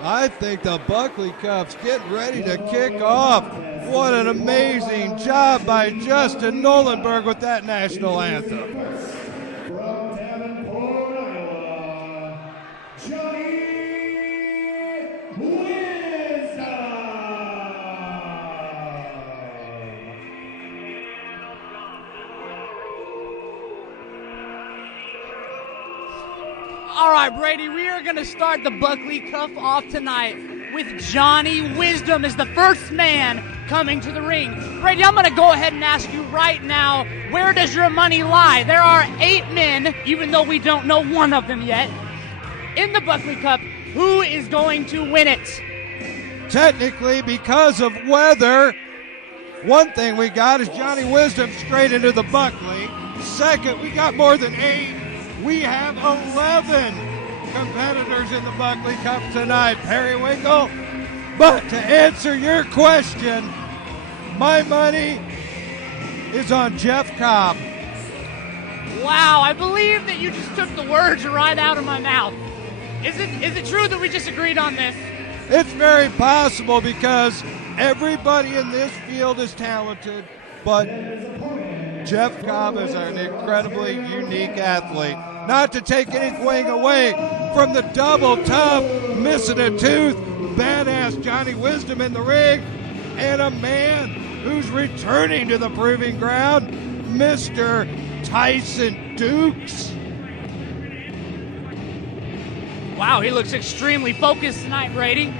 I think the Buckley Cup's getting ready to kick off. What an amazing job by Justin Nolenberg with that national anthem. From Davenport, Iowa, Johnny Wisdom. All right, Brady, we are going to start the Buckley Cup off tonight with Johnny Wisdom as the first man coming to the ring. Brady, I'm going to go ahead and ask you right now, where does your money lie? There are 8 men, even though we don't know one of them yet, in the Buckley Cup. Who is going to win it? Technically, because of weather, one thing we got is Johnny Wisdom straight into the Buckley. Second, we got more than 8. We have 11 competitors in the Buckley Cup tonight, Periwinkle. But to answer your question, my money is on Jeff Cobb. Wow, I believe that you just took the words right out of my mouth. Is it true that we just agreed on this? It's very possible because everybody in this field is talented, but Jeff Cobb is an incredibly unique athlete. Not to take anything away from the double tough, missing a tooth, badass Johnny Wisdom in the ring, and a man who's returning to the proving ground, Mr. Tyson Dukes. Wow, he looks extremely focused tonight, Brady.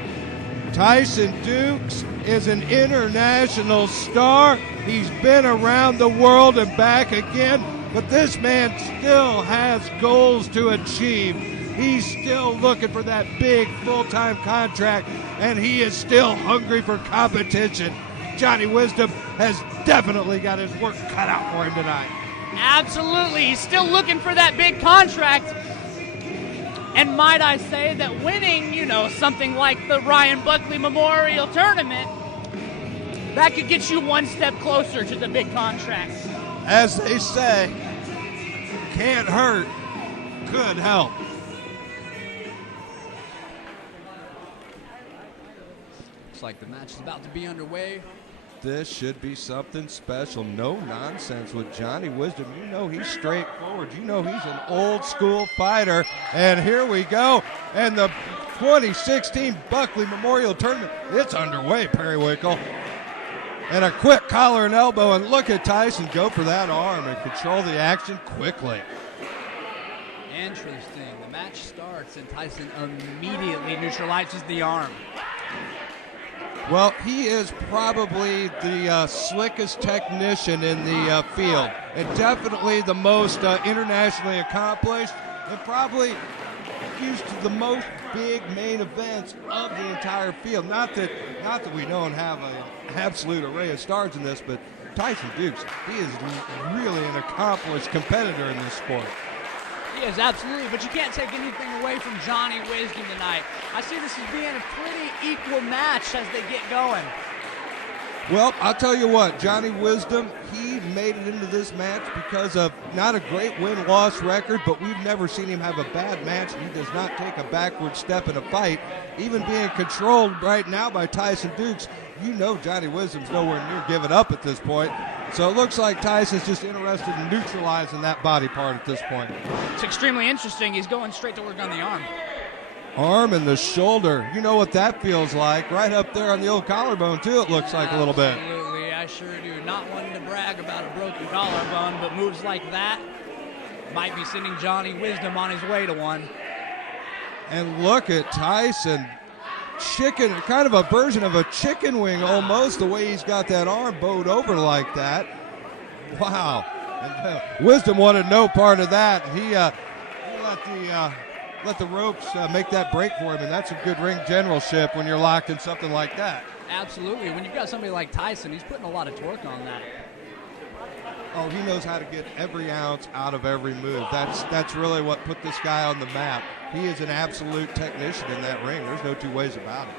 Tyson Dukes is an international star. He's been around the world and back again, but this man still has goals to achieve. He's still looking for that big full-time contract, and he is still hungry for competition. Johnny Wisdom has definitely got his work cut out for him tonight. Absolutely, he's still looking for that big contract. And might I say that winning, something like the Ryan Buckley Memorial Tournament, that could get you one step closer to the big contract. As they say, can't hurt, could help. Looks like the match is about to be underway. This should be something special. No nonsense with Johnny Wisdom. You know he's straightforward. You know he's an old school fighter. And here we go. And the 2016 Buckley Memorial Tournament, it's underway, Periwinkle. And a quick collar and elbow. And look at Tyson go for that arm and control the action quickly. Interesting. The match starts and Tyson immediately neutralizes the arm. Well, he is probably the slickest technician in the field, and definitely the most internationally accomplished, and probably used to the most big main events of the entire field. Not that we don't have an absolute array of stars in this, but Tyson Dukes, he is really an accomplished competitor in this sport. He is, absolutely, but you can't take anything away from Johnny Wisdom tonight. I see this as being a pretty equal match as they get going. Well, I'll tell you what, Johnny Wisdom, he made it into this match because of not a great win-loss record, but we've never seen him have a bad match. He does not take a backward step in a fight. Even being controlled right now by Tyson Dukes, you know Johnny Wisdom's nowhere near giving up at this point. So it looks like Tyson's just interested in neutralizing that body part at this point. It's extremely interesting. He's going straight to work on the arm. Arm and the shoulder. You know what that feels like. Right up there on the old collarbone, too, it looks like a little bit. Absolutely. I sure do. Not wanting to brag about a broken collarbone, but moves like that might be sending Johnny Wisdom on his way to one. And look at Tyson. Chicken, kind of a version of a chicken wing almost, the way he's got that arm bowed over like that. Wow. And, Wisdom wanted no part of that. He let the ropes make that break for him, and that's a good ring generalship when you're locked in something like that. Absolutely. When you've got somebody like Tyson, he's putting a lot of torque on that. Oh, he knows how to get every ounce out of every move. That's really what put this guy on the map. He is an absolute technician in that ring. There's no two ways about it.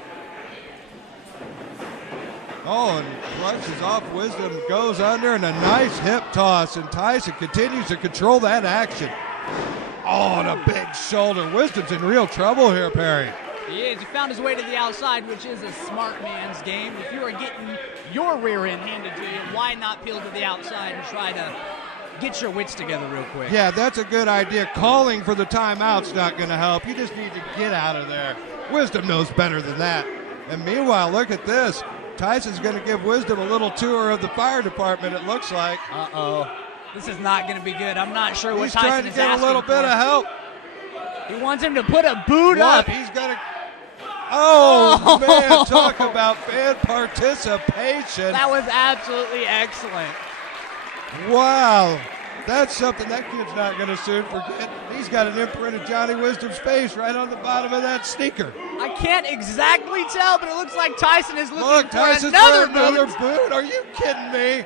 Oh, and clutches off Wisdom, goes under, and a nice hip toss, and Tyson continues to control that action. Oh, and a big shoulder. Wisdom's in real trouble here, Perry. He is. He found his way to the outside, which is a smart man's game. If you are getting your rear end handed to you, why not peel to the outside and try to get your wits together real quick? Yeah, that's a good idea. Calling for the timeout's not going to help. You just need to get out of there. Wisdom knows better than that. And meanwhile, look at this. Tyson's going to give Wisdom a little tour of the fire department, it looks like. Uh-oh. This is not going to be good. I'm not sure what He's Tyson trying to is get a asking little bit of help. He wants him to put a boot up. He's got to... Oh, man, talk about fan participation. That was absolutely excellent. Wow. That's something that kid's not going to soon forget. He's got an imprint of Johnny Wisdom's face right on the bottom of that sneaker. I can't exactly tell, but it looks like Tyson is looking Look, for Tyson's another for another boot. boot. Are you kidding me?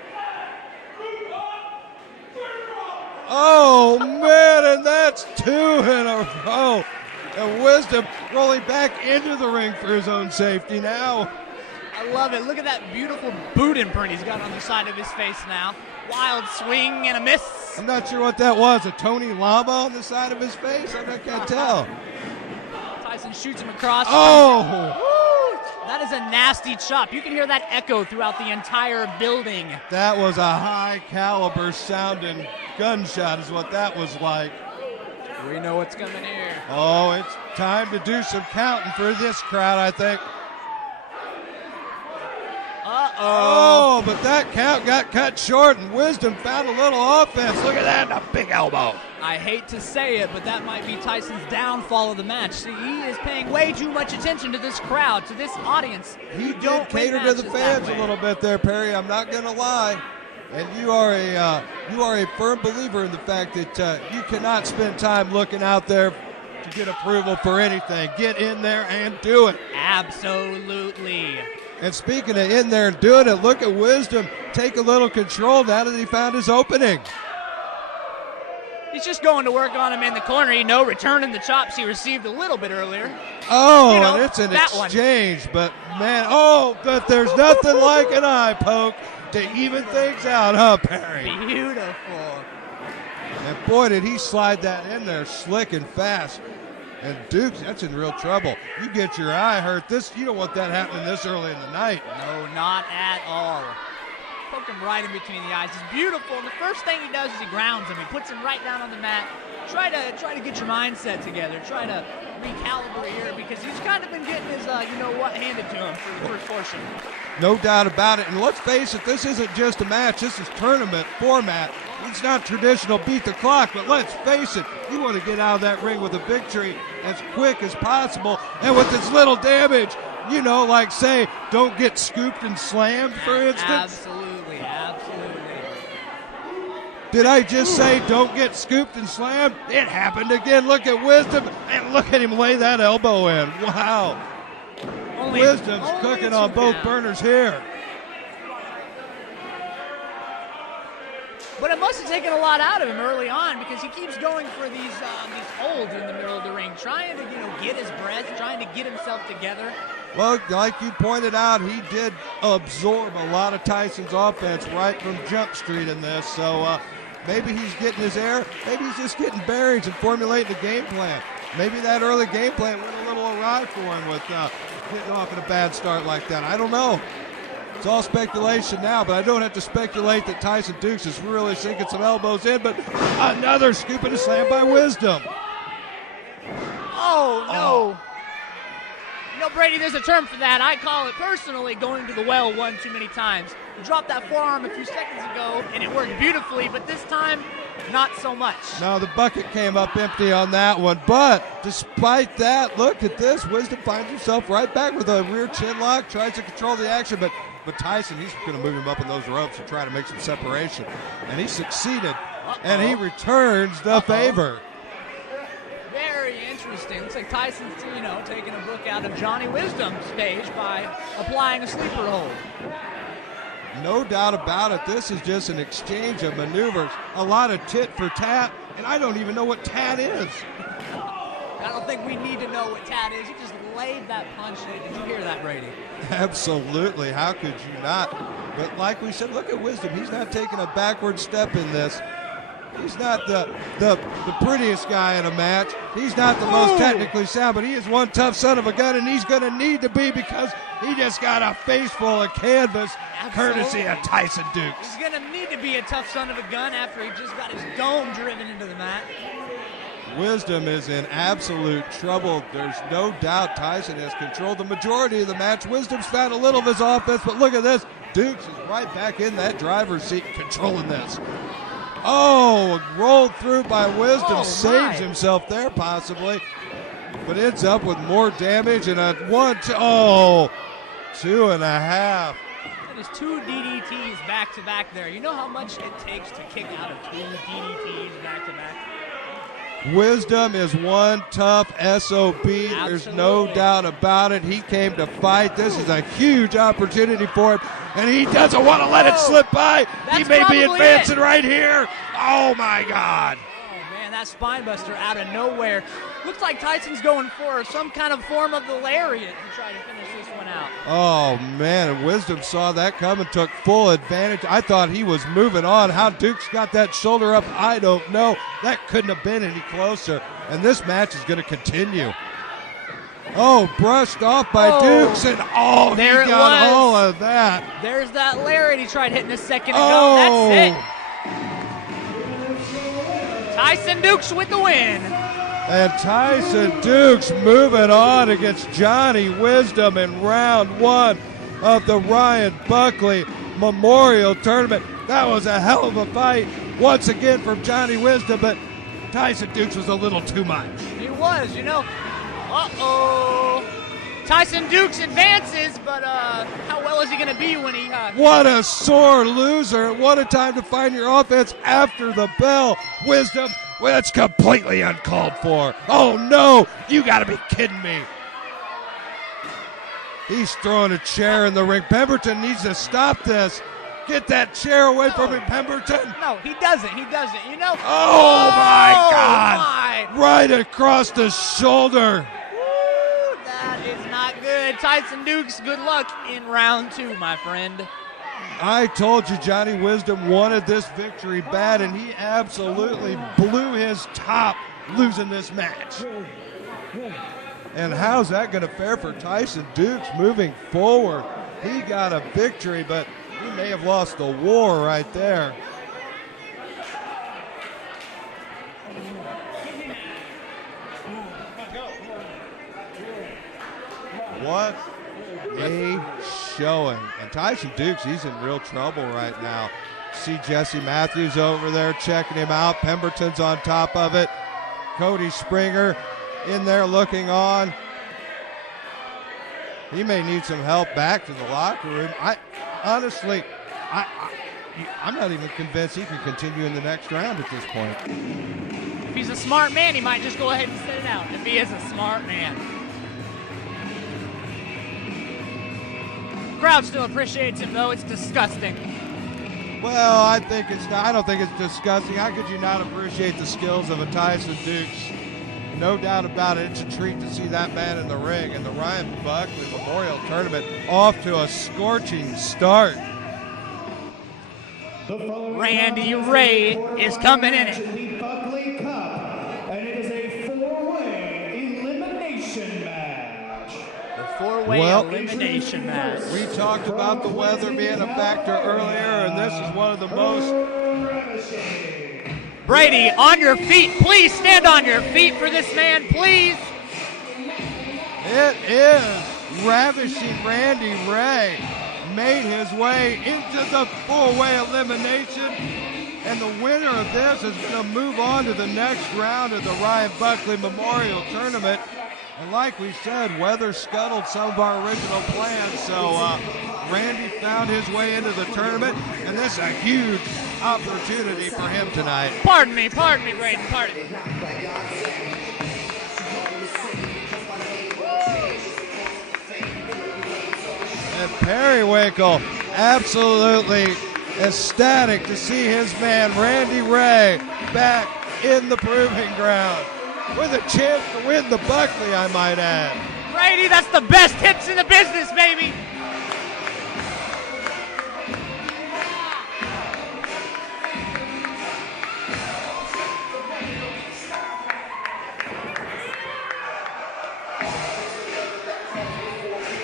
Oh, man, and that's 2 in a row. And Wisdom rolling back into the ring for his own safety now. I love it. Look at that beautiful boot imprint he's got on the side of his face now. Wild swing and a miss. I'm not sure what that was, a Tony Llama on the side of his face? I can't tell. Tyson shoots him across. Oh! Woo! That is a nasty chop. You can hear that echo throughout the entire building. That was a high caliber sounding gunshot is what that was like. We know what's coming here. Oh, it's time to do some counting for this crowd, I think. Oh, but that count got cut short, and Wisdom found a little offense. Look at that, a big elbow. I hate to say it, but that might be Tyson's downfall of the match. See, he is paying way too much attention to this crowd, to this audience. He don't did cater win to the matches that fans a way. little bit there, Perry. I'm not going to lie. And you are a firm believer in the fact that you cannot spend time looking out there to get approval for anything. Get in there and do it. Absolutely. And speaking of in there and doing it, look at Wisdom take a little control now that he found his opening. He's just going to work on him in the corner. Returning the chops he received a little bit earlier. Oh, You know, and it's an that one. exchange. But, man, but there's nothing like an eye poke to even things out, huh, Perry? Beautiful. And, boy, did he slide that in there slick and fast. And Dukes, that's in real trouble. You get your eye hurt. You don't want that happening this early in the night. No, not at all. Poked him right in between the eyes. It's beautiful. And the first thing he does is he grounds him. He puts him right down on the mat. Try to get your mindset together. Try to recalibrate here because he's kind of been getting his handed to him for the first portion. No doubt about it. And let's face it, this isn't just a match. This is tournament format. It's not traditional beat the clock, but let's face it, you want to get out of that ring with a victory as quick as possible and with as little damage. Like say, don't get scooped and slammed, for instance. Absolutely, absolutely. Did I just say don't get scooped and slammed? It happened again. Look at Wisdom, and look at him lay that elbow in. Wow. Wisdom's cooking on both burners here. But it must have taken a lot out of him early on because he keeps going for these holds in the middle of the ring, trying to get his breath, trying to get himself together. Well, like you pointed out, he did absorb a lot of Tyson's offense right from Jump Street in this. So maybe he's getting his air. Maybe he's just getting bearings and formulating a game plan. Maybe that early game plan went a little awry for him with getting off in a bad start like that. I don't know. It's all speculation now, but I don't have to speculate that Tyson Dukes is really sinking some elbows in, but another scoop and a slam by Wisdom. Oh, no. Brady, there's a term for that. I call it personally going to the well one too many times. You dropped that forearm a few seconds ago, and it worked beautifully, but this time, not so much. No, the bucket came up empty on that one, but despite that, look at this. Wisdom finds himself right back with a rear chin lock, tries to control the action, but Tyson, he's going to move him up in those ropes and try to make some separation. And he succeeded, and he returns the favor. Very interesting. Looks like Tyson's, taking a book out of Johnny Wisdom's page by applying a sleeper hold. No doubt about it. This is just an exchange of maneuvers. A lot of tit for tat, and I don't even know what tat is. I don't think we need to know what tat is. You just laid that punch in. Did you hear that, Brady? Absolutely. How could you not? But like we said, look at Wisdom. He's not taking a backward step in this. He's not the prettiest guy in a match. He's not the most technically sound, but he is one tough son of a gun, and he's going to need to be because he just got a face full of canvas, courtesy of Tyson Dukes. He's going to need to be a tough son of a gun after he just got his dome driven into the mat. Wisdom is in absolute trouble. There's no doubt Tyson has controlled the majority of the match. Wisdom's found a little of his offense, but look at this. Dukes is right back in that driver's seat controlling this. Oh, rolled through by Wisdom, saves himself there possibly, but ends up with more damage and a 2.5. That is 2 DDTs back to back there. You know how much it takes to kick out of 2 DDTs back to back? Wisdom is one tough SOB. Absolutely. There's no doubt about it. He came to fight. This is a huge opportunity for him, and he doesn't want to let it slip by. He may be advancing right here. Oh, my God. Oh, man, that spine buster out of nowhere. Looks like Tyson's going for some kind of form of the lariat to try to finish this one out. Oh, man, and Wisdom saw that come and took full advantage. I thought he was moving on. How Dukes got that shoulder up, I don't know. That couldn't have been any closer, and this match is going to continue. Oh, brushed off by Dukes, and there he got all of that. There's that lariat he tried hitting a second ago. That's it. Tyson Dukes with the win. And Tyson Dukes moving on against Johnny Wisdom in round 1 of the Ryan Buckley Memorial Tournament. That was a hell of a fight once again from Johnny Wisdom, but Tyson Dukes was a little too much. He was, you know. Tyson Dukes advances, but how well is he going to be when he... What a sore loser. What a time to find your offense after the bell. Wisdom, well, that's completely uncalled for. Oh, no. You got to be kidding me. He's throwing a chair in the ring. Pemberton needs to stop this. Get that chair away from him, Pemberton. No, he doesn't. He doesn't. You know. Oh, my God. My. Right across the shoulder. Woo, that is not good. Tyson Dukes, good luck in round 2, my friend. I told you Johnny Wisdom wanted this victory bad, and he absolutely blew his top losing this match. And how's that going to fare for Tyson Dukes moving forward? He got a victory, but he may have lost the war right there. What a showing. And Tyson Dukes, he's in real trouble right now. See Jesse Matthews over there checking him out. Pemberton's on top of it. Cody Springer in there looking on. He may need some help back to the locker room. Honestly, I'm not even convinced he can continue in the next round at this point. If he's a smart man, he might just go ahead and sit it out. If he is a smart man. Crowd still appreciates him, though. It's disgusting. Well, I don't think it's disgusting. How could you not appreciate the skills of a Tyson Dukes? No doubt about it. It's a treat to see that man in the ring. And the Ryan Buckley Memorial Tournament off to a scorching start. Randy Ray is coming in it. The Buckley Cup, and it is a 4-way elimination match. The 4-way elimination match. We talked about the weather being a factor earlier, and this is one of the most... Brady, on your feet. Please stand on your feet for this man, please. It is ravishing Randy Ray. Made his way into the 4-way elimination, and the winner of this is going to move on to the next round of the Ryan Buckley Memorial Tournament. And like we said, weather scuttled some of our original plans, so Randy found his way into the tournament, and this is a huge opportunity for him tonight. Pardon me, Braden, pardon me. And Periwinkle absolutely ecstatic to see his man Randy Ray back in the proving ground with a chance to win the Buckley, I might add. Brady, that's the best hips in the business, baby.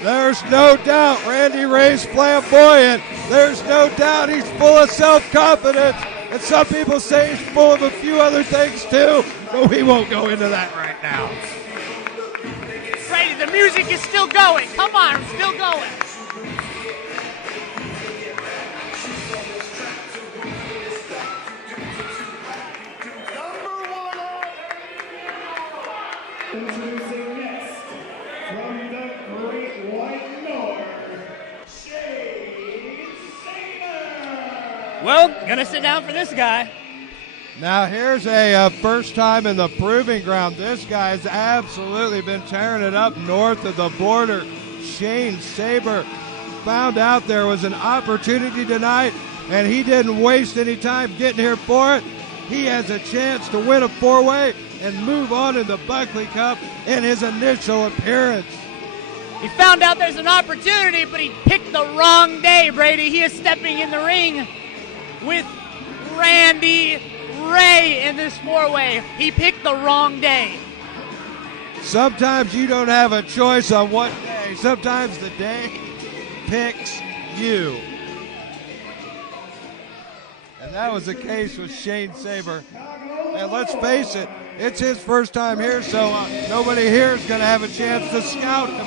There's no doubt Randy Ray's flamboyant. There's no doubt he's full of self-confidence. And some people say he's full of a few other things too, but we won't go into that right now. Brady, the music is still going. Come on, I'm still going. Introducing next, from the Great White North, Shane Saber. Well, gonna sit down for this guy. Now here's a first time in the proving ground. This guy's absolutely been tearing it up north of the border. Shane Saber found out there was an opportunity tonight, and he didn't waste any time getting here for it. He has a chance to win a four-way and move on in the Buckley Cup in his initial appearance. He found out there's an opportunity, but he picked the wrong day, Brady. He is stepping in the ring with Randy Ray in this four-way. He picked the wrong day. Sometimes you don't have a choice on what day. Sometimes the day picks you. And that was the case with Shane Saber. And let's face it, it's his first time here, so nobody here is going to have a chance to scout him.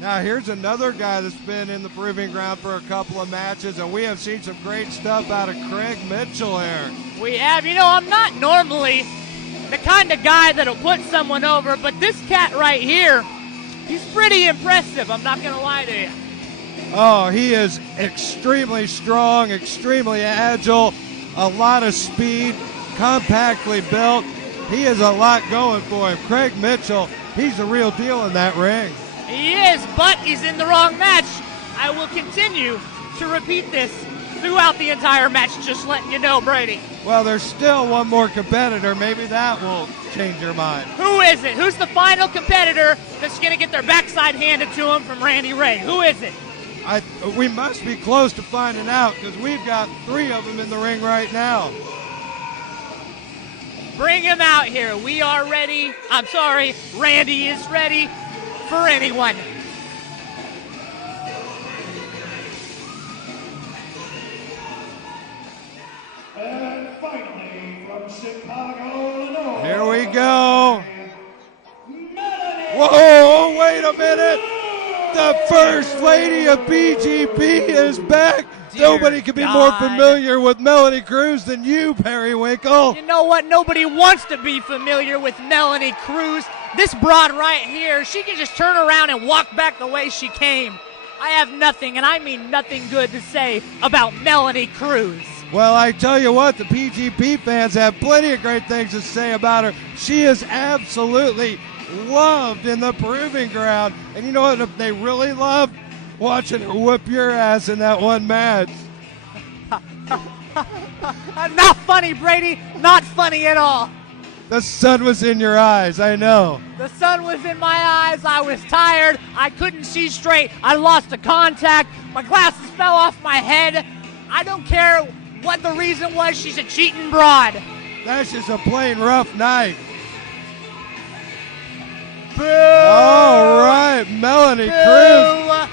Now here's another guy that's been in the proving ground for a couple of matches, and we have seen some great stuff out of Craig Mitchell here. We have. You know, I'm not normally the kind of guy that'll put someone over, but this cat right here, he's pretty impressive. I'm not going to lie to you. Oh, he is extremely strong, extremely agile, a lot of speed, compactly built. He has a lot going for him. Craig Mitchell, he's the real deal in that ring. He is, but he's in the wrong match. I will continue to repeat this throughout the entire match, just letting you know, Brady. Well, there's still one more competitor. Maybe that will change your mind. Who is it? Who's the final competitor that's going to get their backside handed to him from Randy Ray? Who is it? We must be close to finding out because we've got three of them in the ring right now. Bring him out here. We are ready. I'm sorry, Randy is ready for anyone. And finally, from Chicago, Illinois. Here we go. Melanie. Whoa, wait a minute. The First Lady of PGP is back. Dear Nobody could be more familiar with Melanie Cruz than you, Periwinkle. You know what? Nobody wants to be familiar with Melanie Cruz. This broad right here, she can just turn around and walk back the way she came. I have nothing, and I mean nothing good to say about Melanie Cruz. Well, I tell you what, the PGP fans have plenty of great things to say about her. She is absolutely loved in the proving ground. And you know what they really love? Watching her whoop your ass in that one match. Not funny, Brady. Not funny at all. The sun was in your eyes, I know. The sun was in my eyes. I was tired. I couldn't see straight. I lost the contact. My glasses fell off my head. I don't care what the reason was. She's a cheating broad. That's just a plain rough night. Boo! All right, Melanie Boo! Cruz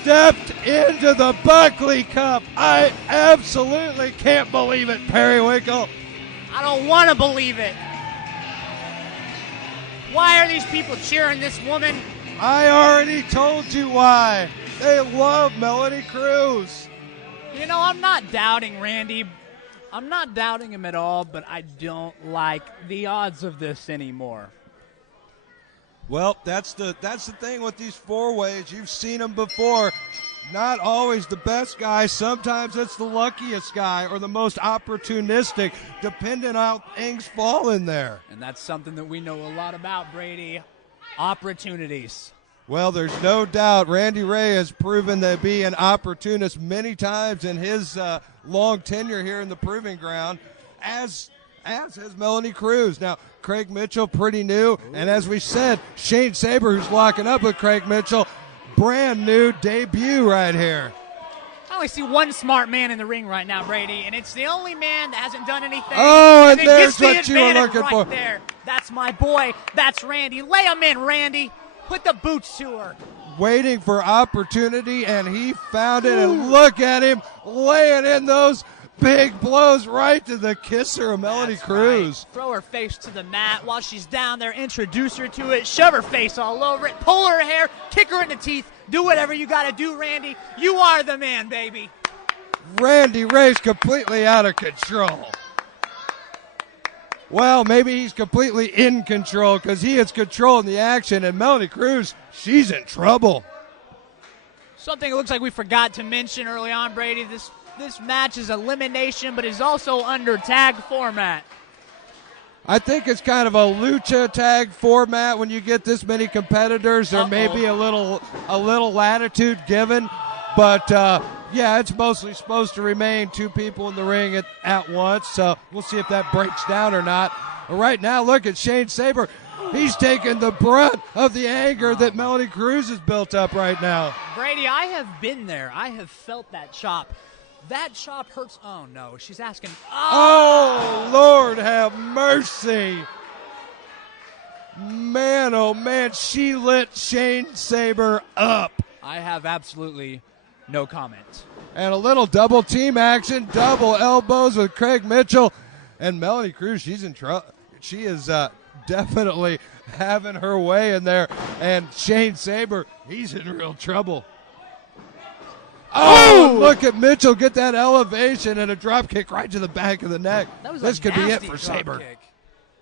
stepped into the Buckley Cup. I absolutely can't believe it, Periwinkle. I don't want to believe it. Why are these people cheering this woman? I already told you why. They love Melanie Cruz. You know, I'm not doubting Randy. I'm not doubting him at all, but I don't like the odds of this anymore. Well, that's the thing with these four-ways. You've seen them before. Not always the best guy. Sometimes it's the luckiest guy or the most opportunistic, depending on how things fall in there. And that's something that we know a lot about, Brady. Opportunities. Well, there's no doubt Randy Ray has proven to be an opportunist many times in his long tenure here in the proving ground, as has Melanie Cruz. Now, Craig Mitchell, pretty new. And as we said, Shane Saber, who's locking up with Craig Mitchell, brand new debut right here. I only see one smart man in the ring right now, Brady, and it's the only man that hasn't done anything. Oh, and then there's gets the what you were advantage looking right for. There. That's my boy. That's Randy. Lay him in, Randy. Put the boots to her. Waiting for opportunity, and he found it. And look at him laying in those big blows right to the kisser of Melanie Cruz. Right. Throw her face to the mat while she's down there. Introduce her to it. Shove her face all over it. Pull her hair. Kick her in the teeth. Do whatever you got to do, Randy. You are the man, baby. Randy Ray's completely out of control. Well, maybe he's completely in control because he is controlling the action, and Melanie Cruz, she's in trouble. Something it looks like we forgot to mention early on, Brady. This match is elimination, but is also under tag format. I think it's kind of a lucha tag format when you get this many competitors. There may be a little latitude given, but yeah, it's mostly supposed to remain two people in the ring at once. So we'll see if that breaks down or not. But right now, look at Shane Saber. He's taking the brunt of the anger that Melanie Cruz has built up right now. Brady, I have been there. I have felt that chop. That chop hurts. Oh, no. She's asking. Oh, Lord have mercy. Man, oh, man. She lit Shane Saber up. I have absolutely no comment. And a little double team action. Double elbows with Craig Mitchell. And Melanie Cruz, she's in trouble. She is definitely having her way in there. And Shane Saber, he's in real trouble. Oh, look at Mitchell get that elevation and a drop kick right to the back of the neck. This could be it for Saber. Kick.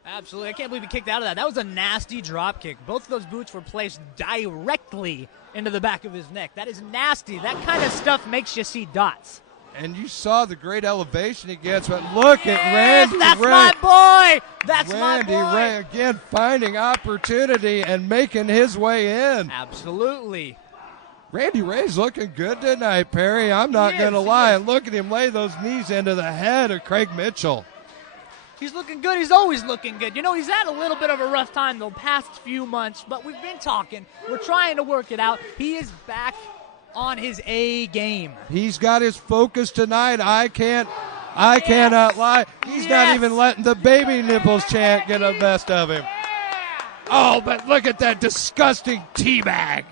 Absolutely. I can't believe he kicked out of that. That was a nasty drop kick. Both of those boots were placed directly into the back of his neck. That is nasty. That kind of stuff makes you see dots. And you saw the great elevation he gets, but look at Randy that's Ray. My boy. That's Randy my boy. Ray again finding opportunity and making his way in. Absolutely. Randy Ray's looking good tonight, Perry. I'm not going to lie. And look at him lay those knees into the head of Craig Mitchell. He's looking good. He's always looking good. You know, he's had a little bit of a rough time the past few months, but we've been talking. We're trying to work it out. He is back on his A game. He's got his focus tonight. I cannot lie. He's not even letting the baby nipples chant get the best of him. Oh, but look at that disgusting teabag.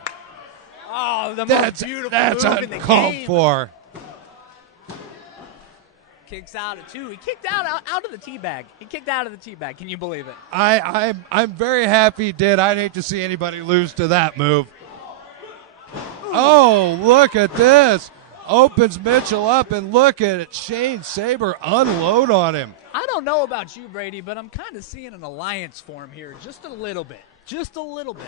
Oh, the most beautiful that's move in the uncalled game. for. Kicks out at two. He kicked out of the teabag. He kicked out of the teabag. Can you believe it? I'm very happy he did. I'd hate to see anybody lose to that move. Oh, look at this. Opens Mitchell up, and look at it. Shane Saber unload on him. I don't know about you, Brady, but I'm kind of seeing an alliance form here. Just a little bit. Just a little bit.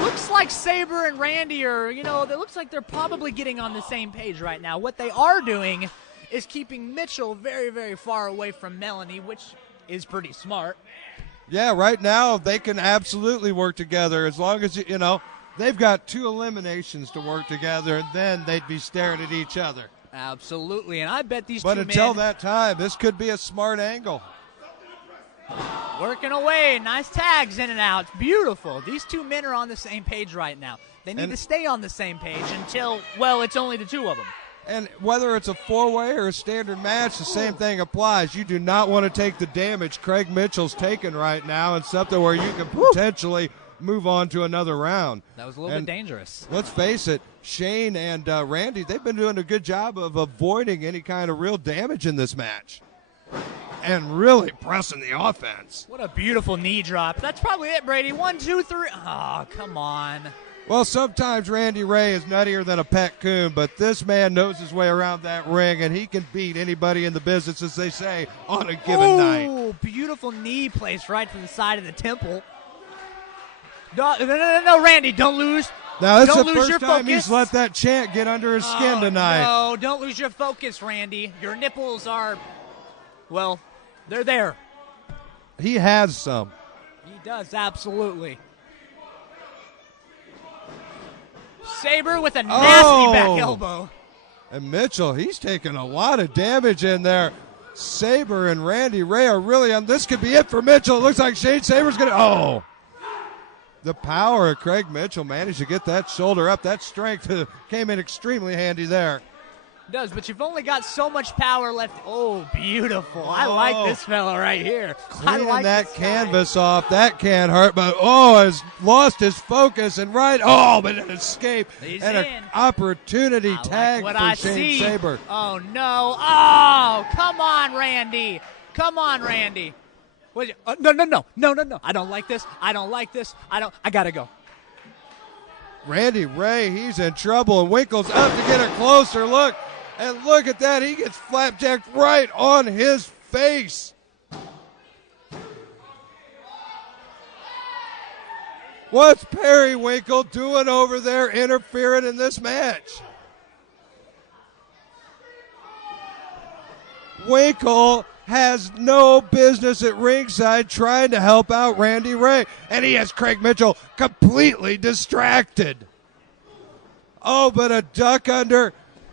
Looks like Saber and Randy are, it looks like they're probably getting on the same page right now. What they are doing is keeping Mitchell very, very far away from Melanie, which is pretty smart. Yeah, right now they can absolutely work together as long as, they've got two eliminations to work together, and then they'd be staring at each other. Absolutely, and I bet these but two until men that time, this could be a smart angle. Working away, nice tags in and out. It's beautiful. These two men are on the same page right now. They need to stay on the same page until, it's only the two of them. And whether it's a four-way or a standard match, the same thing applies. You do not want to take the damage Craig Mitchell's taking right now and something where you can potentially move on to another round. That was a little bit dangerous. Let's face it, Shane and Randy, they've been doing a good job of avoiding any kind of real damage in this match. And really pressing the offense. What a beautiful knee drop. That's probably it, Brady. 1, 2, 3. Oh, come on. Well, sometimes Randy Ray is nuttier than a pet coon, but this man knows his way around that ring, and he can beat anybody in the business, as they say, on a given night. Oh, beautiful knee placed right to the side of the temple. No, Randy, don't lose. Now, this don't is the lose first your time focus. he's let that chant get under his skin tonight. No, don't lose your focus, Randy. Your nipples are, they're there. He has some. He does, absolutely. Saber with a nasty back elbow. And Mitchell, he's taking a lot of damage in there. Saber and Randy Ray are really on. This could be it for Mitchell. It looks like Shane Saber's going to. Oh. The power of Craig Mitchell managed to get that shoulder up. That strength came in extremely handy there. Does, but you've only got so much power left. Oh, beautiful. I like this fella right here. Cleaning like that canvas off. That can't hurt, but has lost his focus and but an escape and an opportunity tag for Shane Saber. Oh, no. Oh, come on, Randy. Come on, Randy. No. I don't like this. I gotta go. Randy Ray, he's in trouble, and Winkle's up to get a closer look. And look at that, he gets flapjacked right on his face. What's Perry Winkle doing over there interfering in this match? Winkle has no business at ringside trying to help out Randy Ray, and he has Craig Mitchell completely distracted. Oh, but a duck under.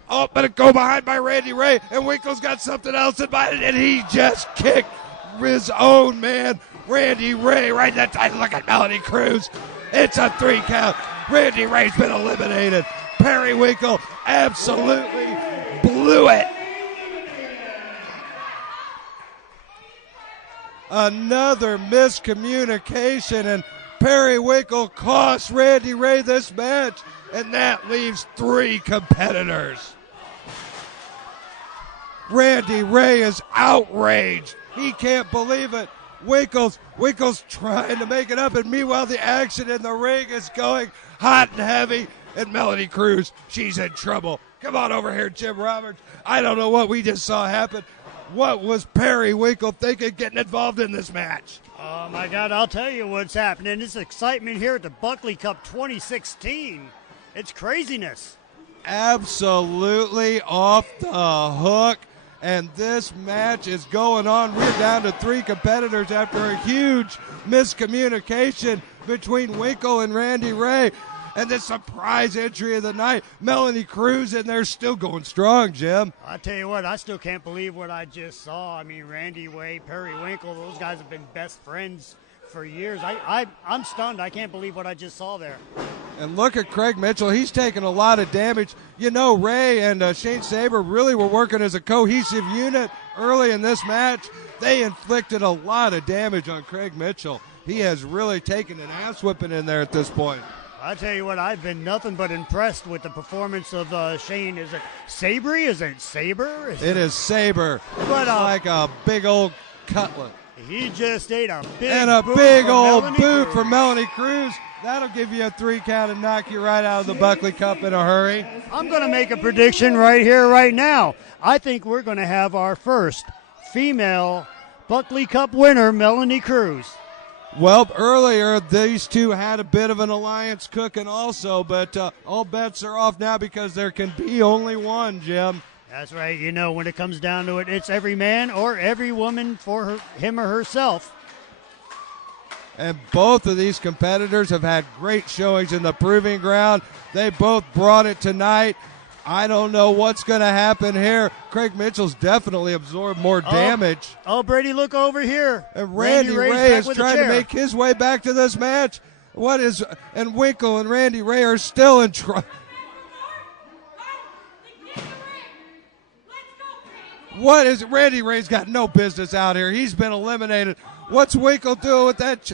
Oh, but a go behind by Randy Ray, and Winkle's got something else in mind, and he just kicked his own man, Randy Ray, right in that time. Look at Melanie Cruz. It's a 3 count. Randy Ray's been eliminated. Perry Winkle absolutely blew it. Another miscommunication, and Perry Winkle cost Randy Ray this match, and that leaves 3 competitors. Randy Ray is outraged. He can't believe it. Winkle's trying to make it up, and meanwhile the action in the ring is going hot and heavy, and Melanie Cruz, she's in trouble. Come on over here, Jim Roberts. I don't know what we just saw happen. What was Perry Winkle thinking getting involved in this match? Oh, my God, I'll tell you what's happening. This excitement here at the Buckley Cup 2016. It's craziness. Absolutely off the hook. And this match is going on. We're down to 3 competitors after a huge miscommunication between Winkle and Randy Ray. And the surprise entry of the night, Melanie Cruz in there still going strong, Jim. I tell you what, I still can't believe what I just saw. I mean, Randy Ray, Perry Winkle, those guys have been best friends for years. I'm stunned. I can't believe what I just saw there. And look at Craig Mitchell. He's taken a lot of damage. You know, Ray and Shane Saber really were working as a cohesive unit early in this match. They inflicted a lot of damage on Craig Mitchell. He has really taken an ass whipping in there at this point. I tell you what, I've been nothing but impressed with the performance of Shane. Is it Sabry? Is it Saber? It is Saber. But like a big old cutlet. He just ate a big and a boot big from old Melanie boot Cruz. from Melanie Cruz. That'll give you a 3 count and knock you right out of the Buckley Cup in a hurry. I'm going to make a prediction right here, right now. I think we're going to have our first female Buckley Cup winner, Melanie Cruz. Well, earlier these two had a bit of an alliance cooking also, but all bets are off now because there can be only one, Jim. That's right. You know, when it comes down to it, it's every man or every woman for him or herself. And both of these competitors have had great showings in the proving ground. They both brought it tonight. I don't know what's going to happen here. Craig Mitchell's definitely absorbed more damage. Oh, Brady, look over here. And Randy Ray is trying to make his way back to this match. And Winkle and Randy Ray are still in trouble. Randy Ray's got no business out here. He's been eliminated. What's Winkle doing with that?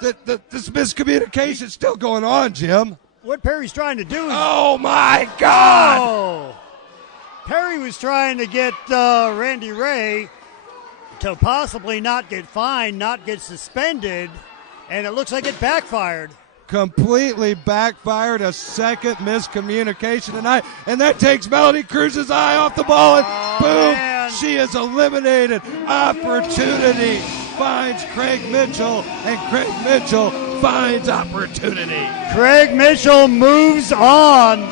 This miscommunication's still going on, Jim. What Perry's trying to do is... Oh, my God! Oh. Perry was trying to get Randy Ray to possibly not get fined, not get suspended, and it looks like it backfired. Completely backfired. A second miscommunication tonight, and that takes Melanie Cruz's eye off the ball, and boom, man. She is eliminated. Opportunity finds Craig Mitchell, and Craig Mitchell finds opportunity. Craig Mitchell moves on.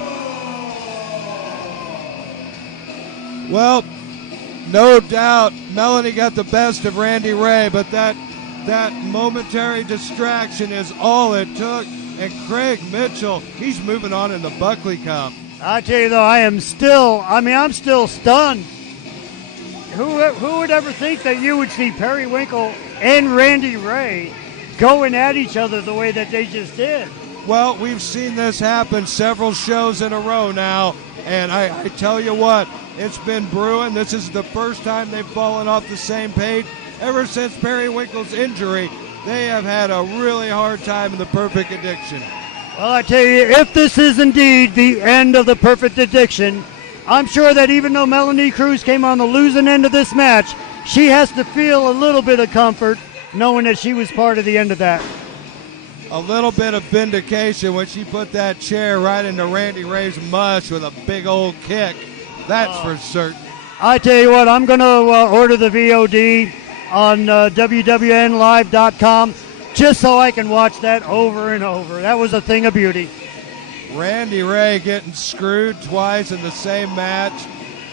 Well, no doubt Melanie got the best of Randy Ray, but that momentary distraction is all it took. And Craig Mitchell, he's moving on in the Buckley Cup. I tell you though, I'm still stunned. Who would ever think that you would see Perry Winkle and Randy Ray going at each other the way that they just did? Well, we've seen this happen several shows in a row now, And I tell you what, it's been brewing. This is the first time they've fallen off the same page. Ever since Periwinkle's injury, they have had a really hard time in the Perfect Addiction. Well, I tell you, if this is indeed the end of the Perfect Addiction, I'm sure that even though Melanie Cruz came on the losing end of this match, she has to feel a little bit of comfort knowing that she was part of the end of that. A little bit of vindication when she put that chair right into Randy Ray's mush with a big old kick. That's for certain. I tell you what, I'm going to order the VOD on WWNlive.com just so I can watch that over and over. That was a thing of beauty. Randy Ray getting screwed twice in the same match.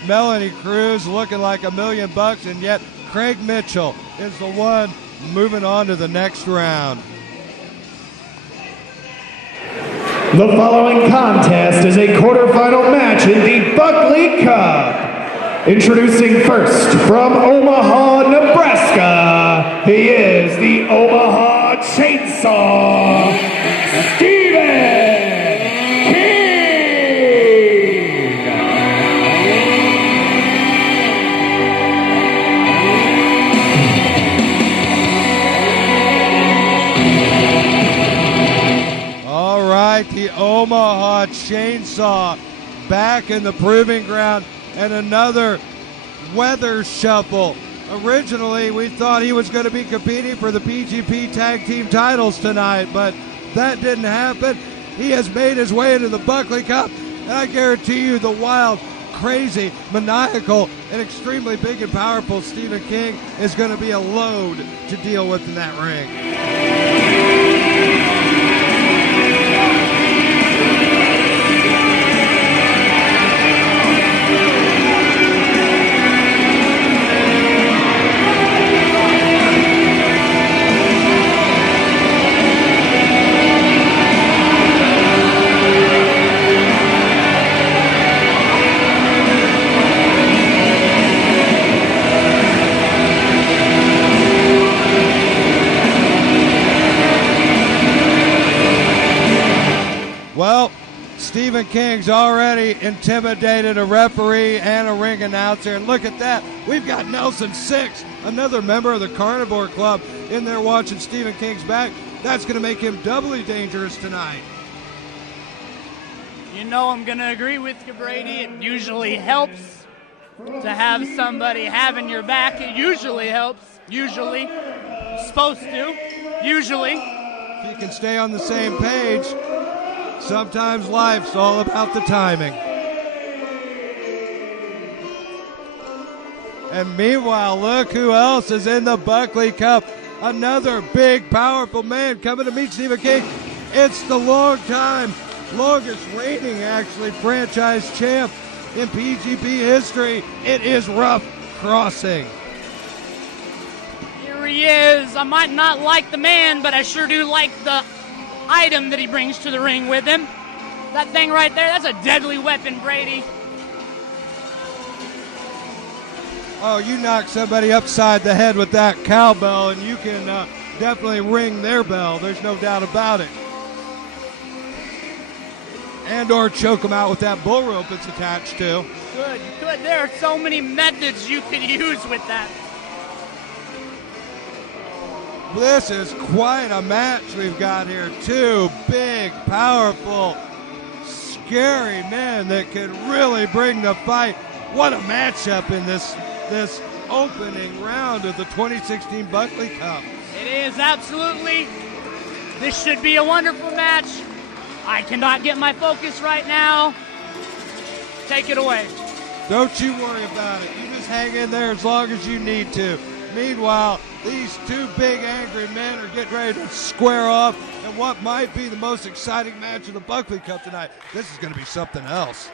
Melanie Cruz looking like $1 million, and yet Craig Mitchell is the one moving on to the next round. The following contest is a quarterfinal match in the Buckley Cup. Introducing first from Omaha, Nebraska, he is the Omaha Chainsaw, Stephen King. All right, the Omaha Chainsaw back in the proving ground, and another weather shuffle. Originally, we thought he was going to be competing for the PGP tag team titles tonight, but that didn't happen. He has made his way into the Buckley Cup, and I guarantee you the wild, crazy, maniacal, and extremely big and powerful Stephen King is going to be a load to deal with in that ring. Well, Stephen King's already intimidated a referee and a ring announcer. And look at that. We've got Nelson Six, another member of the Carnivore Club, in there watching Stephen King's back. That's going to make him doubly dangerous tonight. You know I'm going to agree with you, Brady. It usually helps to have somebody having your back. It usually helps. Usually. Supposed to. Usually. If you can stay on the same page, sometimes life's all about the timing. And meanwhile, look who else is in the Buckley Cup. Another big, powerful man coming to meet Stephen King. It's the longest reigning, actually, franchise champ in PGP history. It is Rough Crossing. Here he is. I might not like the man, but I sure do like the item that he brings to the ring with him. That thing right there, that's a deadly weapon, Brady. Oh, you knock somebody upside the head with that cowbell and you can definitely ring their bell. There's no doubt about it. And or choke them out with that bull rope it's attached to. Good, you could. There are so many methods you could use with that. This is quite a match we've got here. Two big, powerful, scary men that can really bring the fight. What a matchup in this opening round of the 2016 Buckley Cup. It is, absolutely. This should be a wonderful match. I cannot get my focus right now. Take it away. Don't you worry about it. You just hang in there as long as you need to. Meanwhile, these two big angry men are getting ready to square off in what might be the most exciting match of the Buckley Cup tonight. This is going to be something else.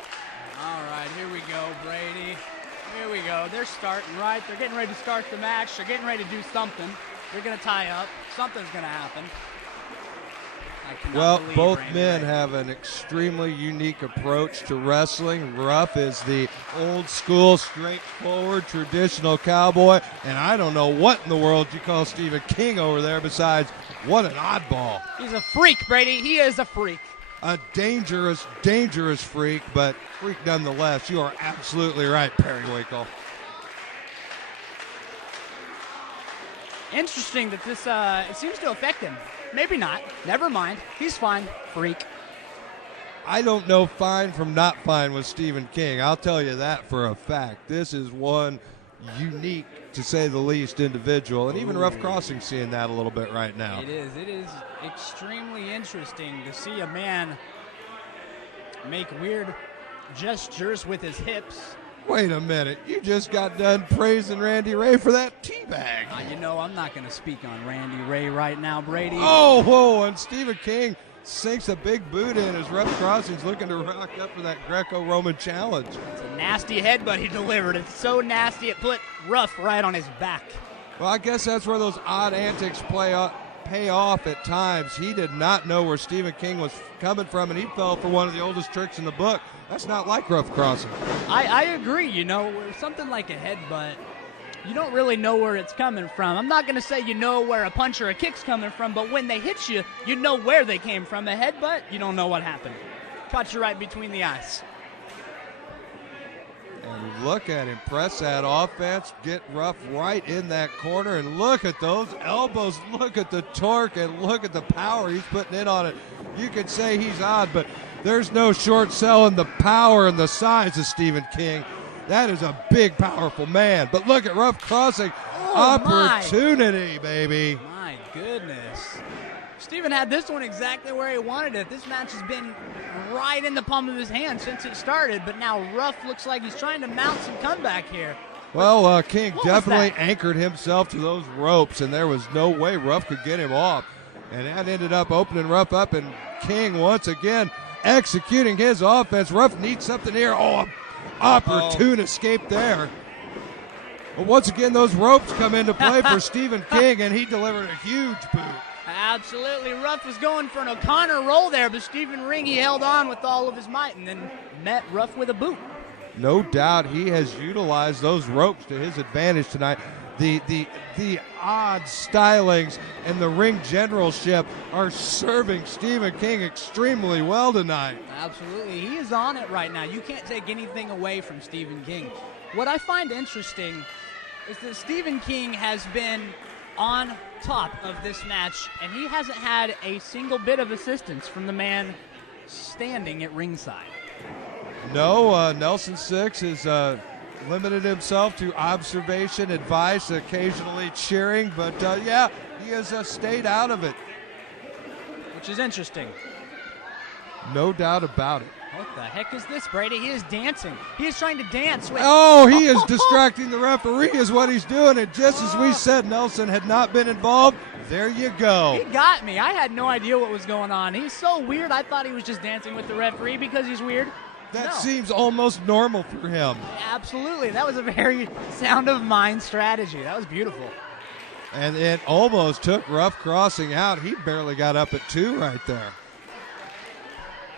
All right, here we go, Brady. Here we go. They're starting, right? They're getting ready to start the match. They're getting ready to do something. They're going to tie up. Something's going to happen. Well, both men have an extremely unique approach to wrestling. Ruff is the old school, straightforward, traditional cowboy, and I don't know what in the world you call Stephen King over there besides what an oddball. He's a freak, Brady. He is a freak. a dangerous, dangerous freak, but freak nonetheless. You are absolutely right, Periwinkle. Interesting that this, it seems to affect him. Maybe not. Never mind. He's fine. Freak. I don't know fine from not fine with Stephen King. I'll tell you that for a fact. This is one unique, to say the least, individual. And even Rough Crossing seeing that a little bit right now. It is. It is extremely interesting to see a man make weird gestures with his hips. Wait a minute. You just got done praising Randy Ray for that teabag. You know, I'm not going to speak on Randy Ray right now, Brady. Oh, whoa, and Stephen King sinks a big boot in as Rough Crossing's looking to rock up for that Greco-Roman challenge. It's a nasty headbutt he delivered. It's so nasty it put Rough right on his back. Well, I guess that's where those odd antics pay off at times. He did not know where Stephen King was coming from, and he fell for one of the oldest tricks in the book. That's not like Rough Crossing. I agree. You know, something like a headbutt, you don't really know where it's coming from. I'm not going to say you know where a punch or a kick's coming from, but when they hit you, you know where they came from. A headbutt, you don't know what happened. Caught you right between the eyes. And look at him press that offense, get Rough right in that corner, and look at those elbows, look at the torque, and look at the power he's putting in on it. You could say he's odd, but there's no short selling the power and the size of Stephen King. That is a big, powerful man. But look at Rough Crossing. Opportunity, baby. My goodness. Stephen had this one exactly where he wanted it. This match has been right in the palm of his hand since it started, but now Rough looks like he's trying to mount some comeback here. Well, King definitely anchored himself to those ropes, and there was no way Rough could get him off. And that ended up opening Rough up, and King once again executing his offense. Rough needs something here. Oh, opportune escape there. But once again, those ropes come into play for Stephen King, and he delivered a huge boot. Absolutely. Rough was going for an O'Connor roll there, but Stephen Ring, he held on with all of his might and then met Rough with a boot. No doubt he has utilized those ropes to his advantage tonight. The odd stylings and the ring generalship are serving Stephen King extremely well tonight. Absolutely. He is on it right now. You can't take anything away from Stephen King. What I find interesting is that Stephen King has been on top of this match, and he hasn't had a single bit of assistance from the man standing at ringside. No, Nelson Six has limited himself to observation, advice, occasionally cheering, but yeah, he has stayed out of it. Which is interesting. No doubt about it. What the heck is this, Brady? He is dancing. He is trying to dance with... Oh, he is distracting the referee is what he's doing, and just as we said Nelson had not been involved, there you go. He got me. I had no idea what was going on. He's so weird. I thought he was just dancing with the referee because he's weird. That seems almost normal for him. Absolutely. That was a very sound of mind strategy. That was beautiful. And it almost took Rough Crossing out. He barely got up at 2 right there.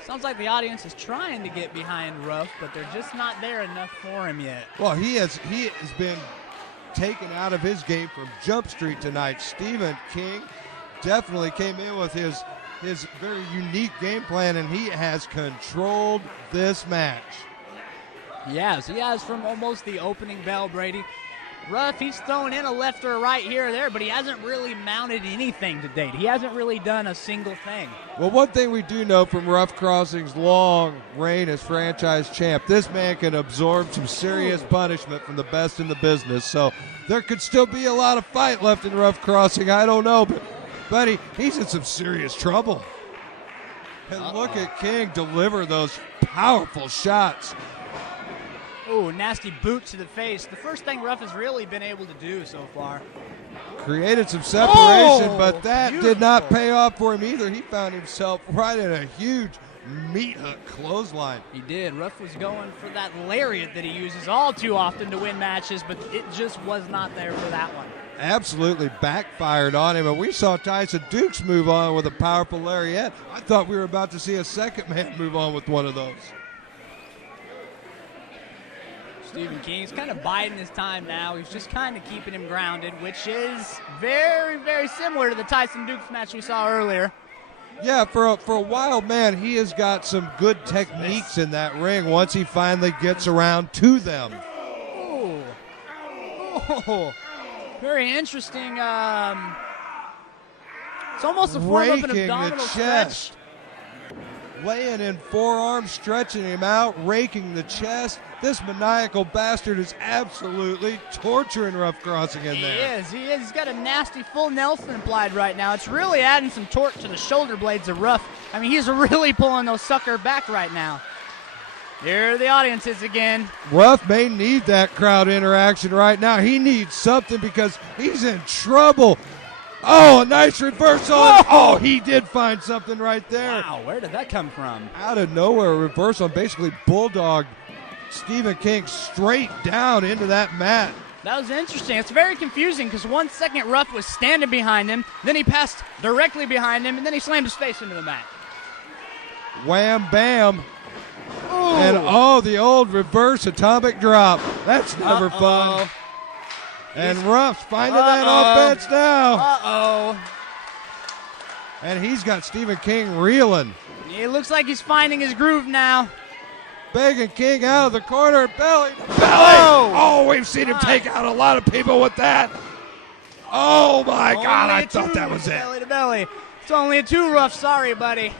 Sounds like the audience is trying to get behind Rough, but they're just not there enough for him yet. Well, he has been taken out of his game from Jump Street tonight. Stephen King definitely came in with his very unique game plan, and he has controlled this match. Yes, he has from almost the opening bell, Brady. Rough, he's thrown in a left or a right here or there, but he hasn't really mounted anything to date. He hasn't really done a single thing. Well, one thing we do know from Rough Crossing's long reign as franchise champ, this man can absorb some serious punishment from the best in the business. So there could still be a lot of fight left in Rough Crossing. I don't know, but buddy, he's in some serious trouble. And look at King deliver those powerful shots. Ooh, nasty boot to the face. The first thing Rough has really been able to do so far. Created some separation, but that beautiful. did not pay off for him either. He found himself right in a huge meat hook clothesline. He did. Rough was going for that lariat that he uses all too often to win matches, but it just was not there for that one. Absolutely backfired on him, and we saw Tyson Dukes move on with a powerful lariat. I thought we were about to see a second man move on with one of those. Stephen King's kind of biding his time now. He's just kind of keeping him grounded, which is very, very similar to the Tyson Dukes match we saw earlier. Yeah, for a wild man, he has got some good techniques in that ring once he finally gets around to them. Oh, very interesting. It's almost a form of an abdominal stretch. Laying in forearms, stretching him out, raking the chest. This maniacal bastard is absolutely torturing Rough Crossing in there. He is. He's got a nasty full Nelson applied right now. It's really adding some torque to the shoulder blades of Rough. I mean, he's really pulling those sucker back right now. Here are the audiences again. Rough may need that crowd interaction right now. He needs something because he's in trouble. Oh, a nice reversal. Oh, he did find something right there. Wow, where did that come from? Out of nowhere, a reversal, and basically bulldog Stephen King straight down into that mat. That was interesting. It's very confusing because 1 second Rough was standing behind him, then he passed directly behind him, and then he slammed his face into the mat. Wham, bam. Ooh. And the old reverse atomic drop. That's never fun. And Ruff's finding that offense now. And he's got Stephen King reeling. It looks like he's finding his groove now. Begging King out of the corner. Belly to belly. Oh, we've seen him take out a lot of people with that. Oh, my God. I thought that was it. Belly to belly. It's only a 2, Rough. Sorry, buddy.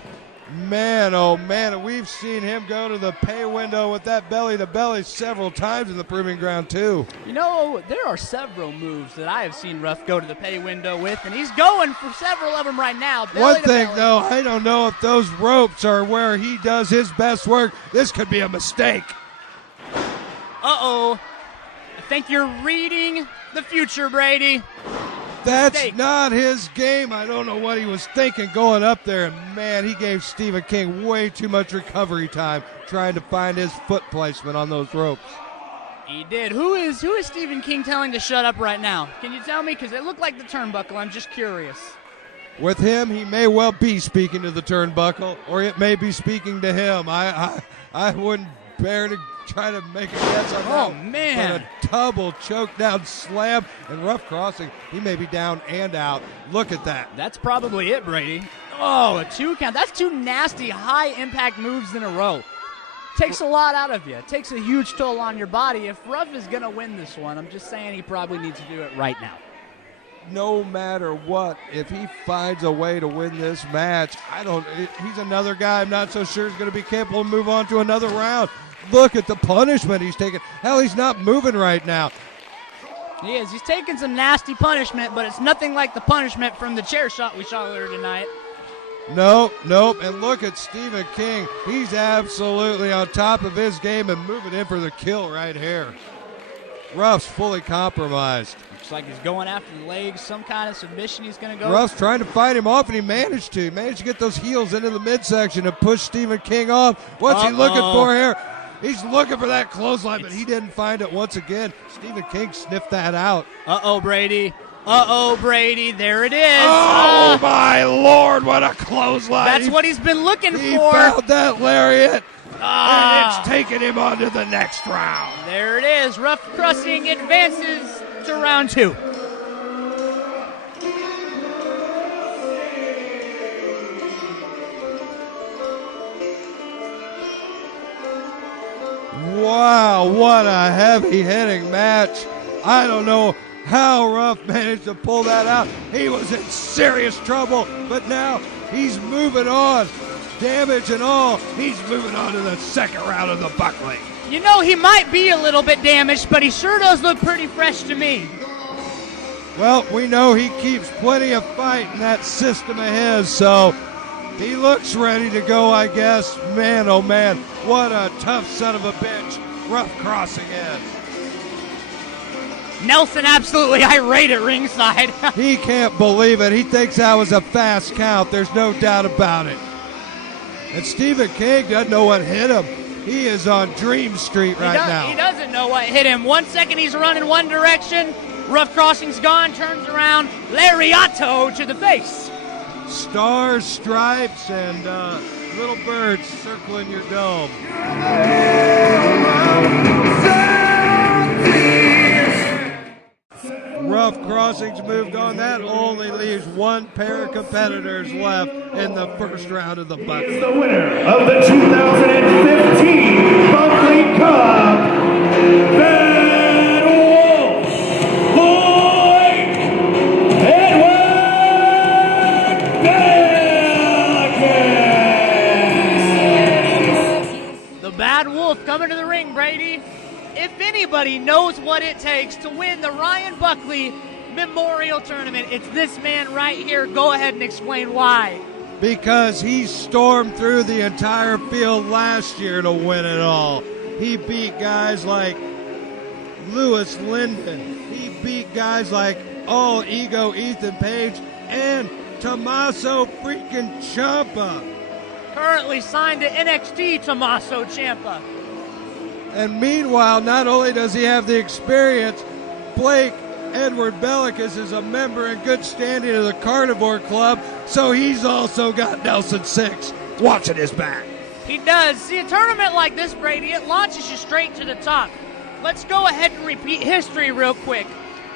Man, oh, man. And we've seen him go to the pay window with that belly to belly several times in the proving ground, too. You know, there are several moves that I have seen Rough go to the pay window with, and he's going for several of them right now. One thing, though, I don't know if those ropes are where he does his best work. This could be a mistake. I think you're reading the future, Brady. That's not his game. I don't know what he was thinking going up there. And, man, he gave Stephen King way too much recovery time trying to find his foot placement on those ropes. He did. Who is Stephen King telling to shut up right now? Can you tell me? Because it looked like the turnbuckle. I'm just curious. With him, he may well be speaking to the turnbuckle, or it may be speaking to him. I wouldn't bear to try to make a guess on that. Oh, man. But a double choke down slam and Rough Crossing. He may be down and out. Look at that. That's probably it, Brady. Oh, a 2 count. That's 2 nasty high-impact moves in a row. Takes a lot out of you. It takes a huge toll on your body. If Rough is going to win this one, I'm just saying he probably needs to do it right now. No matter what, if he finds a way to win this match, he's another guy I'm not so sure is going to be capable of move on to another round. Look at the punishment he's taking. Hell, he's not moving right now. He is. He's taking some nasty punishment, but it's nothing like the punishment from the chair shot we saw earlier tonight. Nope. And look at Stephen King. He's absolutely on top of his game and moving in for the kill right here. Ruff's fully compromised. Looks like he's going after the legs, some kind of submission he's going to go. Ruff's trying to fight him off, and he managed to. Get those heels into the midsection and push Stephen King off. What's he looking for here? He's looking for that clothesline, but he didn't find it once again. Stephen King sniffed that out. Brady. Brady. There it is. Oh, my Lord, what a clothesline. That's what he's been looking for. He found that lariat, and it's taking him on to the next round. There it is. Rough Crossing advances to round 2. Wow, what a heavy-hitting match. I don't know how Ruff managed to pull that out. He was in serious trouble, but now he's moving on. Damage and all, he's moving on to the second round of the Buckley. You know, he might be a little bit damaged, but he sure does look pretty fresh to me. Well, we know he keeps plenty of fight in that system of his, so he looks ready to go, I guess. Man, oh man, what a tough son of a bitch Rough Crossing is. Nelson absolutely irate at ringside. He can't believe it. He thinks that was a fast count. There's no doubt about it. And Stephen King doesn't know what hit him. He is on Dream Street now. He doesn't know what hit him. 1 second he's running one direction. Rough Crossing's gone, turns around. Lariato to the face. Stars, stripes, and little birds circling your dome. playoff crossings moved on. That only leaves one pair of competitors left in the first round of the Buckley. Is the winner of the 2015 Buckley Cup, Bad Wolf, Blake Edward Bellicus. The Bad Wolf coming to the ring, Brady. If anybody knows what it takes to win the Ryan Buckley Memorial Tournament, it's this man right here. Go ahead and explain why. Because he stormed through the entire field last year to win it all. He beat guys like Lewis Linden. He beat guys like All Ego Ethan Page and Tommaso freaking Ciampa. Currently signed to NXT, Tommaso Ciampa. And meanwhile, not only does he have the experience, Blake Edward Bellicus is a member in good standing of the Carnivore Club, so he's also got Nelson Six watching his back. He does. See, a tournament like this, Brady, it launches you straight to the top. Let's go ahead and repeat history real quick.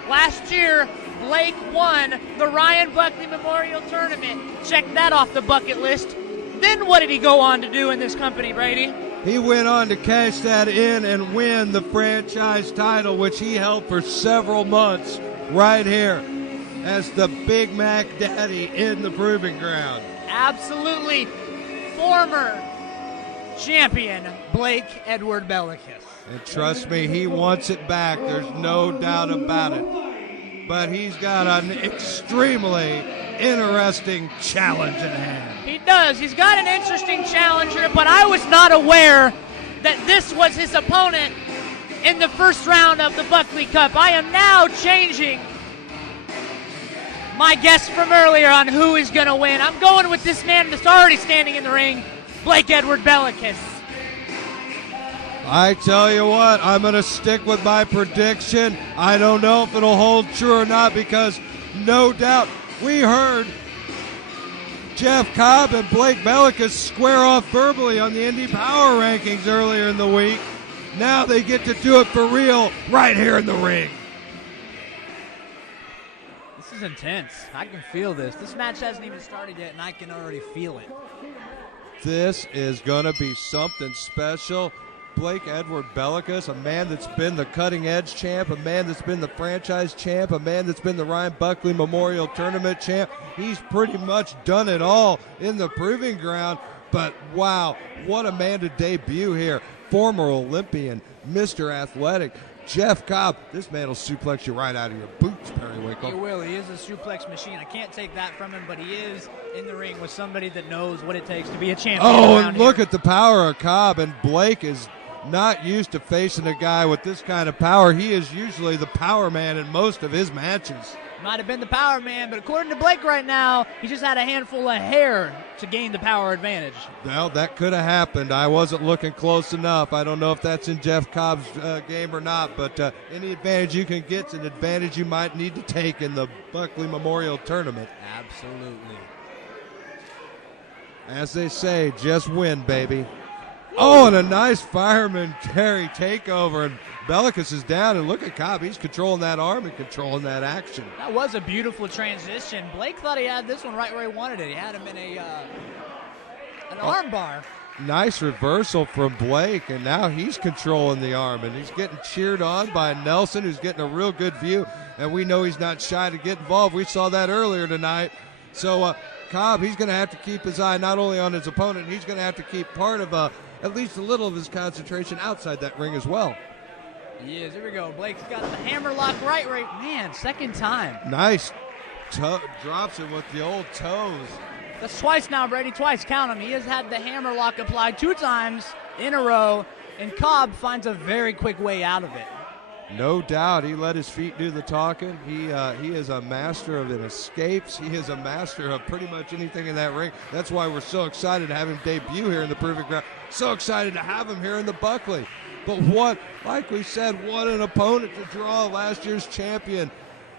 Last year, Blake won the Ryan Buckley Memorial Tournament. Check that off the bucket list. Then what did he go on to do in this company, Brady? He went on to cash that in and win the franchise title, which he held for several months right here as the Big Mac Daddy in the Proving Ground. Absolutely. Former champion Blake Edward Bellicus. And trust me, he wants it back. There's no doubt about it. But he's got an extremely interesting challenge in hand. He does. He's got an interesting challenger, but I was not aware that this was his opponent in the first round of the Buckley Cup. I am now changing my guess from earlier on who is going to win. I'm going with this man that's already standing in the ring, Blake Edward Bellicus. I tell you what, I'm going to stick with my prediction. I don't know if it'll hold true or not because no doubt we heard Jeff Cobb and Blake Bellicus square off verbally on the Indie Power Rankings earlier in the week. Now they get to do it for real right here in the ring. This is intense. I can feel this. This match hasn't even started yet, and I can already feel it. This is going to be something special. Blake Edward Bellicus, a man that's been the cutting edge champ, a man that's been the franchise champ, a man that's been the Ryan Buckley Memorial Tournament champ. He's pretty much done it all in the Proving Ground. But wow, what a man to debut here. Former Olympian, Mr. Athletic, Jeff Cobb. This man will suplex you right out of your boots, Periwinkle. He will. He is a suplex machine. I can't take that from him, but he is in the ring with somebody that knows what it takes to be a champion. Oh, and look at the power of Cobb. And Blake is not used to facing a guy with this kind of power. He is usually the power man in most of his matches. Might have been the power man, but according to Blake right now, he just had a handful of hair to gain the power advantage. Well, that could have happened. I wasn't looking close enough. I don't know if that's in Jeff Cobb's game or not, but any advantage you can get is an advantage you might need to take in the Buckley Memorial Tournament. Absolutely. As they say, just win, baby. Oh, and a nice fireman carry takeover, and Bellicus is down, and look at Cobb. He's controlling that arm and controlling that action. That was a beautiful transition. Blake thought he had this one right where he wanted it. He had him in an arm bar. Nice reversal from Blake, and now he's controlling the arm, and he's getting cheered on by Nelson, who's getting a real good view, and we know he's not shy to get involved. We saw that earlier tonight. So Cobb, he's going to have to keep his eye not only on his opponent, he's going to have to keep part of at least a little of his concentration outside that ring as well. He is. Here we go. Blake's got the hammer lock right. Man, second time. Nice. Drops it with the old toes. That's twice now, Brady. Twice. Count him. He has had the hammer lock applied 2 times in a row, and Cobb finds a very quick way out of it. No doubt. He let his feet do the talking. He is a master of an escapes. He is a master of pretty much anything in that ring. That's why we're so excited to have him debut here in the Proving Ground. So excited to have him here in the Buckley. But like we said, what an opponent to draw, last year's champion.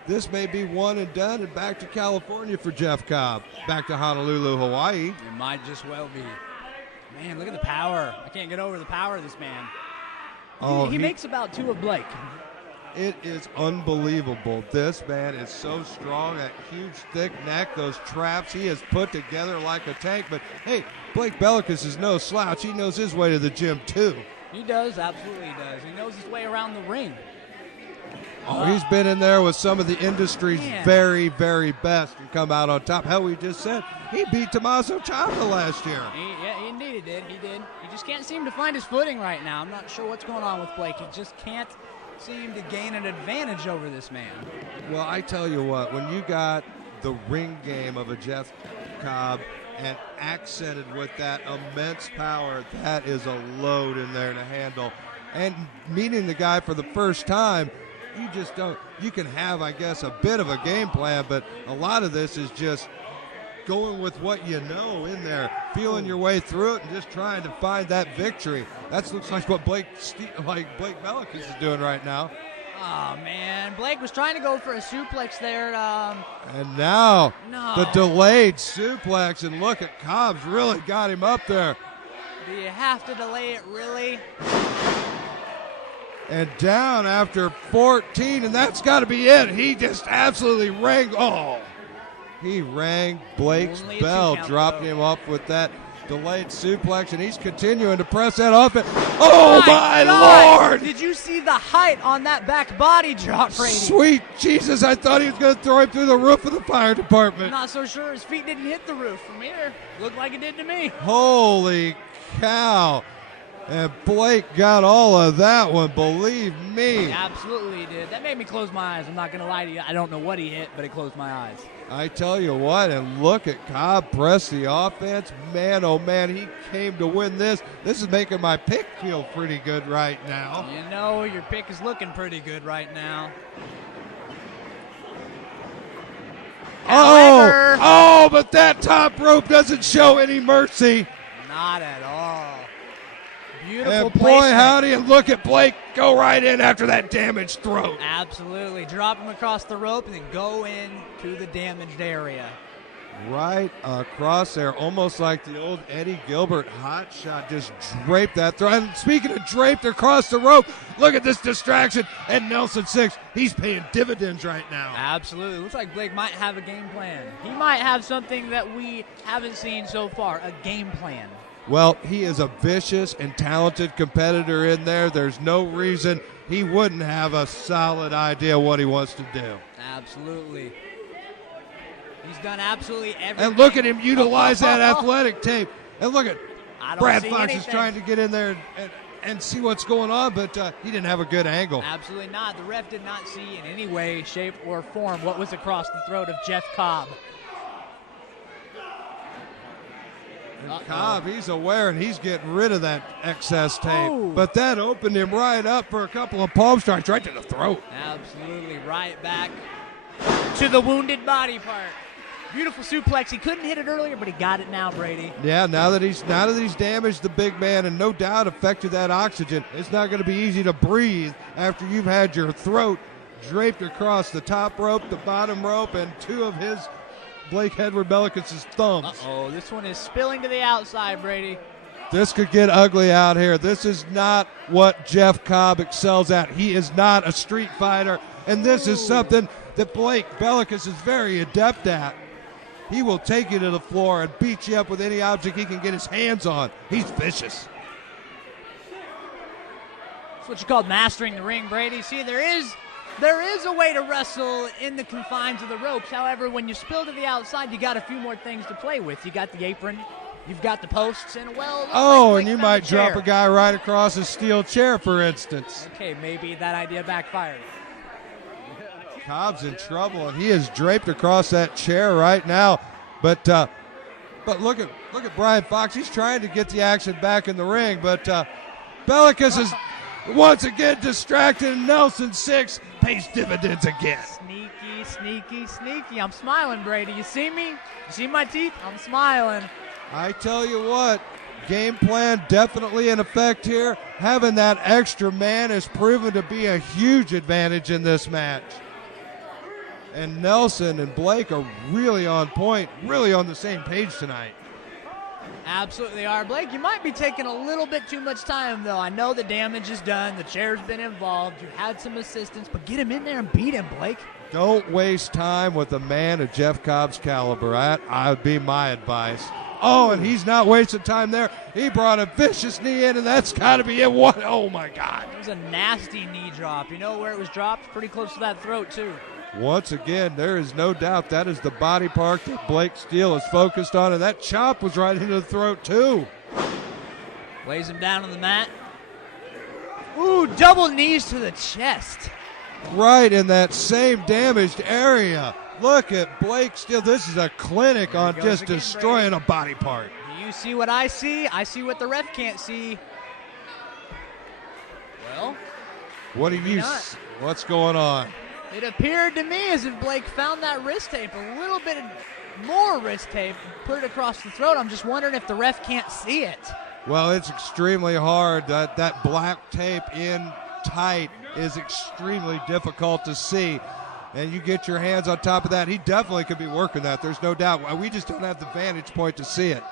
This may be one and done and back to California for Jeff Cobb. Back to Honolulu, Hawaii. It might just well be. Man, look at the power. I can't get over the power of this man. He makes about 2 of Blake. It is unbelievable. This man is so strong, that huge, thick neck, those traps he has put together like a tank. But, hey, Blake Bellicus is no slouch. He knows his way to the gym, too. He does, absolutely does. He knows his way around the ring. Oh, he's been in there with some of the industry's Man. very, very best and come out on top. Hell, we just said he beat Tommaso Ciampa last year. Indeed he did. He did. He just can't seem to find his footing right now. I'm not sure what's going on with Blake. He just can't seem to gain an advantage over this man. Well, I tell you what, when you got the ring game of a Jeff Cobb and accented with that immense power, that is a load in there to handle. And meeting the guy for the first time, you just don't, you can have, I guess, a bit of a game plan, but a lot of this is just going with what you know in there, feeling your way through it and just trying to find that victory. That looks like what Blake Bellicus is doing right now. Oh, man. Blake was trying to go for a suplex there. And now the delayed suplex, and look at Cobb's really got him up there. Do you have to delay it, really? And down after 14, and that's got to be it. He just absolutely rang. Oh, he rang Blake's Only a bell, 2 count, dropping though. him up with that delayed suplex, and he's continuing to press that offense. Oh, my God. Lord! Did you see the height on that back body drop, Brady? Sweet Jesus, I thought he was going to throw him through the roof of the fire I'm department. not so sure his feet didn't hit the roof from here. Looked like it did to me. Holy cow. And Blake got all of that one, believe me. He absolutely did. That made me close my eyes. I'm not going to lie to you. I don't know what he hit, but it closed my eyes. I tell you what, and look at Cobb press the offense. Man, oh man, he came to win this. This is making my pick feel pretty good right now. You know, your pick is looking pretty good right now. However, Oh, but that top rope doesn't show any mercy. not at all. Beautiful And boy, placement. howdy, and look at Blake go right in after that damaged throat. Absolutely. Drop him across the rope and then go in to the damaged area. Right across there, almost like the old Eddie Gilbert hot shot, just draped that throw. And speaking of draped across the rope, look at this distraction. And Nelson Six, he's paying dividends right now. Absolutely. Looks like Blake might have a game plan. He might have something that we haven't seen so far, a game plan. Well, he is a vicious and talented competitor in there. There's no reason he wouldn't have a solid idea what he wants to do. Absolutely. He's done absolutely everything. And look at him utilize that athletic tape. And look at I don't Brad see Fox anything. is trying to get in there and see what's going on, but he didn't have a good angle. Absolutely not. The ref did not see in any way, shape, or form what was across the throat of Jeff Cobb. And Cobb, he's aware, and he's getting rid of that excess tape. Oh. But that opened him right up for a couple of palm strikes right to the throat. Absolutely right back to the wounded body part. Beautiful suplex. He couldn't hit it earlier, but he got it now, Brady. Yeah, now that he's damaged the big man and no doubt affected that oxygen, it's not going to be easy to breathe after you've had your throat draped across the top rope, the bottom rope, and two of his Blake Edward Bellicus' thumbs. Uh-oh, this one is spilling to the outside, Brady. This could get ugly out here. This is not what Jeff Cobb excels at. He is not a street fighter, and this is something that Blake Bellicus is very adept at. He will take you to the floor and beat you up with any object he can get his hands on. He's vicious. That's what you call mastering the ring, Brady. See, there is a way to wrestle in the confines of the ropes. However, when you spill to the outside, you got a few more things to play with. You got the apron, you've got the posts, and well. Oh, like and you found might a drop chair. a guy right across a steel chair, for instance. Okay, maybe that idea backfired. Cobb's in trouble, and he is draped across that chair right now. But look at Brian Fox. He's trying to get the action back in the ring, but Bellicus is once again distracted, and Nelson Six pays dividends again. Sneaky, sneaky, sneaky. I'm smiling, Brady. You see me? You see my teeth? I'm smiling. I tell you what, game plan definitely in effect here. Having that extra man has proven to be a huge advantage in this match. And Nelson and Blake are really on point, really on the same page tonight. Absolutely they are. Blake, you might be taking a little bit too much time, though. I know the damage is done. The chair's been involved. You had some assistance, but get him in there and beat him, Blake. Don't waste time with a man of Jeff Cobb's caliber. That would be my advice. Oh, and he's not wasting time there. He brought a vicious knee in, and that's got to be it. What? Oh, my God. It was a nasty knee drop. You know where it was dropped? Pretty close to that throat, too. Once again, there is no doubt that is the body part that Blake Steele is focused on, and that chop was right into the throat, too. Lays him down on the mat. Ooh, double knees to the chest. Right in that same damaged area. Look at Blake Steele. This is a clinic on just again, destroying Brady. A body part. Do you see what I see? I see what the ref can't see. Well, what do you see? What's going on? It appeared to me as if Blake found that wrist tape, a little bit more wrist tape, put it across the throat. I'm just wondering if the ref can't see it. Well, it's extremely hard. That black tape in tight is extremely difficult to see. And you get your hands on top of that. He definitely could be working that. There's no doubt. We just don't have the vantage point to see it.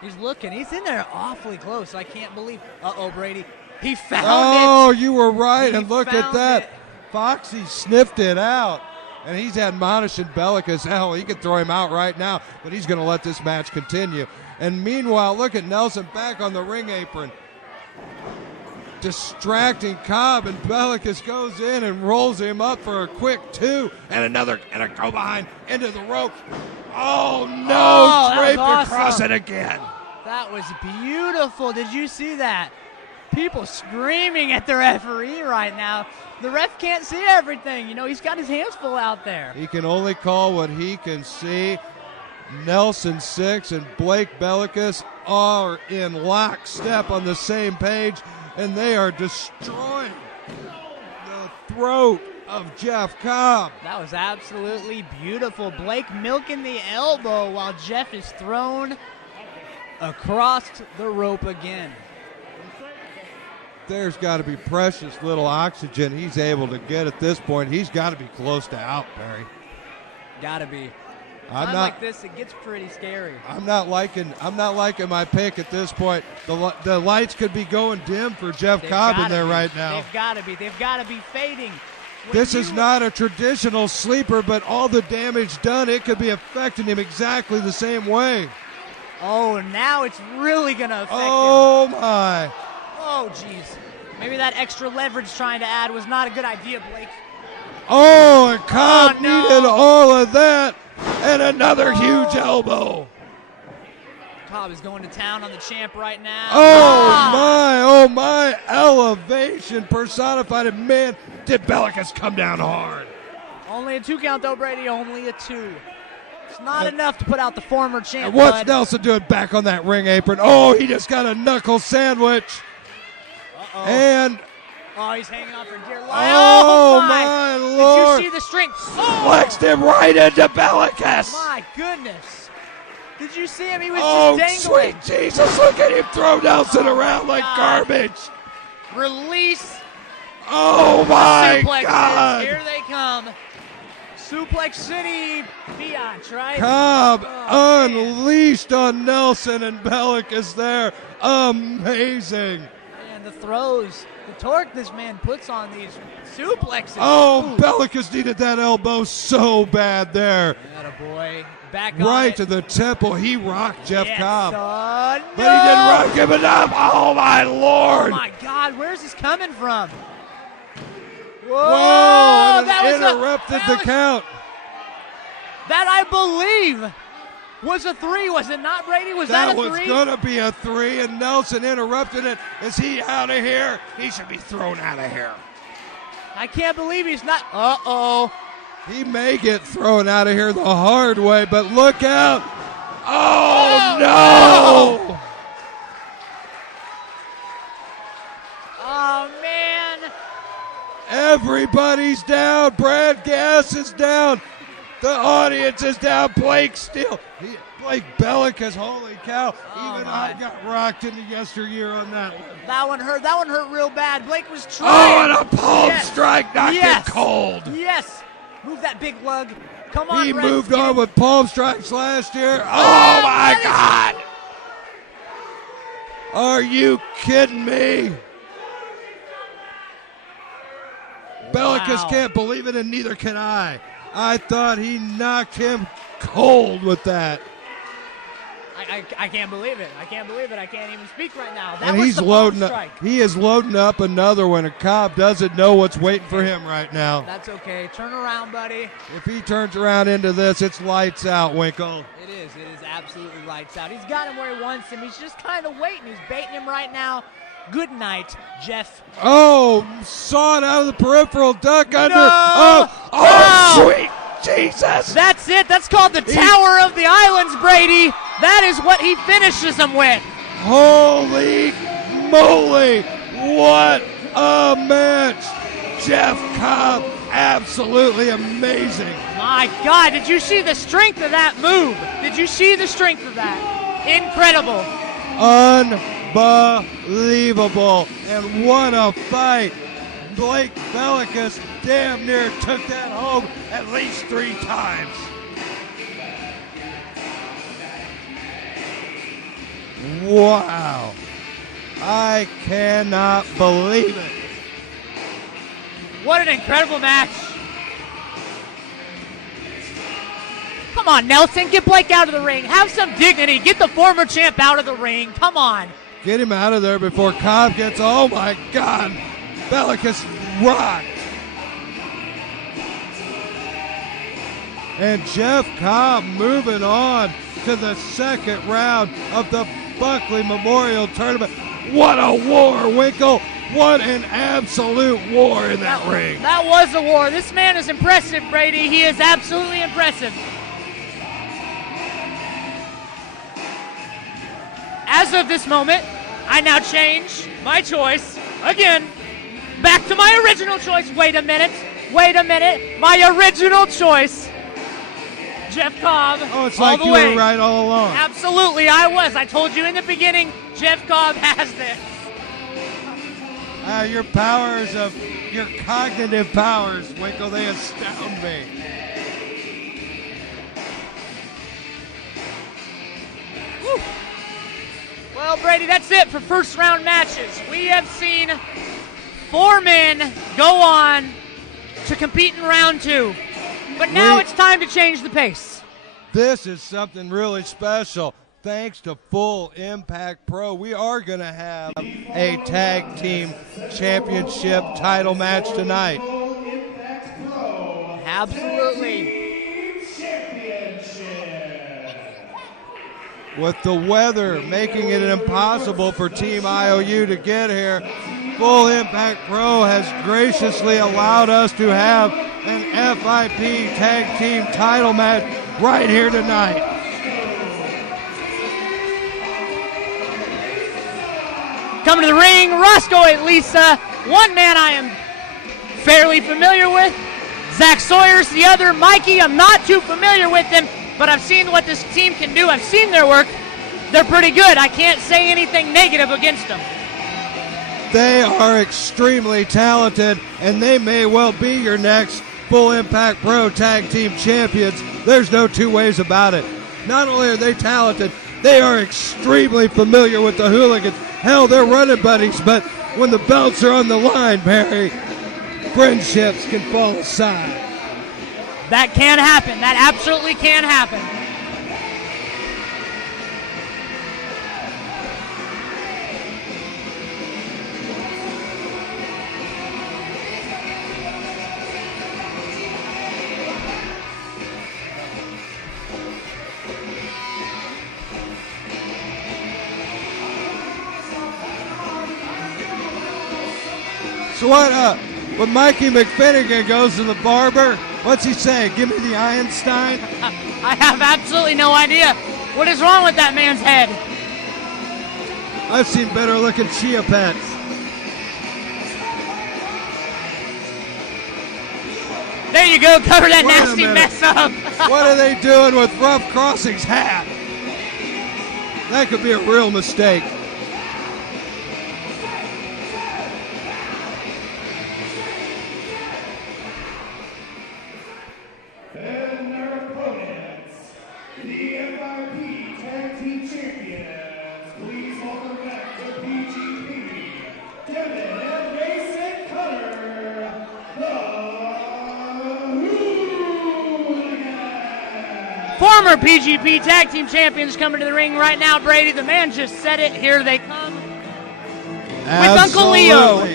He's looking. He's in there awfully close. I can't believe. Uh-oh, Brady. He found it. Oh, you were right. And look at that. It. Foxy sniffed it out. And he's admonishing Bellicus. Hell, he could throw him out right now. But he's going to let this match continue. And meanwhile, look at Nelson back on the ring apron. Distracting Cobb, and Bellicus goes in and rolls him up for a quick 2 and a go behind into the rope. Oh no, draped across it again. That was beautiful. Did you see that? People screaming at the referee right now. The ref can't see everything. You know, he's got his hands full out there. He can only call what he can see. Nelson 6 and Blake Bellicus are in lockstep on the same page. And they are destroying the throat of Jeff Cobb. That was absolutely beautiful. Blake milking the elbow while Jeff is thrown across the rope again. There's got to be precious little oxygen he's able to get at this point. He's got to be close to out, Barry. Got to be. I'm not like this. It gets pretty scary. I'm not liking my pick at this point. The lights could be going dim for Jeff Cobb in there right now. They've got to be. They've got to be fading. This is not a traditional sleeper, but all the damage done, it could be affecting him exactly the same way. Oh, now it's really gonna affect him. Oh my. Oh jeez. Maybe that extra leverage trying to add was not a good idea, Blake. Oh, and Cobb needed all of that. And another huge elbow. Cobb is going to town on the champ right now. Oh my, elevation personified. And man, did Bellicus come down hard. Only a 2 count though, Brady, only a 2. It's not enough to put out the former champ. And what's Nelson doing back on that ring apron? Oh, he just got a knuckle sandwich. Uh-oh. And he's hanging on for dear life. Oh, my Lord. Did you see the strength? Flexed him right into Bellicus. My goodness. Did you see him? He was just dangling. Sweet Jesus, look at him throw Nelson around like garbage. Release. Oh, my Suplexes. God. Here they come. Suplex City Biatch, right? Cobb unleashed on Nelson and Bellicus there. Amazing. And the throws. The torque this man puts on these suplexes. Oh, Bellicus needed that elbow so bad there. Attaboy. Back right to the temple. He rocked Jeff Cobb. No. But he didn't rock him enough. Oh, my Lord. Oh, my God. Where's this coming from? Whoa. And that interrupted the count. That, I believe, was a 3, was it not, Brady? Was that a 3? That was going to be a 3, and Nelson interrupted it. Is he out of here? He should be thrown out of here. I can't believe he's not. Uh-oh. He may get thrown out of here the hard way, but look out. Oh, no. Oh, man. Everybody's down. Brad Gass is down. The audience is down. Blake Steele. Blake Bellicus, holy cow. Even I got rocked into yesteryear on that one. That one hurt. That one hurt real bad. Blake was trying. Oh, and a palm strike knocked him cold. Yes. Move that big lug. Come on, He Red. moved on with palm strikes last year. Oh, my God. Are you kidding me? Bellicus can't believe it, and neither can I. I thought he knocked him cold with that. I can't believe it. I can't believe it. I can't even speak right now. That And was he's the loading bomb up. strike. He is loading up another one, and Cobb doesn't know what's waiting for him right now. That's okay. Turn around, buddy. If he turns around into this, it's lights out, Winkle. It is absolutely lights out. He's got him where he wants him. He's just kind of waiting. He's baiting him right now. Good night, Jeff. Oh, saw it out of the peripheral, duck under. No! Sweet Jesus. That's it. That's called the Tower of the Islands, Brady. That is what he finishes him with. Holy moly, what a match. Jeff Cobb, absolutely amazing. My God, did you see the strength of that move? Did you see the strength of that? Incredible. Unbelievable. And what a fight. Blake Bellicus damn near took that home at least 3 times. Wow. I cannot believe it. What an incredible match. Come on, Nelson, get Blake out of the ring. Have some dignity. Get the former champ out of the ring. Come on. Get him out of there before Cobb gets, oh my God. Bellicus rocked. And Jeff Cobb moving on to the second round of the Buckley Memorial Tournament. What a war, Winkle. What an absolute war in that ring. That was a war. This man is impressive, Brady. He is absolutely impressive. As of this moment, I now change my choice again back to my original choice. Wait a minute. My original choice. Jeff Cobb. Oh, it's like you were right all along. Absolutely, I was. I told you in the beginning, Jeff Cobb has this. Your powers of your cognitive powers, Winkle, they astound me. Whew. Well, Brady, that's it for first round matches. We have seen 4 men go on to compete in round 2. But now it's time to change the pace. This is something really special. Thanks to Full Impact Pro, we are going to have a tag team championship title match tonight. Absolutely. With the weather making it impossible for Team IOU to get here, Full Impact Pro has graciously allowed us to have an FIP tag team title match right here tonight. Coming to the ring, Roscoe and Lisa. One man I am fairly familiar with. Zach Sawyer's the other. Mikey, I'm not too familiar with him, but I've seen what this team can do. I've seen their work. They're pretty good. I can't say anything negative against them. They are extremely talented, and they may well be your next Full Impact Pro Tag Team Champions. There's no two ways about it. Not only are they talented, they are extremely familiar with the Hooligans. Hell, they're running buddies, but when the belts are on the line, Barry, friendships can fall aside. That can happen. That absolutely can happen. So when Mikey McFinnigan goes to the barber, what's he say? Give me the Einstein? I have absolutely no idea. What is wrong with that man's head? I've seen better looking chia pets. There you go, cover that nasty mess up. What are they doing with Rough Crossing's hat? That could be a real mistake. And their opponents, the FIP Tag Team Champions, please welcome back to former PGP Tag Team Champions coming to the ring right now, Brady. The man just said it. Here they come. With Uncle Leo.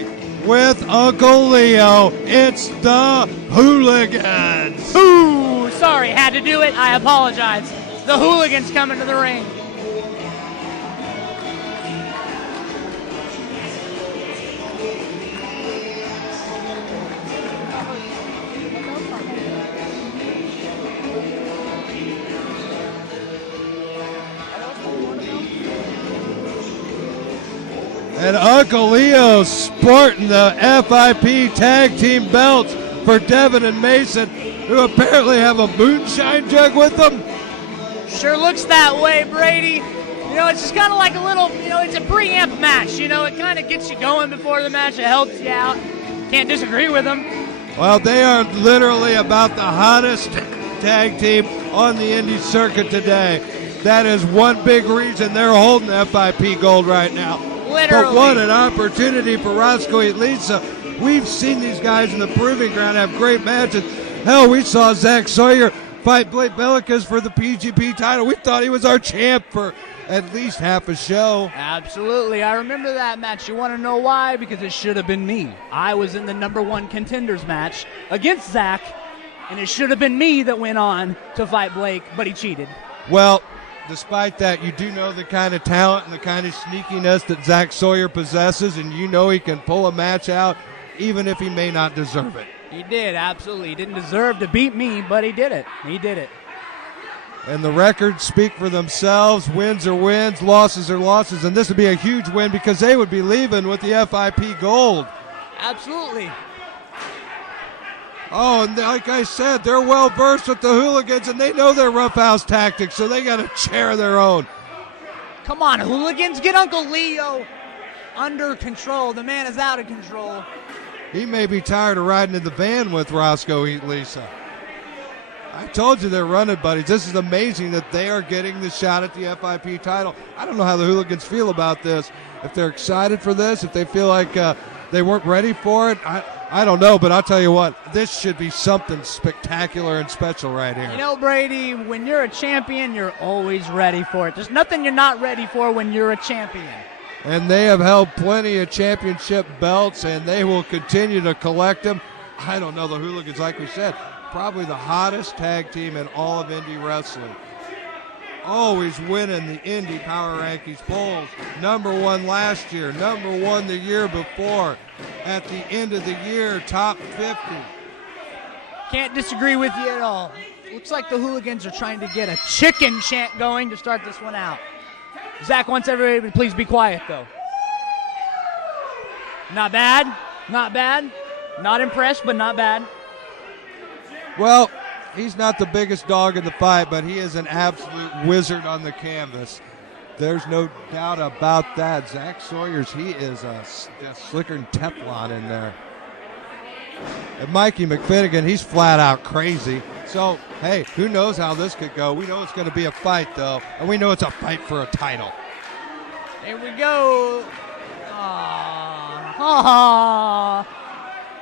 With Uncle Leo, it's the Hooligans. Ooh, sorry, had to do it. I apologize. The Hooligans coming to the ring. And Uncle Leo sporting the FIP tag team belts for Devin and Mason, who apparently have a moonshine jug with them. Sure looks that way, Brady. You know, it's just kind of like a little, it's a preamp match. You know, it kind of gets you going before the match. It helps you out. Can't disagree with them. Well, they are literally about the hottest tag team on the indie circuit today. That is one big reason they're holding FIP gold right now. Literally. But what an opportunity for Roscoe and Lisa. We've seen these guys in the Proving Ground have great matches. Hell, we saw Zach Sawyer fight Blake Bellicus for the PGP title. We thought he was our champ for at least half a show. Absolutely. I remember that match. You want to know why? Because it should have been me. I was in the #1 contenders match against Zach, and it should have been me that went on to fight Blake, but he cheated. Well, despite that, you do know the kind of talent and the kind of sneakiness that Zach Sawyer possesses, and you know he can pull a match out even if he may not deserve it. He did, absolutely. He didn't deserve to beat me, but he did it. He did it. And the records speak for themselves. Wins are wins, losses are losses, and this would be a huge win because they would be leaving with the FIP gold. Absolutely. Oh, and like I said, they're well versed with the Hooligans, and they know their roughhouse tactics, so they got a chair of their own. Come on, Hooligans, get Uncle Leo under control. The man is out of control. He may be tired of riding in the van with Roscoe Eat Lisa. I told you they're running buddies. This is amazing that they are getting the shot at the FIP title. I don't know how the Hooligans feel about this. If they're excited for this, if they feel like they weren't ready for it, I don't know, but I'll tell you what, this should be something spectacular and special right here. You know, Brady, when you're a champion, you're always ready for it. There's nothing you're not ready for when you're a champion. And they have held plenty of championship belts, and they will continue to collect them. I don't know, the Hooligans, like we said, probably the hottest tag team in all of indie wrestling. Always winning the Indie Power Rankings polls. #1 last year, #1 the year before. At the end of the year, top 50. Can't disagree with you at all. Looks like the Hooligans are trying to get a chicken chant going to start this one out. Zach wants everybody to please be quiet, though. Not bad. Not bad. Not impressed, but not bad. Well, he's not the biggest dog in the fight, but he is an absolute wizard on the canvas. There's no doubt about that. Zach Sawyer's, he is a slicker than Teflon in there. And Mikey McFinnigan, he's flat out crazy. So, hey, who knows how this could go. We know it's going to be a fight, though, and we know it's a fight for a title. Here we go. Aww.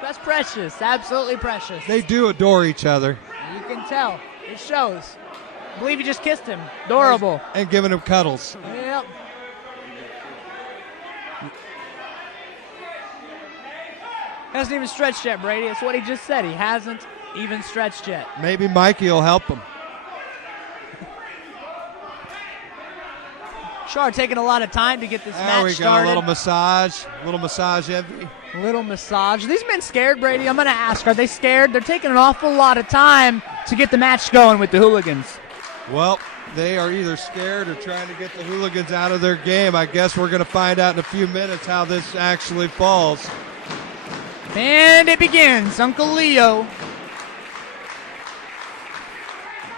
That's precious. Absolutely precious. They do adore each other. You can tell. It shows. I believe he just kissed him. Adorable. And giving him cuddles. Yep. Hasn't even stretched yet, Brady. That's what he just said. He hasn't even stretched yet. Maybe Mikey will help him. Sure, taking a lot of time to get this match started. There we go, a little massage envy. A little massage. Are these men scared, Brady? I'm going to ask, are they scared? They're taking an awful lot of time to get the match going with the Hooligans. Well, they are either scared or trying to get the Hooligans out of their game. I guess we're going to find out in a few minutes how this actually falls. And it begins. Uncle Leo.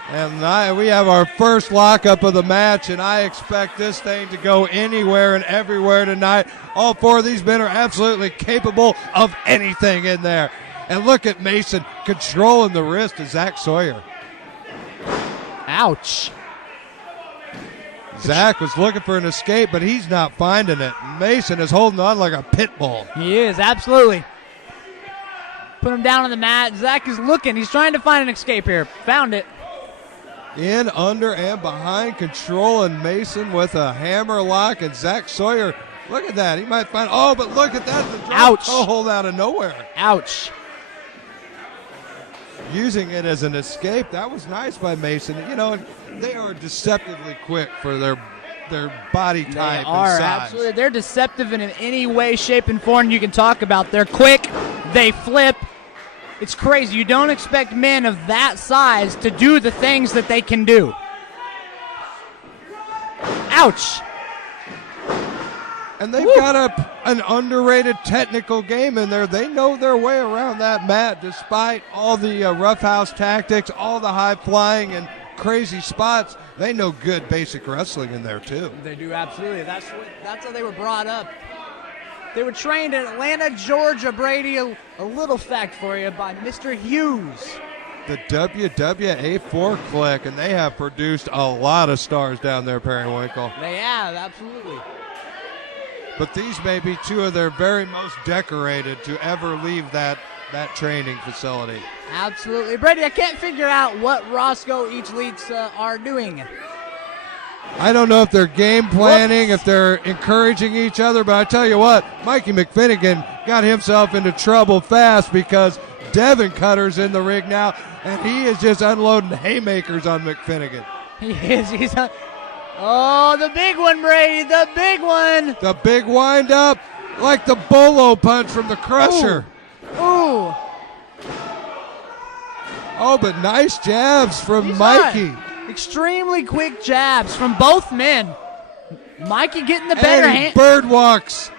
And we have our first lockup of the match, and I expect this thing to go anywhere and everywhere tonight. All four of these men are absolutely capable of anything in there. And look at Mason controlling the wrist of Zach Sawyer. Ouch. Zach was looking for an escape, but he's not finding it. Mason is holding on like a pit bull. He is, absolutely. Put him down on the mat. Zach is looking. He's trying to find an escape here. Found it. In, under, and behind, controlling Mason with a hammer lock, and Zach Sawyer, look at that. He might find, oh, but look at that. The Ouch. toe hold out of nowhere. Ouch. Using it as an escape. That was nice by Mason. You know, they are deceptively quick for their body type They and are, size. absolutely. They're deceptive in any way, shape, and form you can talk about. They're quick. They flip. It's crazy. You don't expect men of that size to do the things that they can do. Ouch. And they've got an underrated technical game in there. They know their way around that mat despite all the roughhouse tactics, all the high flying and crazy spots. They know good basic wrestling in there too. They do, absolutely. That's how they were brought up. They were trained in Atlanta, Georgia, Brady. A little fact for you by Mr. Hughes. The WWA4 clique, and they have produced a lot of stars down there, Periwinkle. They have, absolutely. But these may be two of their very most decorated to ever leave that training facility. Absolutely. Brady, I can't figure out what Roscoe each leads are doing. I don't know if they're game planning, if they're encouraging each other, but I tell you what, Mikey McFinnigan got himself into trouble fast because Devin Cutter's in the ring now, and he is just unloading haymakers on McFinnigan. He is. He's on. Oh, the big one, Brady, the big one. The big wind up, like the bolo punch from the Crusher. Ooh. Oh, but nice jabs from He's Mikey. on. Extremely quick jabs from both men. Mikey getting the better And he hand. bird walks.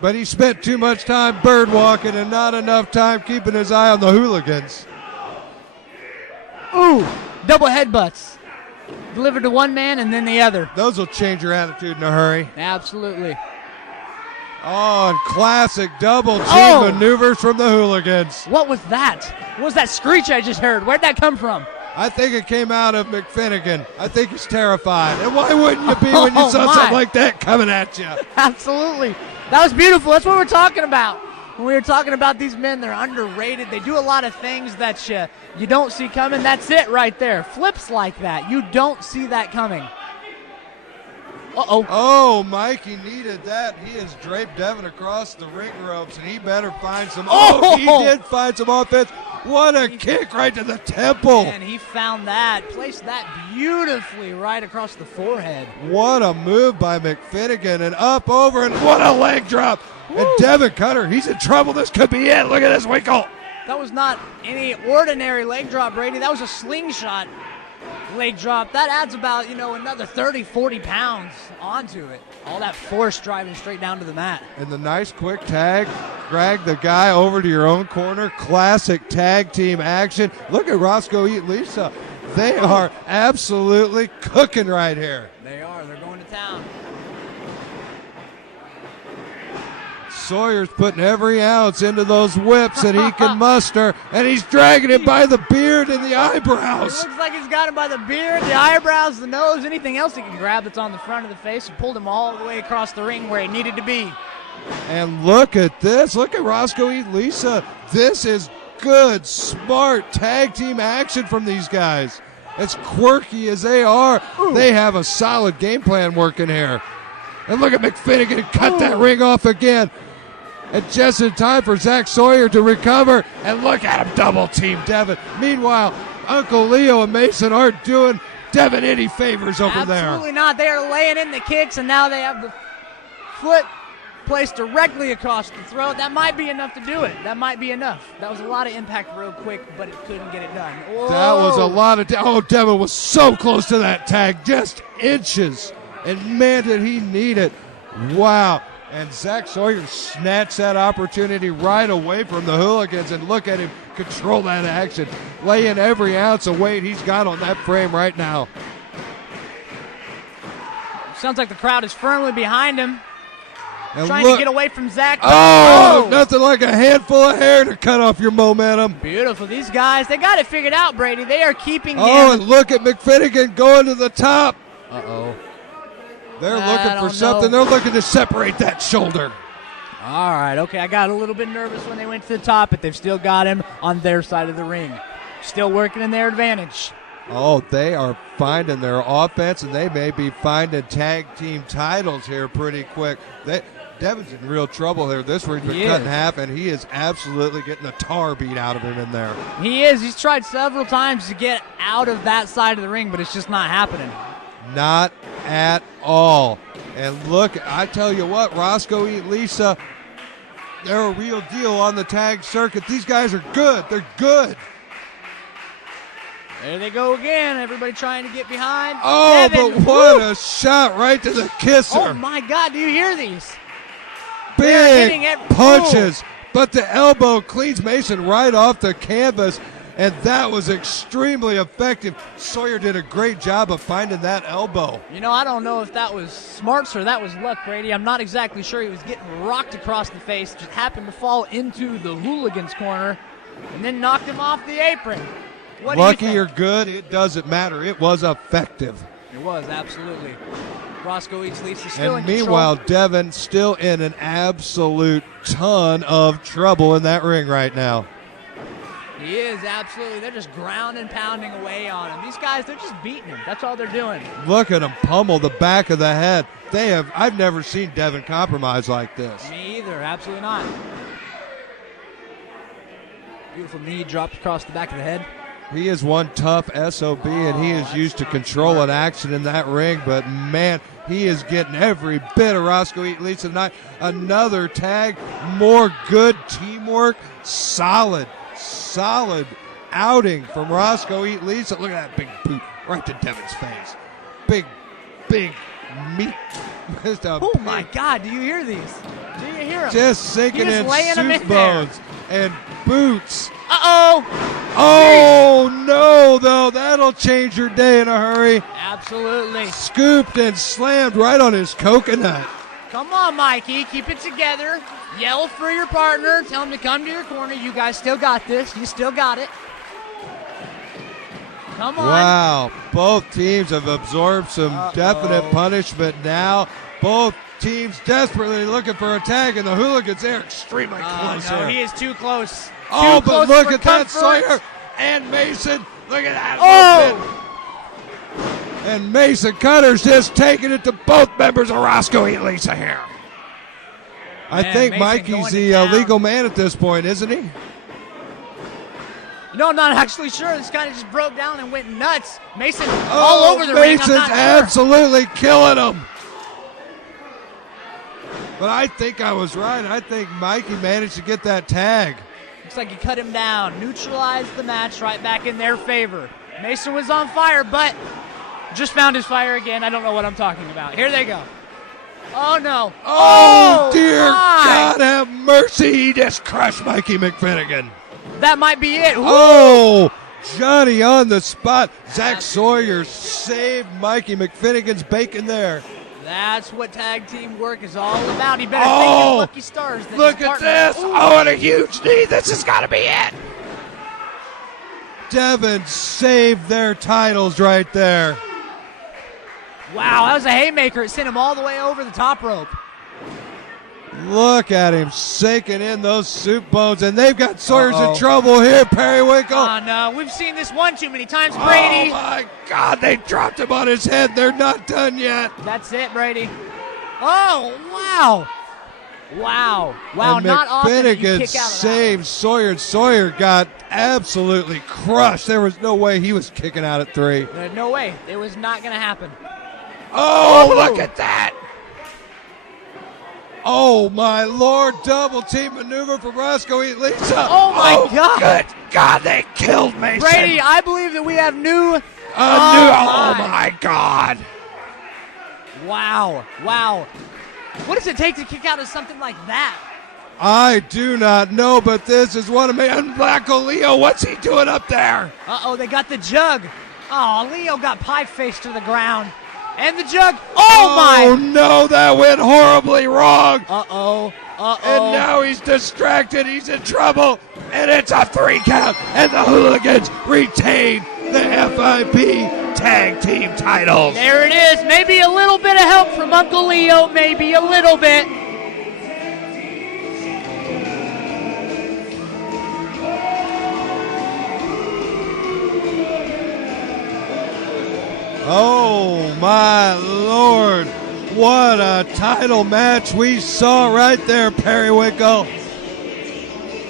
But he spent too much time bird walking and not enough time keeping his eye on the Hooligans. Ooh, double headbutts. Delivered to one man and then the other. Those will change your attitude in a hurry. Absolutely. Oh, and classic double team Oh. maneuvers from the Hooligans. What was that? What was that screech I just heard? Where'd that come from? I think it came out of McFinnigan. I think he's terrified. And why wouldn't you be when you Oh, saw my. something like that coming at you? Absolutely. That was beautiful. That's what we're talking about. When we were talking about these men, they're underrated. They do a lot of things that you don't see coming. That's it right there. Flips like that. You don't see that coming. Uh-oh. Oh, Mikey needed that. He has draped Devin across the ring ropes, and he better find some. Oh! Oh, he did find some offense. What a kick right to the temple. And he found that. Placed that beautifully right across the forehead. What a move by McFinnigan, and up over, and what a leg drop. And Devin Cutter, he's in trouble. This could be it. Look at this Winkle. That was not any ordinary leg drop, Brady. That was a slingshot leg drop. That adds about, another 30, 40 pounds onto it. All that force driving straight down to the mat. And the nice quick tag, drag the guy over to your own corner. Classic tag team action. Look at Roscoe eat Lisa. They are absolutely cooking right here. They are. They're going to town. Sawyer's putting every ounce into those whips that he can muster, and he's dragging it by the beard and the eyebrows. It looks like he's got him by the beard, the eyebrows, the nose, anything else he can grab that's on the front of the face, and pulled him all the way across the ring where he needed to be. And look at this. Look at Roscoe eat Lisa. This is good, smart tag team action from these guys. As quirky as they are, they have a solid game plan working here. And look at McFinnigan cut that ring off again. And just in time for Zach Sawyer to recover. And look at him double team Devin. Meanwhile, Uncle Leo and Mason aren't doing Devin any favors over there. Absolutely not. They are laying in the kicks, and now they have the foot placed directly across the throat. That might be enough to do it. That might be enough. That was a lot of impact real quick, but it couldn't get it done. Whoa. That was a lot of... Devin was so close to that tag. Just inches. And man, did he need it. Wow. And Zach Sawyer snatched that opportunity right away from the Hooligans, and look at him control that action, laying every ounce of weight he's got on that frame right now. Sounds like the crowd is firmly behind him, And trying look, to get away from Zach. nothing like a handful of hair to cut off your momentum. Beautiful. These guys, they got it figured out, Brady. They are keeping him. And look at McFinnigan going to the top. Uh-oh. They're looking for something. They're looking to separate that shoulder. All right, okay. I got a little bit nervous when they went to the top, but they've still got him on their side of the ring. Still working in their advantage. Oh, they are finding their offense, and they may be finding tag team titles here pretty quick. Devin's in real trouble here. This ring's been cut in half, and he is absolutely getting the tar beat out of him in there. He is. He's tried several times to get out of that side of the ring, but it's just not happening. Not at all. And look, I tell you what, Roscoe and Lisa, they're a real deal on the tag circuit. These guys are good. They're good. There they go again. Everybody trying to get behind. Oh, Devin. but what a shot right to the kisser. Oh, my God. Do you hear these? They're Big punches. But the elbow cleans Mason right off the canvas, and that was extremely effective. Sawyer did a great job of finding that elbow. You know, I don't know if that was smarts or that was luck, Brady. I'm not exactly sure. He was getting rocked across the face, just happened to fall into the Hooligans corner, and then knocked him off the apron. What do you Lucky think? or good, it doesn't matter. It was effective. It was, absolutely. Roscoe eats Lisa still in And control. meanwhile, Devin still in an absolute ton of trouble in that ring right now. He is, absolutely. They're just ground and pounding away on him. These guys, they're just beating him. That's all they're doing. Look at him pummel the back of the head. I've never seen Devin compromise like this. Me either, absolutely not. Beautiful knee dropped across the back of the head. He is one tough SOB, and he is used to controlling action in that ring, but man, he is getting every bit of Roscoe Eat Lisa tonight. Another tag, more good teamwork, solid outing from Roscoe Eat Lisa. Look at that big boot right to Devin's face. Big meat. Oh my God, do you hear these? Do you hear them? Just sinking He is in laying them soup in there. bones and boots. Uh-oh. Oh, no, though. That'll change your day in a hurry. Absolutely. Scooped and slammed right on his coconut. Come on, Mikey. Keep it together. Yell for your partner. Tell him to come to your corner. You guys still got this. You still got it. Come on. Wow. Both teams have absorbed some definite punishment now. Both teams desperately looking for a tag, and the Hooligans are extremely close No, here. he is too close. Oh, Too but close look for at that, comfort. Sawyer and Mason. Look at that. Oh! And Mason Cutter's just taking it to both members of Roscoe Eat Lisa here. I Man, think Mason Mikey's going to the town. legal man at this point, isn't he? No, I'm not actually sure. This kind of just broke down and went nuts. Mason all over the ring. I'm Mason's not sure. absolutely killing him. But I think I was right. I think Mikey managed to get that tag. Looks like he cut him down. Neutralized the match right back in their favor. Mason was on fire, but just found his fire again. I don't know what I'm talking about. Here they go. Oh, no. Oh, dear my. God have mercy. He just crushed Mikey McFinnigan. That might be it. Ooh. Oh, Johnny on the spot. Zach Sawyer saved Mikey McFinnigan's bacon there. That's what tag team work is all about. He better Oh, thank his lucky stars. Than Look his at partner. this. Ooh. Oh, and a huge knee. This has got to be it. Devin saved their titles right there. Wow, that was a haymaker. It sent him all the way over the top rope. Look at him sinking in those soup bones, and they've got Sawyer's in trouble here, Periwinkle. Oh, no. We've seen this one too many times, Brady. Oh, my God. They dropped him on his head. They're not done yet. That's it, Brady. Oh, wow. Wow. Wow, And not often that you McFinnigan kick out of that. saved Sawyer, and Sawyer got absolutely crushed. There was no way he was kicking out at 3. There's no way. It was not going to happen. Oh, look at that. Oh, my Lord. Double team maneuver for Roscoe Eat Lisa. Oh, my God. Good God, they killed Mason. Brady, I believe that we have new... Oh, my God. Wow. Wow. What does it take to kick out of something like that? I do not know, but this is one of me. And Black Leo, what's he doing up there? Uh-oh, they got the jug. Oh, Leo got pie-faced to the ground. And the jug. Oh, my. No, that went horribly wrong. Uh-oh. Uh-oh. And now he's distracted. He's in trouble. And it's a 3 count. And the Hooligans retain the FIP Tag Team titles. There it is. Maybe a little bit of help from Uncle Leo. Maybe a little bit. Oh my Lord, what a title match we saw right there, Periwinkle.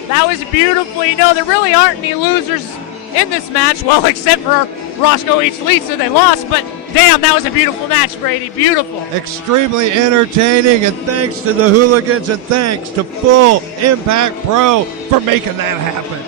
That was beautiful. You know, there really aren't any losers in this match, well, except for Roscoe H. Lisa, they lost, but damn, that was a beautiful match, Brady, beautiful. Extremely entertaining, and thanks to the Hooligans and thanks to Full Impact Pro for making that happen.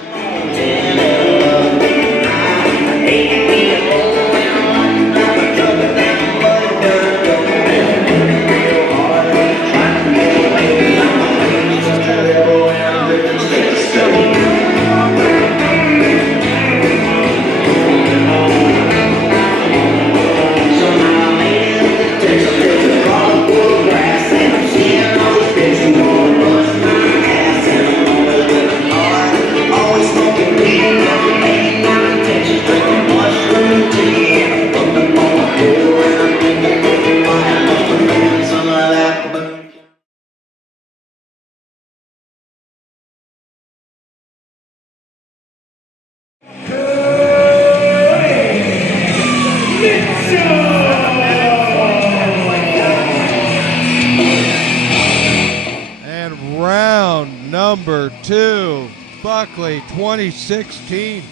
Number 2, Buckley 2016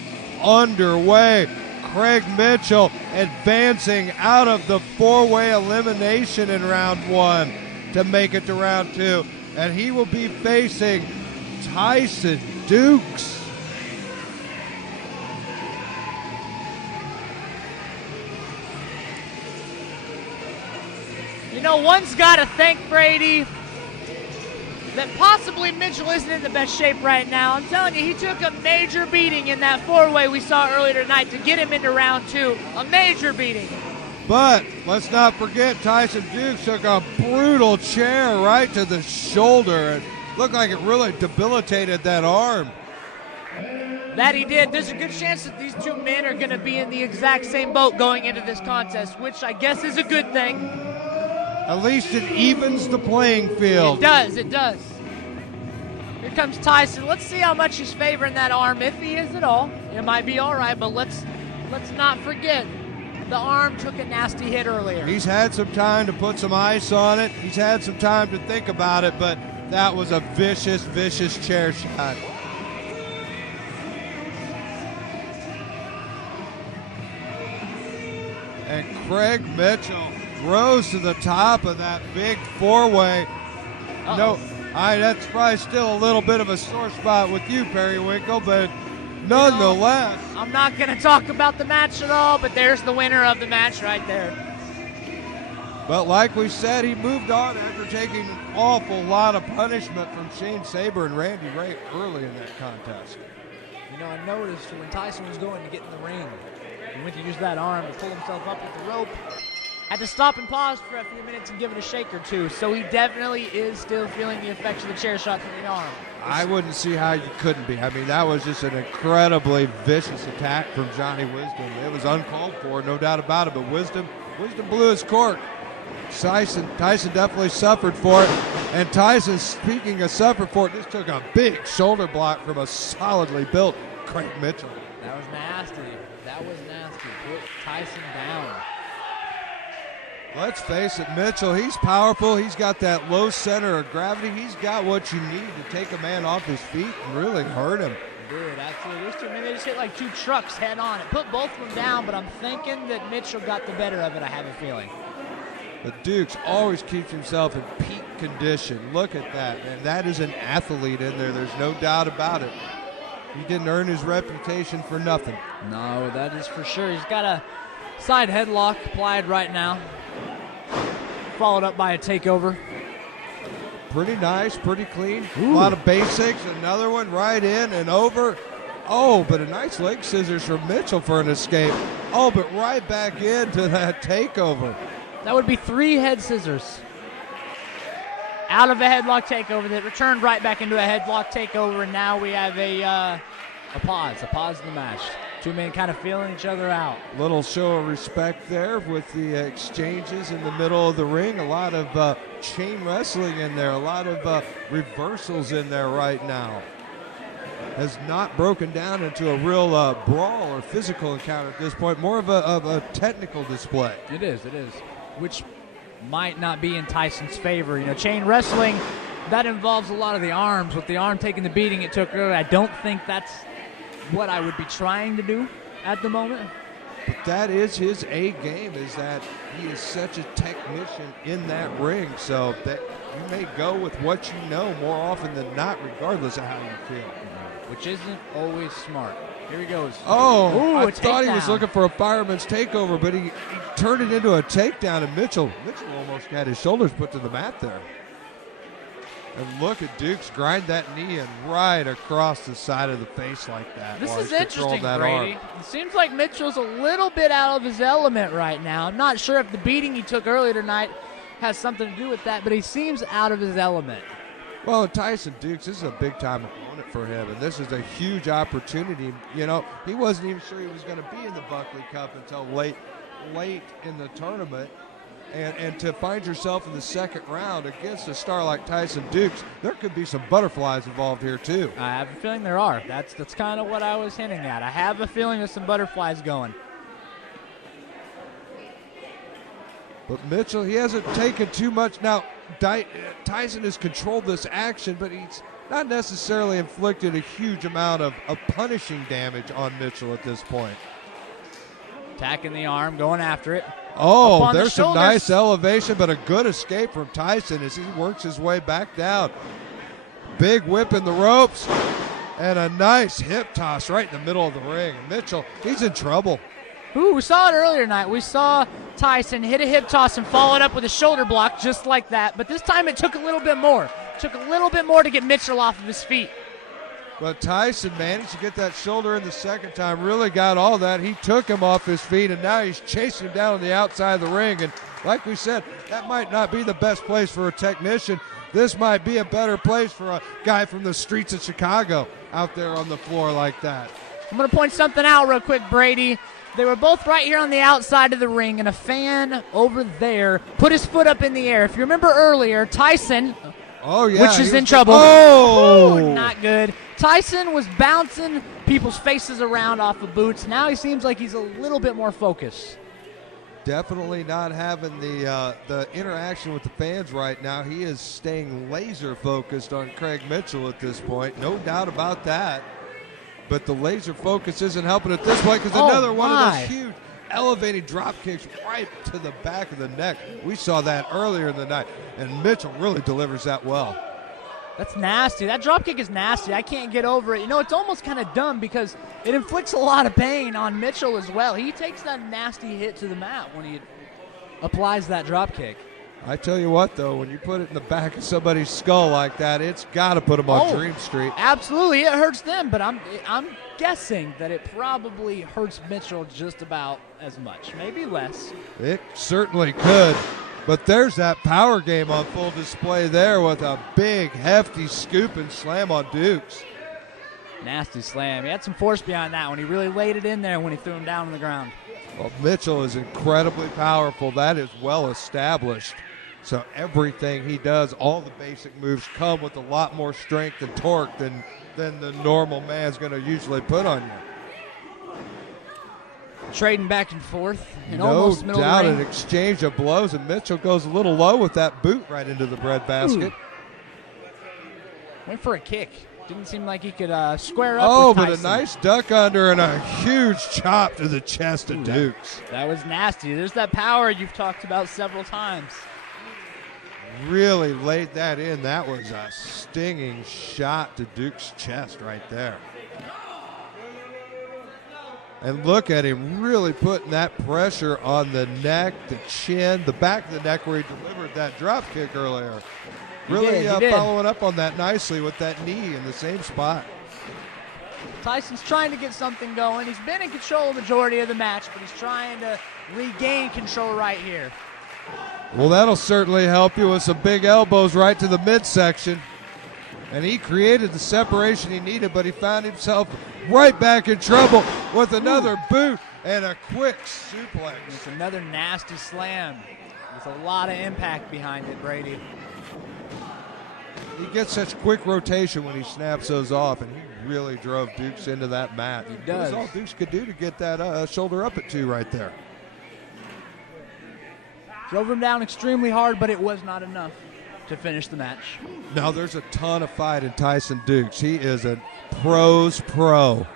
underway. Craig Mitchell advancing out of the 4-way elimination in round 1 to make it to round 2. And he will be facing Tyson Dukes. You know, one's got to thank Brady that possibly Mitchell isn't in the best shape right now. I'm telling you, he took a major beating in that 4-way we saw earlier tonight to get him into round 2. A major beating. But let's not forget, Tyson Dukes took a brutal chair right to the shoulder. It looked like it really debilitated that arm. That he did. There's a good chance that these two men are going to be in the exact same boat going into this contest, which I guess is a good thing. At least it evens the playing field. It does, it does. Here comes Tyson. Let's see how much he's favoring that arm, if he is at all. It might be all right, but let's not forget the arm took a nasty hit earlier. He's had some time to put some ice on it. He's had some time to think about it, but that was a vicious, vicious chair shot. And Craig Mitchell rose to the top of that big 4-way. No, that's probably still a little bit of a sore spot with you, Periwinkle, but nonetheless. You know, I'm not going to talk about the match at all, but there's the winner of the match right there. But like we said, he moved on after taking an awful lot of punishment from Shane Saber and Randy Ray early in that contest. You know, I noticed when Tyson was going to get in the ring, he went to use that arm to pull himself up with the rope. Had to stop and pause for a few minutes and give it a shake or two. So he definitely is still feeling the effects of the chair shot to the arm. I wouldn't see how you couldn't be. I mean, that was just an incredibly vicious attack from Johnny Wisdom. It was uncalled for, no doubt about it, but Wisdom blew his cork. Tyson definitely suffered for it. And Tyson, speaking of suffered for it, just took a big shoulder block from a solidly built Craig Mitchell. That was nasty. That was nasty. Put Tyson down. Let's face it, Mitchell, he's powerful. He's got that low center of gravity. He's got what you need to take a man off his feet and really hurt him. Dude, actually, those two men, they just hit like two trucks head on. It put both of them down, but I'm thinking that Mitchell got the better of it, I have a feeling. But Dukes always keeps himself in peak condition. Look at that, man. That is an athlete in there. There's no doubt about it. He didn't earn his reputation for nothing. No, that is for sure. He's got a side headlock applied right now. Followed up by a takeover. Pretty nice, pretty clean. Ooh. A lot of basics. Another one right in and over. Oh, but a nice leg scissors from Mitchell for an escape. Oh, but right back into that takeover. That would be 3 head scissors. Out of a headlock takeover that returned right back into a headlock takeover, and now we have a pause in the match. Two men kind of feeling each other out. Little show of respect there with the exchanges in the middle of the ring. A lot of chain wrestling in there. A lot of reversals in there right now. has not broken down into a real brawl or physical encounter at this point. More of a technical display. It is, which might not be in Tyson's favor. You know, chain wrestling, that involves a lot of the arms. With the arm taking the beating it took earlier, I don't think that's what I would be trying to do at the moment. But that is his A game, is that he is such a technician in that ring. So that you may go with what you know more often than not, regardless of how you feel. Which isn't always smart. Here he goes. Oh, ooh, I thought he was looking for a fireman's takeover, but he turned it into a takedown, and Mitchell almost had his shoulders put to the mat there. And look at Dukes grind that knee in right across the side of the face like that. This is interesting, Brady. It seems like Mitchell's a little bit out of his element right now. I'm not sure if the beating he took earlier tonight has something to do with that, but he seems out of his element. Well, Tyson Dukes, this is a big-time opponent for him, and this is a huge opportunity. You know, he wasn't even sure he was going to be in the Buckley Cup until late in the tournament. And to find yourself in the second round against a star like Tyson Dukes, there could be some butterflies involved here too. I have a feeling there are. That's kind of what I was hinting at. I have a feeling there's some butterflies going. But Mitchell, he hasn't taken too much. Now, Tyson has controlled this action, but he's not necessarily inflicted a huge amount of punishing damage on Mitchell at this point. Attacking the arm, going after it. Oh, there's some nice elevation, but a good escape from Tyson as he works his way back down. Big whip in the ropes, and a nice hip toss right in the middle of the ring. Mitchell, he's in trouble. Ooh, we saw it earlier tonight. We saw Tyson hit a hip toss and follow it up with a shoulder block just like that. But this time it took a little bit more. It took a little bit more to get Mitchell off of his feet. But Tyson managed to get that shoulder in the second time, really got all that. He took him off his feet, and now he's chasing him down on the outside of the ring. And like we said, that might not be the best place for a technician. This might be a better place for a guy from the streets of Chicago out there on the floor like that. I'm going to point something out real quick, Brady. They were both right here on the outside of the ring, and a fan over there put his foot up in the air. If you remember earlier, Tyson, which is in trouble. Oh! Not good. Tyson was bouncing people's faces around off of boots. Now he seems like he's a little bit more focused. Definitely not having the interaction with the fans right now. He is staying laser focused on Craig Mitchell at this point. No doubt about that. But the laser focus isn't helping at this point because another one of those huge elevating drop kicks right to the back of the neck. We saw that earlier in the night, and Mitchell really delivers that well. That's nasty. That drop kick is nasty. I can't get over it. You know, it's almost kind of dumb because it inflicts a lot of pain on Mitchell as well. He takes that nasty hit to the mat when he applies that drop kick. I tell you what, though, when you put it in the back of somebody's skull like that, it's got to put them on Dream Street. Absolutely, it hurts them, but I'm guessing that it probably hurts Mitchell just about as much, maybe less. It certainly could, but there's that power game on full display there with a big, hefty scoop and slam on Dukes. Nasty slam. He had some force behind that one. He really laid it in there when he threw him down on the ground. Well, Mitchell is incredibly powerful. That is well established. So everything he does, all the basic moves come with a lot more strength and torque than the normal man's going to usually put on you. Trading back and forth. And no almost middle doubt, of the ring. An exchange of blows, and Mitchell goes a little low with that boot right into the breadbasket. Went for a kick. Didn't seem like he could square up Oh, with but Tyson. a nice duck under and a huge chop to the chest of Dukes. That was nasty. There's that power you've talked about several times. Really laid that in. That was a stinging shot to Duke's chest right there. And look at him really putting that pressure on the neck, the chin, the back of the neck where he delivered that drop kick earlier. Really he did. following up on that nicely with that knee in the same spot. Tyson's trying to get something going. He's been in control the majority of the match, but he's trying to regain control right here. Well, that'll certainly help you with some big elbows right to the midsection. And he created the separation he needed, but he found himself right back in trouble with another boot and a quick suplex. It's another nasty slam with a lot of impact behind it, Brady. he gets such quick rotation when he snaps those off, and he really drove Dukes into that mat. He does. That's all Dukes could do to get that shoulder up at 2 right there. Drove him down extremely hard, but it was not enough to finish the match. Now, there's a ton of fight in Tyson Dukes. He is a pro's pro.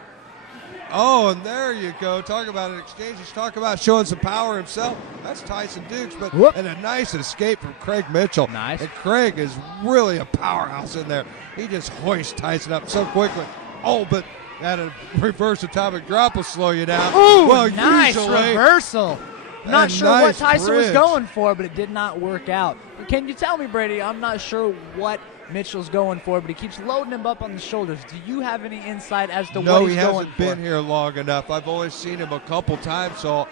Oh, and there you go. Talk about an exchange. He's talking about showing some power himself. That's Tyson Dukes, but and a nice escape from Craig Mitchell. Nice. And Craig is really a powerhouse in there. He just hoists Tyson up so quickly. Oh, but that a reverse atomic drop will slow you down. Ooh, well, nice usually, reversal. Not sure what nice Tyson was bridge. going for, but it did not work out. Can you tell me, Brady? I'm not sure what Mitchell's going for, but he keeps loading him up on the shoulders. Do you have any insight as to No, what he's he going hasn't for? been here long enough. I've only seen him a couple times, so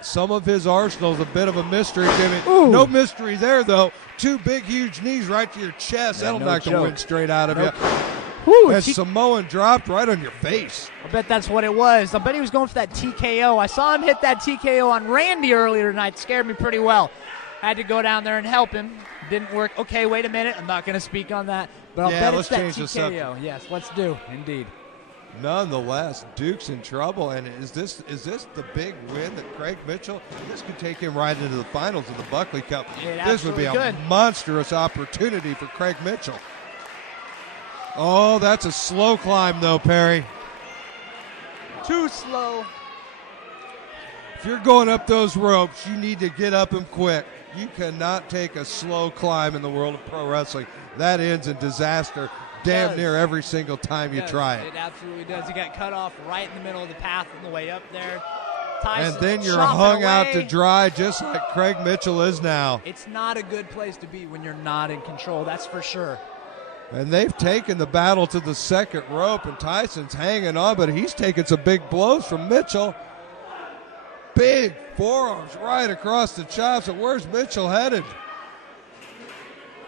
some of his arsenal is a bit of a mystery to me. Ooh. No mystery there, though. 2 big, huge knees right to your chest. Yeah, That'll no knock the joke. wind straight out of you. Whew, And Samoan dropped right on your face. I bet that's what it was. I bet he was going for that TKO. I saw him hit that TKO on Randy earlier tonight. Scared me pretty well. I had to go down there and help him. Didn't work. Okay, wait a minute. I'm not going to speak on that. But I'll bet it's that change the subject. TKO. Yes, let's do. Indeed. Nonetheless, Duke's in trouble, and is this the big win that Craig Mitchell? This could take him right into the finals of the Buckley Cup. It This would be a absolutely could. monstrous opportunity for Craig Mitchell. Oh, that's a slow climb, though, Perry. Too slow. If you're going up those ropes, you need to get up them quick. You cannot take a slow climb in the world of pro wrestling. That ends in disaster damn near every single time you try it. It absolutely does. He got cut off right in the middle of the path on the way up there. Tyson And then you're chopping hung out to away. dry just like Craig Mitchell is now. It's not a good place to be when you're not in control, that's for sure. And they've taken the battle to the second rope, and Tyson's hanging on, but he's taking some big blows from Mitchell. Big forearms right across the chops. And where's Mitchell headed?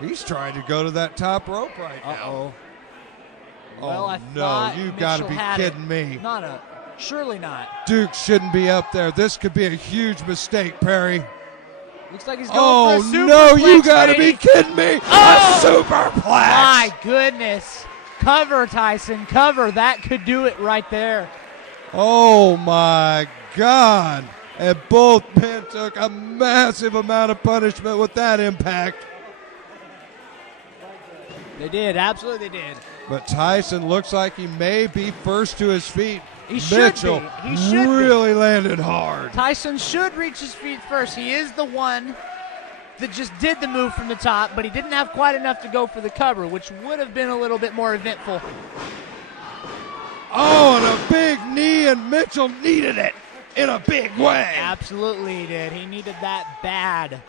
He's trying to go to that top rope right now. Well, I no, thought you got to Mitchell be had kidding it. me. Surely not. Duke shouldn't be up there. This could be a huge mistake, Perry. Looks like he's going for a superplex. No, you got to Brady. be kidding me. Oh! A superplex. My goodness. Cover, Tyson. Cover. That could do it right there. Oh, my God. And both men took a massive amount of punishment with that impact. They did. Absolutely they did. But Tyson looks like he may be first to his feet. He should Mitchell be. He should really landed hard. Tyson should reach his feet first. He is the one that just did the move from the top, but he didn't have quite enough to go for the cover, which would have been a little bit more eventful. Oh, and a big knee, and Mitchell needed it in a big way. Absolutely he did. He needed that bad.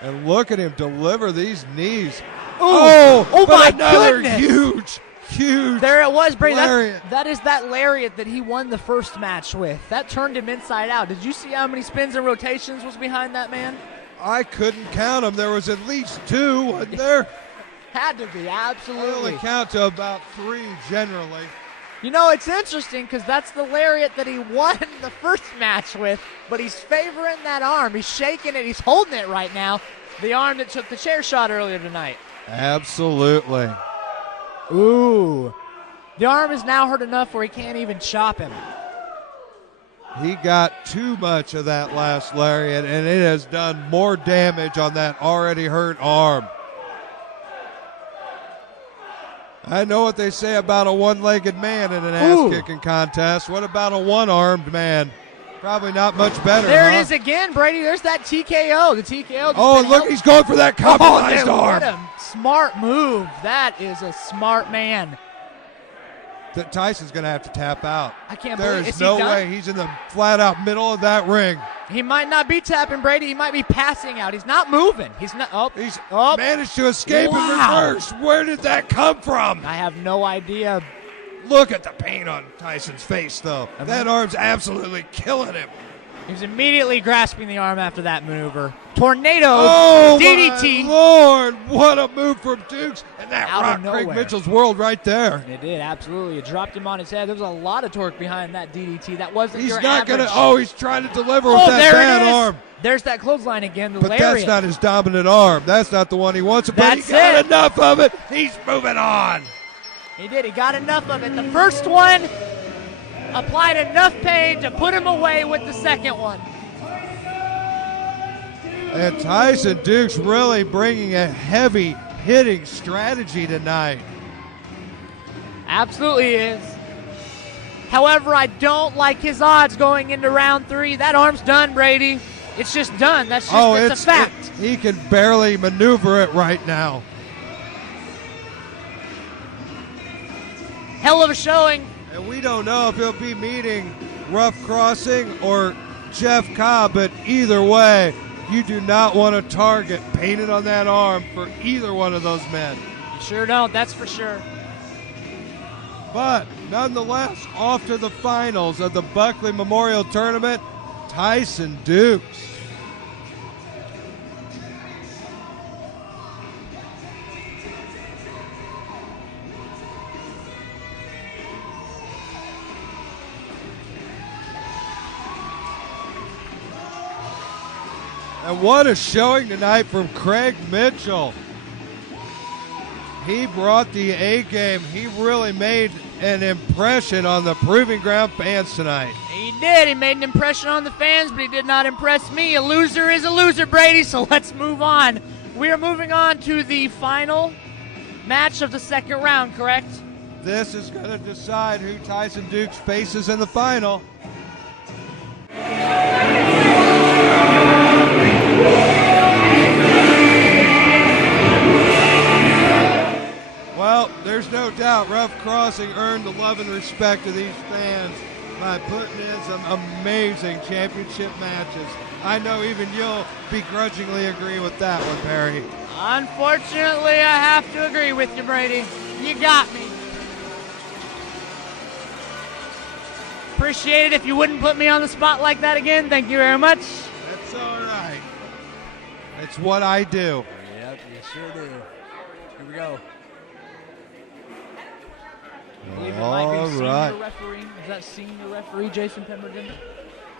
And look at him deliver these knees. Oh but my another goodness. huge There it was, Brady. lariat. That is that lariat that he won the first match with. That turned him inside out. Did you see how many spins and rotations was behind that man? I couldn't count them. There was at least 2, wasn't there? Had to be, I absolutely. only count to about 3 generally. You know, it's interesting because that's the lariat that he won the first match with, but he's favoring that arm. He's shaking it. He's holding it right now. The arm that took the chair shot earlier tonight. Absolutely. Ooh. The arm is now hurt enough where he can't even chop him. He got too much of that last lariat, and it has done more damage on that already hurt arm. I know what they say about a one-legged man in an ass-kicking contest. What about a one-armed man? Probably not much better. There huh? it is again, Brady. There's that TKO. The TKO. Oh, look, he's going for that compromised arm. What a smart move. That is a smart man. That Tyson's going to have to tap out. I can't There believe is is no he done? way. He's in the flat-out middle of that ring. He might not be tapping, Brady. He might be passing out. He's not moving. He's not. Oh, He's oh. managed to escape Wow. in reverse. Where did that come from? I have no idea. Look at the pain on Tyson's face, though. That arm's absolutely killing him. He was immediately grasping the arm after that maneuver. tornado DDT. My Lord, what a move from Dukes. And that Out of rocked Craig nowhere. Mitchell's world right there. It did, absolutely. It dropped him on his head. There was a lot of torque behind that DDT. That wasn't He's your not average. going to, oh, he's trying to deliver with that there bad it is. arm. There's that clothesline again, the But lariat. that's not his dominant arm. That's not the one he wants. But he That's got it. enough of it. He's moving on. He did. He got enough of it. The first one applied enough pain to put him away with the second one. And Tyson Dukes really bringing a heavy hitting strategy tonight. Absolutely is. However, I don't like his odds going into round 3. That arm's done, Brady. It's just done. That's just it's a fact. He can barely maneuver it right now. Hell of a showing. And we don't know if he'll be meeting Rough Crossing or Jeff Cobb, but either way, you do not want to target painted on that arm for either one of those men. You sure don't, that's for sure. But nonetheless, off to the finals of the Buckley Memorial Tournament, Tyson Dukes. And what a showing tonight from Craig Mitchell. He brought the A game. He really made an impression on the Proving Ground fans tonight. He did. He made an impression on the fans, but he did not impress me. A loser is a loser, Brady, so let's move on. We are moving on to the final match of the second round, correct? This is going to decide who Tyson Dukes faces in the final. Well, there's no doubt Rough Crossing earned the love and respect of these fans by putting in some amazing championship matches. I know even you'll begrudgingly agree with that one, Perry. Unfortunately, I have to agree with you, Brady. You got me. Appreciate it. If you wouldn't put me on the spot like that again, thank you very much. That's all right. It's what I do. Yep, you sure do. Here we go. I believe it might be senior referee. Is that senior referee Jason Pemberton?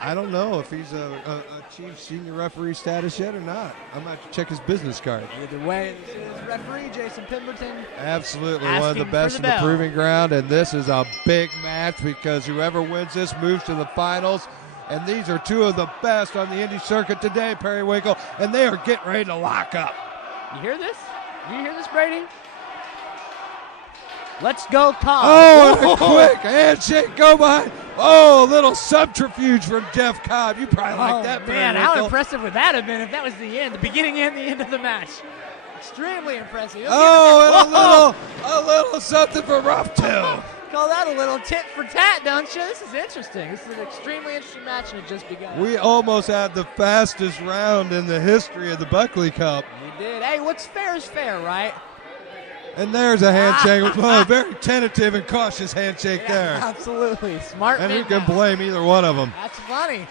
I don't know if he's a chief senior referee status yet or not. I'm going to have to check his business card. Either way, this is referee Jason Pemberton. Absolutely, one of Asking the best for in the the bell. Proving Ground, and this is a big match because whoever wins this moves to the finals. And these are two of the best on the indie circuit today, Perry Winkle, and they are getting ready to lock up. You hear this? You hear this, Brady? Let's go, Cobb. Oh, and a quick handshake go behind. Oh, a little subterfuge from Jeff Cobb. You probably like that, Perry man, Winkle. how impressive would that have been if that was the end, the beginning and the end of the match? Extremely impressive. Oh, and a little something for Rough too. Call that a little tit for tat, don't you? This is interesting. This is an extremely interesting match, and it just begun. We almost had the fastest round in the history of the Buckley Cup. We did. Hey, what's fair is fair, right? And there's a handshake. Oh, very tentative and cautious handshake Yeah, there. absolutely. Smart And man who can now. blame either one of them? That's funny.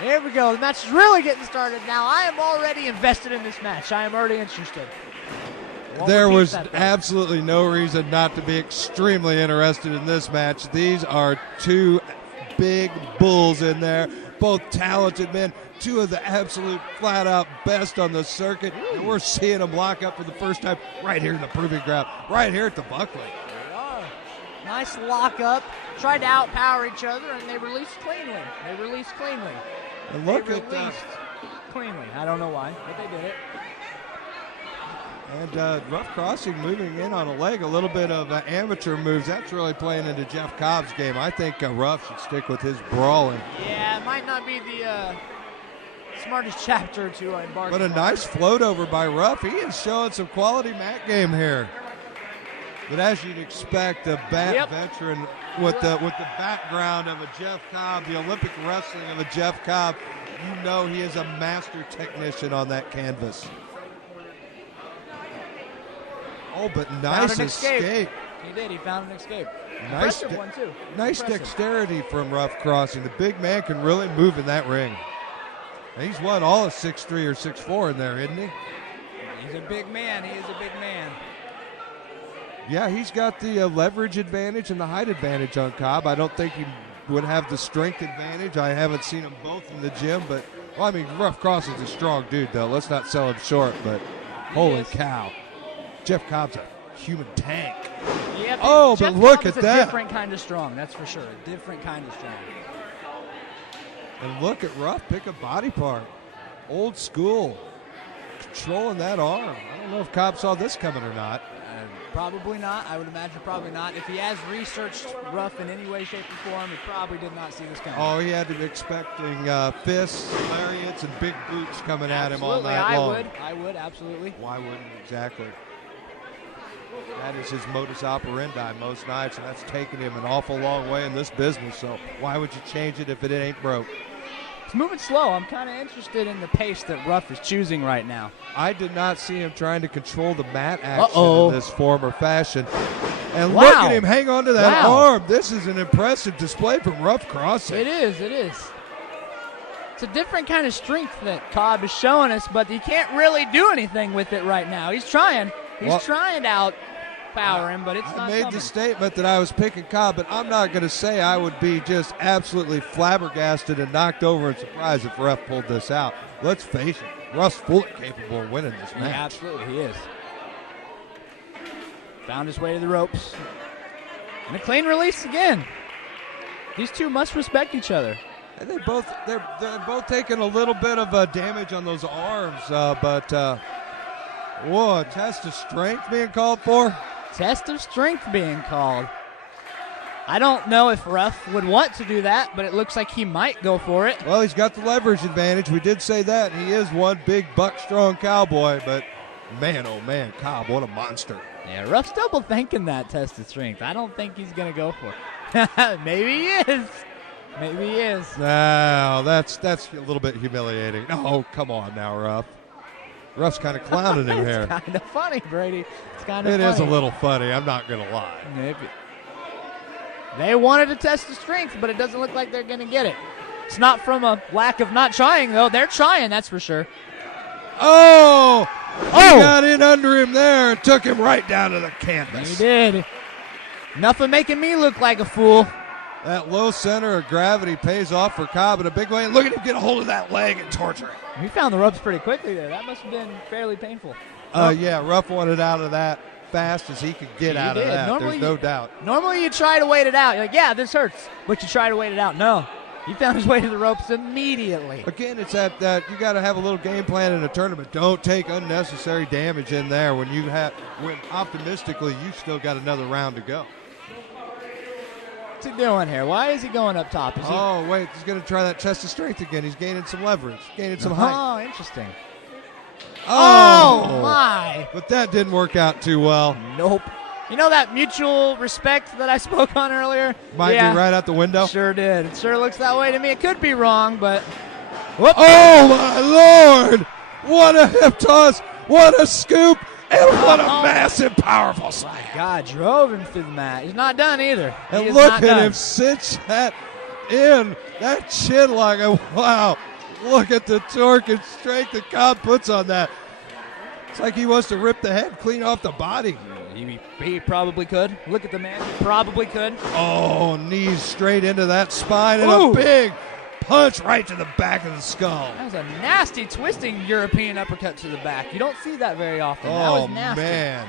Here we go. The match is really getting started now. I am already invested in this match. I am already interested. Won't There repeat was that, though. absolutely no reason not to be extremely interested in this match. These are two big bulls in there, both talented men, two of the absolute flat-out best on the circuit, and we're seeing them lock up for the first time right here in the Proving Ground, right here at the Buckley. They are. Nice lockup. Tried to outpower each other, and they released cleanly. And look They at that. released cleanly. I don't know why, but they did it. And Rough Crossing moving in on a leg, a little bit of amateur moves. That's really playing into Jeff Cobb's game. I think Rough should stick with his brawling. Yeah, it might not be the smartest chapter to embark But a upon. nice float over by Ruff. He is showing some quality mat game here. But as you'd expect, a veteran with the background of a Jeff Cobb, the Olympic wrestling of a Jeff Cobb, you know he is a master technician on that canvas. Oh, but nice Found an escape. He did. He found an escape. Nice, Impressive one, too. nice Impressive. dexterity from Rough Crossing. The big man can really move in that ring. He's won all of 6'3" or 6'4" in there, isn't he? He's a big man. He is a big man. Yeah, he's got the leverage advantage and the height advantage on Cobb. I don't think he would have the strength advantage. I haven't seen them both in the gym, but, well, I mean, Rough Cross is a strong dude, though. Let's not sell him short, but holy cow. Jeff Cobb's a human tank. Yeah, oh, Jeff but look Cobb at is that. a different kind of strong, that's for sure. A different kind of strong. And look at Ruff pick a body part. Old school. Controlling that arm. I don't know if Cobb saw this coming or not. Probably not. I would imagine probably not. If he has researched Ruff in any way, shape, or form, he probably did not see this coming. Oh, he had to be expecting fists, lariats, and big boots coming at him all night long. I would, absolutely. Why wouldn't he? Exactly. That is his modus operandi most nights, and that's taken him an awful long way in this business. So why would you change it if it ain't broke? It's moving slow. I'm kind of interested in the pace that Ruff is choosing right now. I did not see him trying to control the mat action in this form or fashion. And wow. Look at him hang on to that arm. This is an impressive display from Rough Crossing. It is. It's a different kind of strength that Cobb is showing us, but he can't really do anything with it right now. He's trying. He's trying to outpower him, but it's not coming. I made the statement that I was picking Cobb, but I'm not going to say I would be just absolutely flabbergasted and knocked over and surprised if Ruff pulled this out. Let's face it, Ruff's fully capable of winning this match. Yeah, absolutely, he is. Found his way to the ropes. And a clean release again. These two must respect each other. And they're both taking a little bit of damage on those arms, but whoa, a test of strength being called for? Test of strength being called. I don't know if Ruff would want to do that, but it looks like he might go for it. Well, he's got the leverage advantage. We did say that. He is one big buck-strong cowboy, but man, oh man, Cobb, what a monster. Yeah, Ruff's double thinking that test of strength. I don't think he's going to go for it. Maybe he is. Maybe he is. No, that's a little bit humiliating. Oh, come on now, Ruff. Ruff's kind of clowning him here. It's kind of funny, Brady. It's kind of funny. It is a little funny. I'm not going to lie. Maybe. They wanted to test the strength, but it doesn't look like they're going to get it. It's not from a lack of not trying, though. They're trying, that's for sure. Oh! He got in under him there and took him right down to the canvas. He did. Enough of making me look like a fool. That low center of gravity pays off for Cobb in a big way. Look at him get a hold of that leg and torture it. He found the ropes pretty quickly there. That must have been fairly painful. Yeah, Ruff wanted out of that fast as he could get out of that. There's no doubt. Normally you try to wait it out. You're like, yeah, this hurts. But you try to wait it out. No. He found his way to the ropes immediately. Again, it's that you got to have a little game plan in a tournament. Don't take unnecessary damage in there when optimistically you still got another round to go. What's he doing here? Why is he going up top? Wait, he's going to try that test of strength again. He's gaining some leverage, gaining some height. Oh, interesting. Oh, my. But that didn't work out too well. Nope. You know that mutual respect that I spoke on earlier? Might be right out the window. Sure did. It sure looks that way to me. It could be wrong, but... Whoop. Oh, my Lord! What a hip toss! What a scoop! And what a massive, powerful slam. God, drove him through the mat. He's not done either. And look at him cinch that in. That chin lock. Wow. Look at the torque and strength that Cobb puts on that. It's like he wants to rip the head clean off the body. He probably could. Look at the man. He probably could. Oh, knees straight into that spine and a big punch right to the back of the skull. That was a nasty twisting European uppercut to the back. You don't see that very often. That was nasty. Oh, man.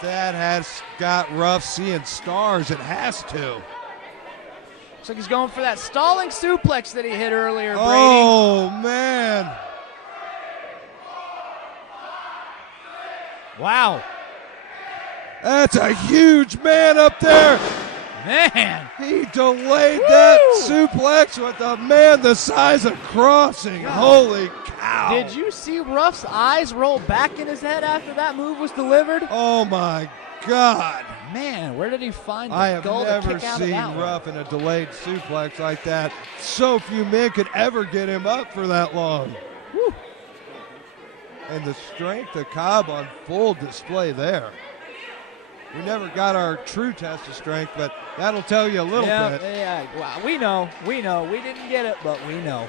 That has got Ruff seeing stars. It has to. Looks like he's going for that stalling suplex that he hit earlier, Brady. Oh, man. Wow. That's a huge man up there. Man. He delayed that suplex with a man the size of Crossing. God. Holy cow. Did you see Ruff's eyes roll back in his head after that move was delivered? Oh, my God. Man, where did he find the I have goal never to kick out seen of that Ruff in a delayed suplex like that. So few men could ever get him up for that long. Woo. And the strength of Cobb on full display there. We never got our true test of strength, but that'll tell you a little bit. Yeah, well, we know. We didn't get it, but we know.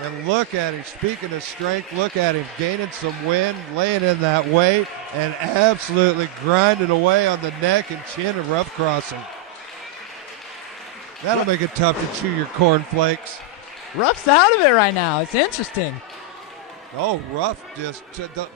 And look at him, speaking of strength, look at him gaining some wind, laying in that weight, and absolutely grinding away on the neck and chin and rough crossing. That'll make it tough to chew your cornflakes. Ruff's out of it right now. It's interesting. Oh, Ruff just a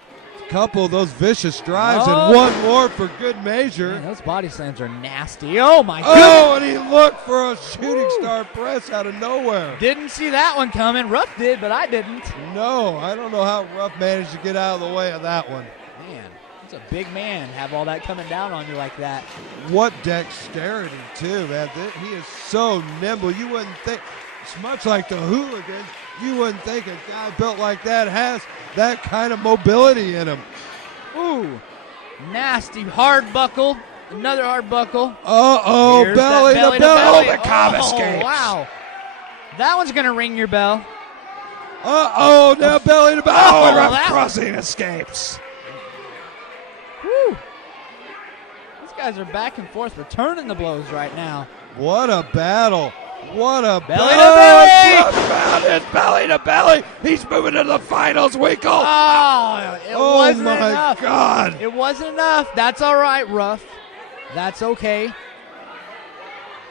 couple of those vicious drives and one more for good measure. Man, those body slams are nasty. Oh, my goodness. Oh, and he looked for a shooting star press out of nowhere. Didn't see that one coming. Ruff did, but I didn't. No, I don't know how Ruff managed to get out of the way of that one. Man, it's a big man. Have all that coming down on you like that. What dexterity, too, man. He is so nimble. You wouldn't think, it's much like the Hooligans, you wouldn't think a guy built like that has that kind of mobility in him. Ooh, nasty hard buckle. Another hard buckle. Uh-oh, belly to belly. Oh, the Cobb escapes. Wow. That one's going to ring your bell. Uh-oh, now belly to belly. Oh, Rough that crossing escapes. Whew. These guys are back and forth returning the blows right now. What a battle. What a belly to belly. Belly to belly. He's moving to the finals, Winkle. Oh, it wasn't my enough. God. It wasn't enough. That's all right, Ruff. That's okay.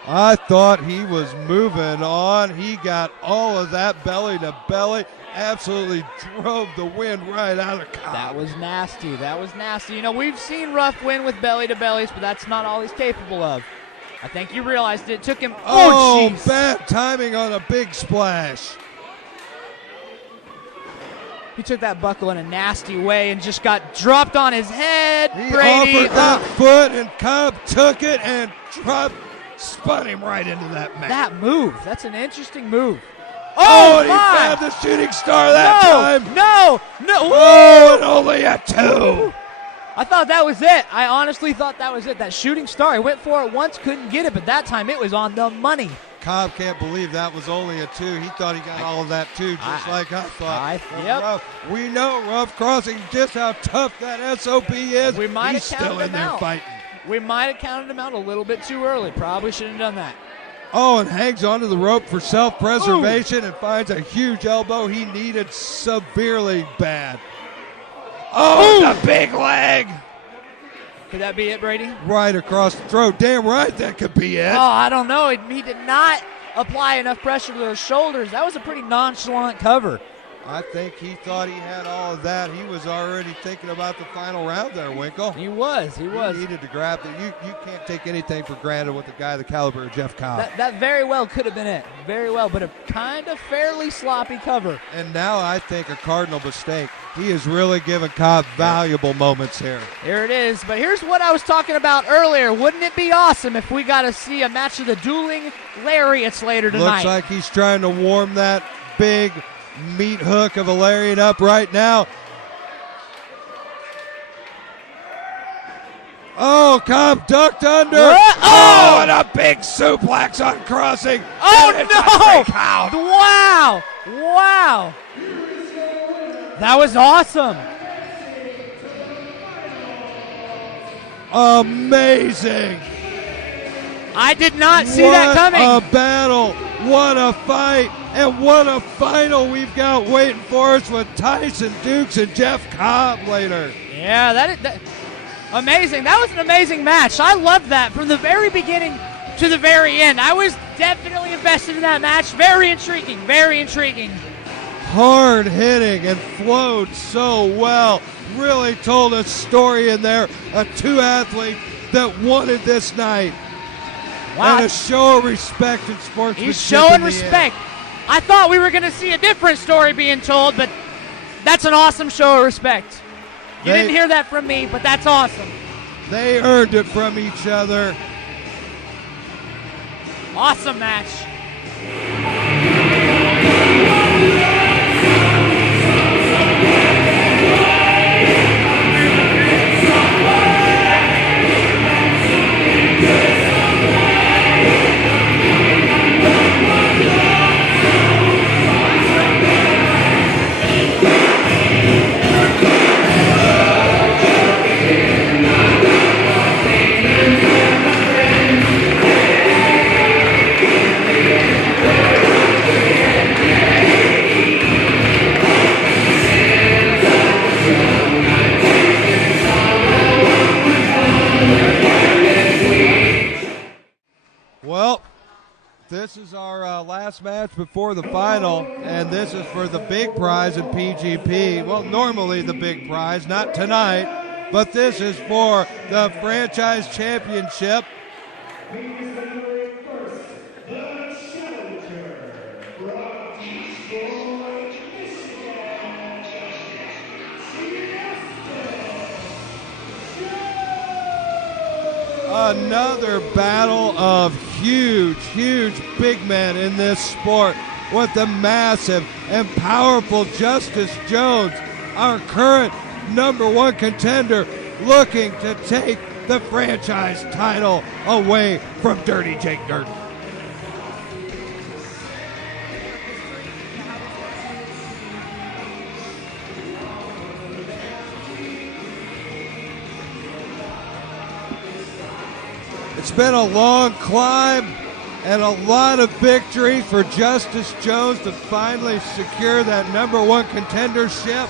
I thought he was moving on. He got all of that belly to belly. Absolutely drove the wind right out of Cobb. That was nasty. That was nasty. You know, we've seen Ruff win with belly to bellies, but that's not all he's capable of. I think you realized it took him. Oh, jeez. bad timing on a big splash. He took that buckle in a nasty way and just got dropped on his head. He Brady. offered that foot, and Cobb took it and spun him right into that mat. That move. That's an interesting move. Oh, and he my. found the shooting star that time. No. Oh, and only a 2. I thought that was it. I honestly thought that was it. That shooting star, I went for it once, couldn't get it, but that time it was on the money. Cobb can't believe that was only a 2. He thought he got all of that too, just like I thought. Yep. We know rough crossing, just how tough that SOB is. We might have He's still counted in him there out. fighting. We might have counted him out a little bit too early. Probably shouldn't have done that. Oh, and hangs onto the rope for self-preservation and finds a huge elbow he needed severely bad. Oh, the big leg. Could that be it, Brady? Right across the throat. Damn right that could be it. Oh, I don't know. He did not apply enough pressure to those shoulders. That was a pretty nonchalant cover. I think he thought he had all of that. He was already thinking about the final round there, Winkle. He was. He needed to grab it. You can't take anything for granted with a guy the caliber of Jeff Cobb. That very well could have been it. Very well, but a kind of fairly sloppy cover. And now I think a cardinal mistake. He has really given Cobb valuable moments here. Here it is. But here's what I was talking about earlier. Wouldn't it be awesome if we got to see a match of the dueling lariats later tonight? Looks like he's trying to warm that big meat hook of a lariat up right now. Oh, Cobb ducked under. Oh, and a big suplex on crossing. Oh, no. Wow. Wow. That was awesome. Amazing. I did not see that coming. What a battle. What a fight. And what a final we've got waiting for us with Tyson Dukes and Jeff Cobb later. Yeah, that amazing. That was an amazing match. I loved that from the very beginning to the very end. I was definitely invested in that match. Very intriguing. Very intriguing. Hard hitting and flowed so well. Really told a story in there of 2 athletes that wanted this night. Wow. And a show of respect and sportsmanship. He's showing respect. I thought we were going to see a different story being told, but that's an awesome show of respect. You didn't hear that from me, but that's awesome. They earned it from each other. Awesome match. Well, this is our last match before the final, and this is for the big prize in PGP. Well, normally the big prize, not tonight, but this is for the franchise championship. Another battle of huge big men in this sport with the massive and powerful Justice Jones, our current #1 contender, looking to take the franchise title away from Dirty Jake Dirdin. It's been a long climb and a lot of victories for Justice Jones to finally secure that #1 contendership.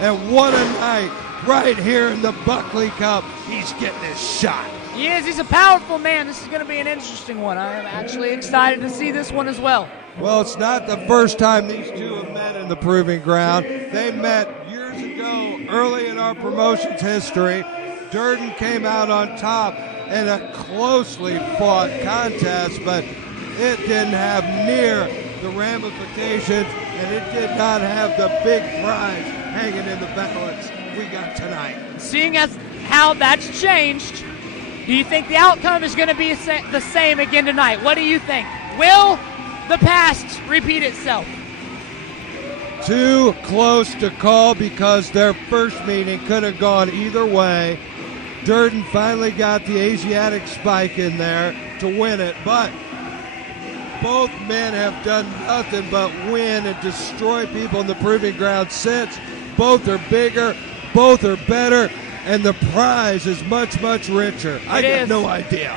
And what a night right here in the Buckley Cup. He's getting his shot. He is. He's a powerful man. This is going to be an interesting one. I am actually excited to see this one as well. Well, it's not the first time these two have met in the Proving Ground. They met years ago, early in our promotion's history. Dirdin came out on top in a closely fought contest, but it didn't have near the ramifications, and it did not have the big prize hanging in the balance we got tonight. Seeing as how that's changed, do you think the outcome is going to be the same again tonight? What do you think? Will the past repeat itself? Too close to call because their first meeting could have gone either way. Dirdin finally got the Asiatic spike in there to win it, but both men have done nothing but win and destroy people in the Proving Ground since. Both are bigger, both are better, and the prize is much richer. I got no idea.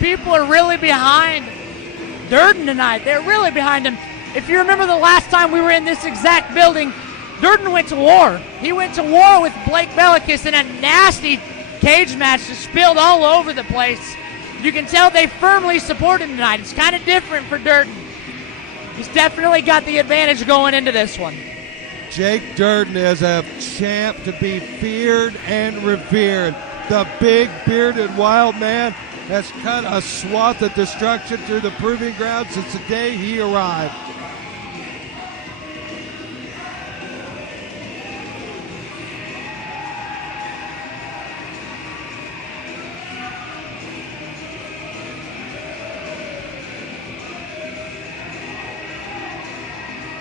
People are really behind Dirdin tonight. They're really behind him. If you remember the last time we were in this exact building, Dirdin went to war. He went to war with Blake Bellicus in a nasty cage match that spilled all over the place. You can tell they firmly support him tonight. It's kind of different for Dirdin. He's definitely got the advantage going into this one. Jake Dirdin is a champ to be feared and revered. The big bearded wild man has cut a swath of destruction through the Proving Ground since the day he arrived.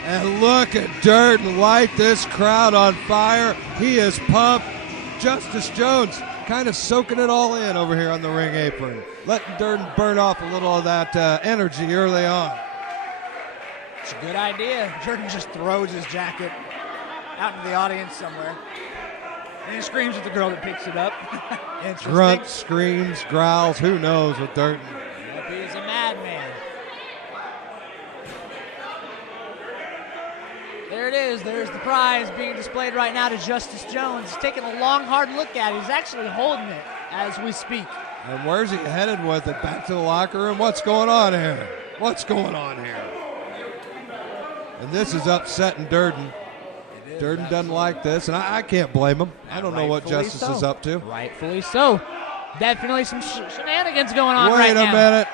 And look at Dirdin light this crowd on fire. He is pumped. Justice Jones kind of soaking it all in over here on the ring apron, letting Dirdin burn off a little of that energy early on. It's a good idea. Dirdin just throws his jacket out into the audience somewhere. And he screams at the girl that picks it up. Grunts, screams, growls, who knows with Dirdin. Yep, he is a madman. There it is. There's the prize being displayed right now to Justice Jones. He's taking a long, hard look at it. He's actually holding it as we speak. And where's he headed with it? Back to the locker room? What's going on here? What's going on here? And this is upsetting Dirdin. Dirdin doesn't like this, and I can't blame him. I don't know what Justice is up to. Rightfully so. Definitely some shenanigans going on right now. Wait a minute.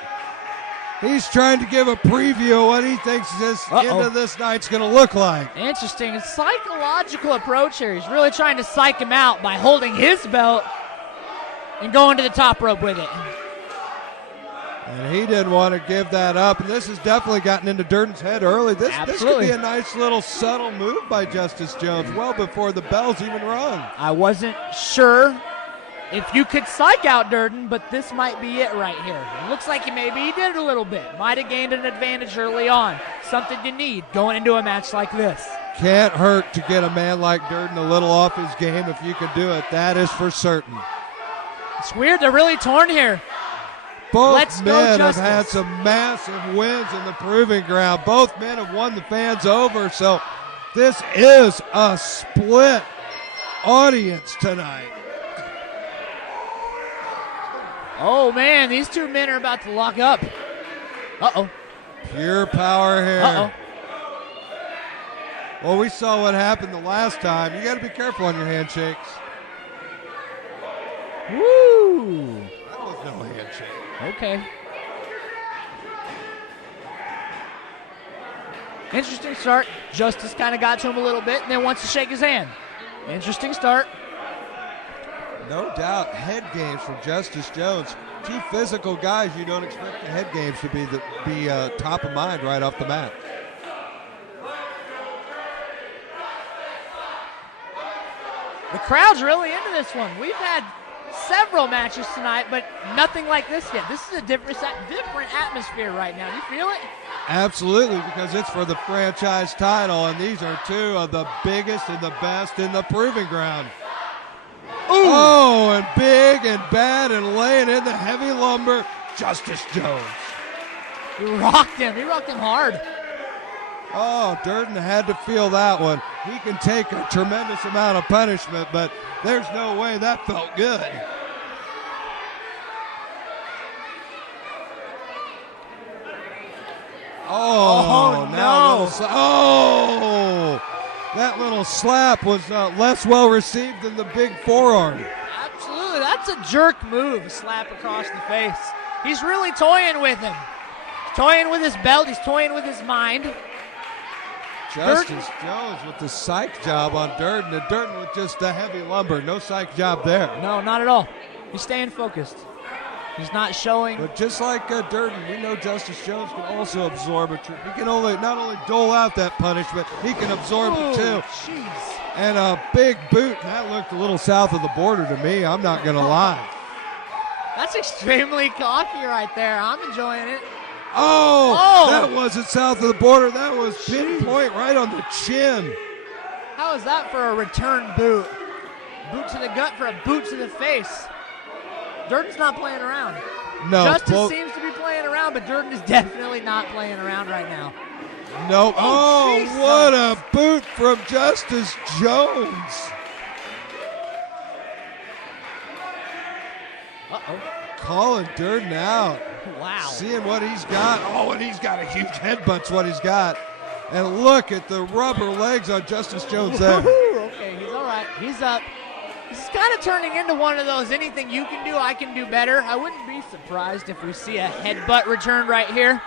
He's trying to give a preview of what he thinks this end of this night's going to look like. Interesting. It's a psychological approach here. He's really trying to psych him out by holding his belt and going to the top rope with it. And he didn't want to give that up. And this has definitely gotten into Dirdin's head early. This could be a nice little subtle move by Justice Jones well before the bell's even rung. I wasn't sure if you could psych out Dirdin, but this might be it right here. It looks like maybe he did it a little bit. Might have gained an advantage early on. Something you need going into a match like this. Can't hurt to get a man like Dirdin a little off his game if you can do it. That is for certain. It's weird. They're really torn here. Both men have had some massive wins in the Proving Ground. Both men have won the fans over, so this is a split audience tonight. Oh, man, these two men are about to lock up. Uh-oh. Pure power here. Uh-oh. Well, we saw what happened the last time. You got to be careful on your handshakes. Woo! That was no handshake. Okay. Interesting start. Justice kind of got to him a little bit and then wants to shake his hand. Interesting start. No doubt, head games from Justice Jones. Two physical guys. You don't expect the head games to be top of mind right off the mat. The crowd's really into this one. We've had several matches tonight, but nothing like this yet. This is a different atmosphere right now. Do you feel it? Absolutely, because it's for the franchise title, and these are two of the biggest and the best in the proving ground. Ooh. Oh, and big and bad and laying in the heavy lumber, Justice Jones. He rocked him. He rocked him hard. Oh, Dirdin had to feel that one. He can take a tremendous amount of punishment, but there's no way that felt good. Oh, no. That little slap was less well received than the big forearm. Absolutely. That's a jerk move, a slap across the face. He's really toying with him. He's toying with his belt. He's toying with his mind. Justice Jones with the psych job on Dirdin, and Dirdin with just the heavy lumber. No psych job there. No, not at all. He's staying focused. He's not showing. But just like Dirdin, we know Justice Jones can also absorb it. He can not only dole out that punishment, he can absorb it too. Jeez. And a big boot, and that looked a little south of the border to me. I'm not going to lie. That's extremely cocky right there. I'm enjoying it. Oh, that wasn't south of the border. That was pinpoint right on the chin. How is that for a return boot? Boot to the gut for a boot to the face. Dirdin's not playing around. No. Justice seems to be playing around, but Dirdin is definitely not playing around right now. Nope. Oh, Jesus. what a boot from Justice Jones. Uh-oh. Calling Dirdin out. Wow. Seeing what he's got. Oh, and he's got a huge headbutt's what he's got. And look at the rubber legs on Justice Jones there. Okay, he's all right. He's up. This is kind of turning into one of those anything you can do, I can do better. I wouldn't be surprised if we see a headbutt return right here.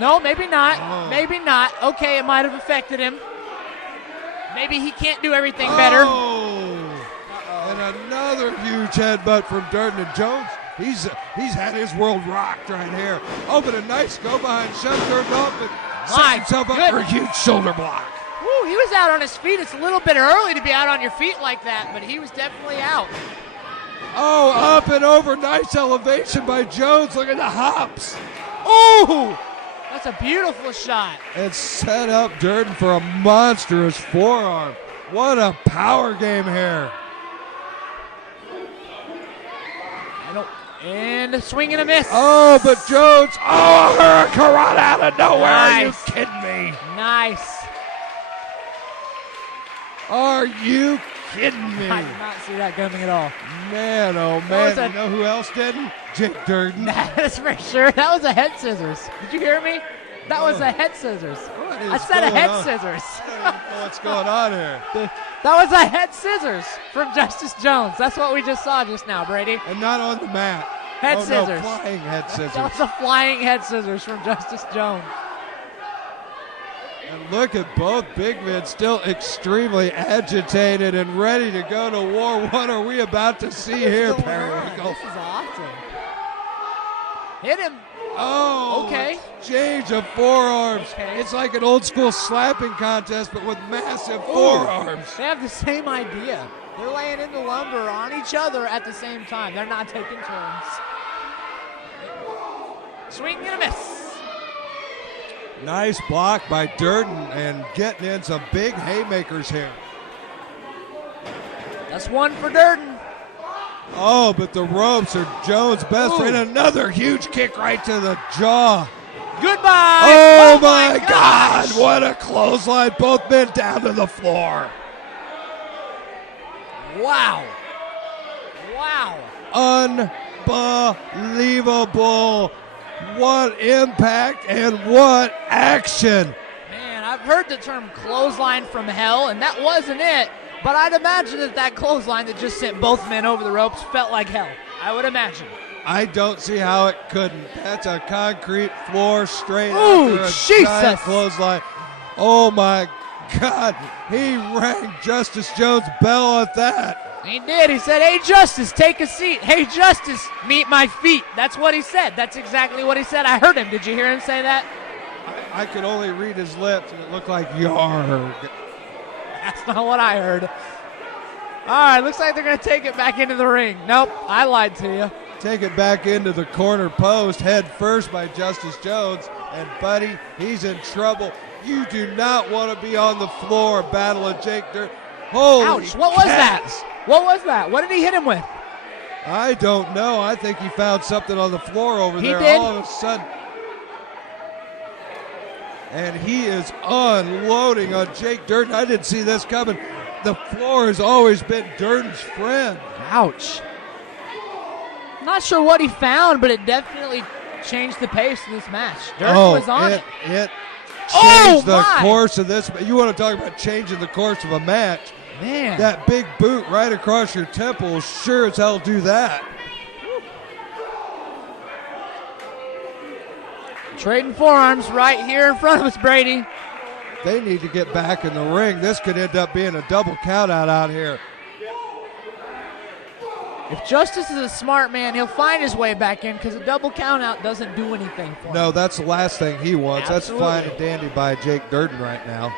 No, maybe not. Oh. Maybe not. Okay, it might have affected him. Maybe he can't do everything better. And another huge headbutt from Dirdin. And Jones, he's had his world rocked right here. Oh, but a nice go behind shove Dirdin off, but sets himself up for a huge shoulder block. Woo, he was out on his feet. It's a little bit early to be out on your feet like that, but he was definitely out. Oh, up and over. Nice elevation by Jones. Look at the hops. Oh, that's a beautiful shot. And set up Dirdin for a monstrous forearm. What a power game here. And a swing and a miss. Oh, but Jones. Oh, a hurricane out of nowhere. Nice. Are you kidding me? Nice. Are you kidding me? I did not see that coming at all. Man, oh man. You know who else didn't? Jake Dirdin. That's for sure. That was a head scissors. Did you hear me? That was a head scissors. I said a head scissors. I don't know what's going on here. That was a head scissors from Justice Jones. That's what we just saw just now, Brady. And not on the mat. Head scissors. No, flying head scissors. That was a flying head scissors from Justice Jones. And look at both big men still extremely agitated and ready to go to war. What are we about to see here, Periwinkle? This is awesome. Hit him. Oh, okay. Exchange of forearms. Okay. It's like an old school slapping contest, but with massive forearms. They have the same idea. They're laying in the lumber on each other at the same time. They're not taking turns. Swing and a miss. Nice block by Dirdin and getting in some big haymakers here. That's one for Dirdin. Oh, but the ropes are Jones' best friend. Another huge kick right to the jaw. Goodbye. Oh my God. What a clothesline. Both men down to the floor. Wow. Wow. Unbelievable. What impact and what action. Man, I've heard the term clothesline from hell, and that wasn't it. But I'd imagine that clothesline that just sent both men over the ropes felt like hell. I would imagine. I don't see how it couldn't. That's a concrete floor straight Ooh, after a Jesus. giant clothesline. Oh, my God. He rang Justice Jones' bell at that. He did. He said, "Hey, Justice, take a seat. Hey, Justice, meet my feet." That's what he said. That's exactly what he said. I heard him. Did you hear him say that? I could only read his lips, and it looked like yarg. That's not what I heard. All right, looks like they're going to take it back into the ring. Nope, I lied to you. Take it back into the corner post, head first by Justice Jones. And, buddy, he's in trouble. You do not want to be on the floor battling Jake Dirt. Holy Ouch, what was cats. that? What was that? What did he hit him with? I don't know. I think he found something on the floor over there did? all of a sudden. And he is unloading on Jake Dirdin. I didn't see this coming. The floor has always been Dirdin's friend. Ouch. Not sure what he found, but it definitely changed the pace of this match. Dirdin was on it. It Oh, changed the my. course of this. You want to talk about changing the course of a match. Man. That big boot right across your temple will sure as hell do that. Trading forearms right here in front of us, Brady. They need to get back in the ring. This could end up being a double countout out here. If Justice is a smart man, he'll find his way back in because a double countout doesn't do anything for him. No, that's the last thing he wants. Absolutely. That's fine and dandy by Jake Dirdin right now.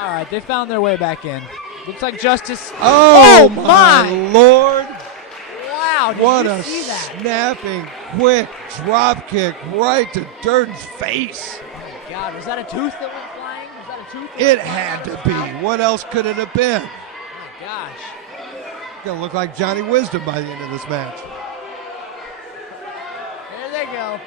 All right, they found their way back in. Looks like Justice. Oh my Lord. Wow, did What you a see that? snapping, quick drop kick right to Dirdin's face. God, was that a tooth that went flying? Was that a tooth? It had to be. What else could it have been? Oh my gosh. Gonna look like Johnny Wisdom by the end of this match. There they go.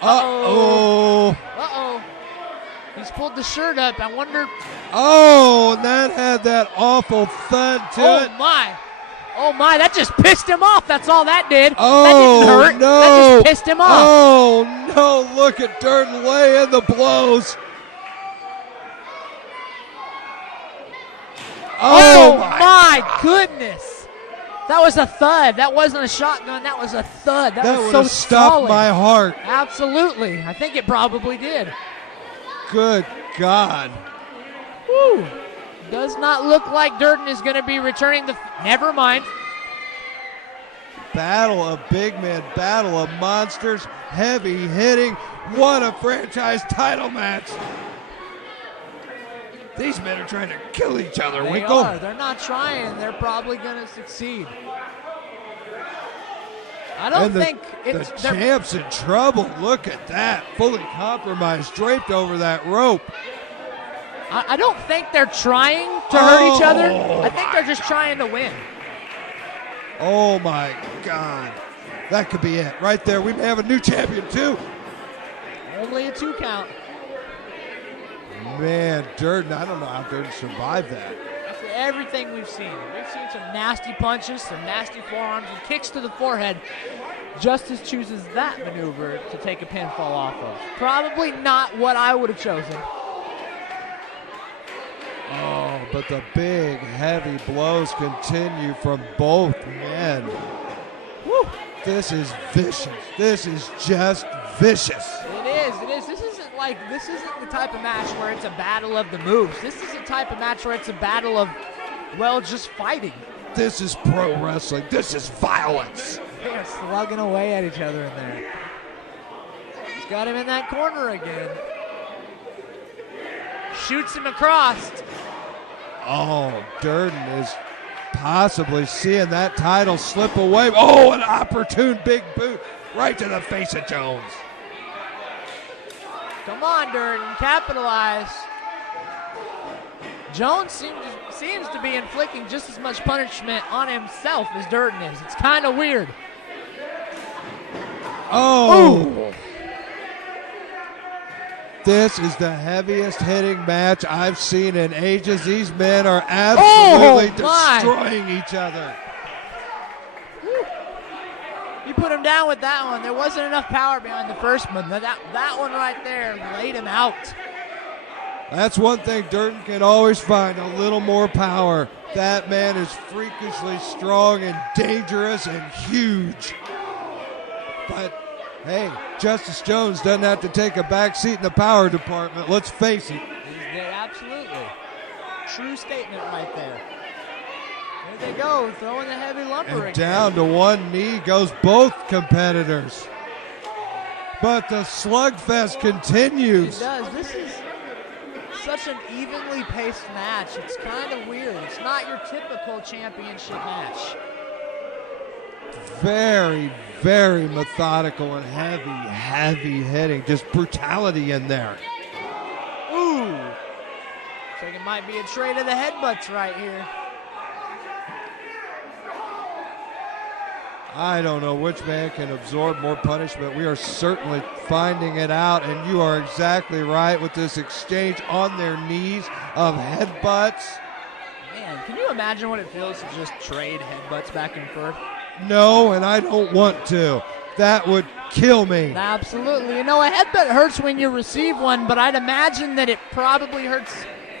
Uh-oh. Uh-oh. He's pulled the shirt up. I wonder. Oh, and that had that awful thud to it. My. Oh, my. That just pissed him off. That's all that did. Oh, that didn't hurt. no. That just pissed him off. Oh, no. Look at Dirdin laying the blows. Oh, my goodness. That was a thud. That wasn't a shotgun. That was a thud. That was would so have stopped solid. my heart. Absolutely. I think it probably did. Good God. Whew. Does not look like Dirdin is going to be returning the... Never mind. Battle of big men, battle of monsters, heavy hitting. What a franchise title match. These men are trying to kill each other. They Winkle. are. They're not trying. They're probably going to succeed. I don't And think the it's... champ's in trouble. Look at that. Fully compromised, draped over that rope. I don't think they're trying to hurt each other. I think they're just trying to win. Oh, my God. That could be it. Right there. We may have a new champion, too. Only a 2 count. Man, Dirdin, I don't know how Dirdin survived that. After everything we've seen some nasty punches, some nasty forearms, and kicks to the forehead. Justice chooses that maneuver to take a pinfall off of. Probably not what I would have chosen. Oh, but the big, heavy blows continue from both men. Woo. This is vicious. This is just vicious. It is. This isn't the type of match where it's a battle of the moves. This is a type of match where it's a battle of, well, just fighting. This is pro wrestling. This is violence. They are slugging away at each other in there. He's got him in that corner again. Shoots him across. Oh, Dirdin is possibly seeing that title slip away. Oh, an opportune big boot right to the face of Jones. Come on, Dirdin, capitalize. Jones seems to be inflicting just as much punishment on himself as Dirdin is. It's kind of weird. Oh. Ooh. this is the heaviest hitting match I've seen in ages. These men are absolutely destroying each other. You put him down with that one. There wasn't enough power behind the first one. That one right there laid him out. That's one thing Dirdin can always find, a little more power. That man is freakishly strong and dangerous and huge. But, hey, Justice Jones doesn't have to take a back seat in the power department. Let's face it. Absolutely. True statement right there. There they go, throwing the heavy lumber And down to one knee goes both competitors. But the slugfest continues. It does. This is such an evenly paced match. It's kind of weird. It's not your typical championship match. Very, very methodical and heavy hitting. Just brutality in there. Ooh. Looks like it might be a trade of the headbutts right here. I don't know which man can absorb more punishment. We are certainly finding it out, and you are exactly right with this exchange on their knees of headbutts. Man, can you imagine what it feels to just trade headbutts back and forth? No, and I don't want to. That would kill me. Absolutely. You know, a headbutt hurts when you receive one, but I'd imagine that it probably hurts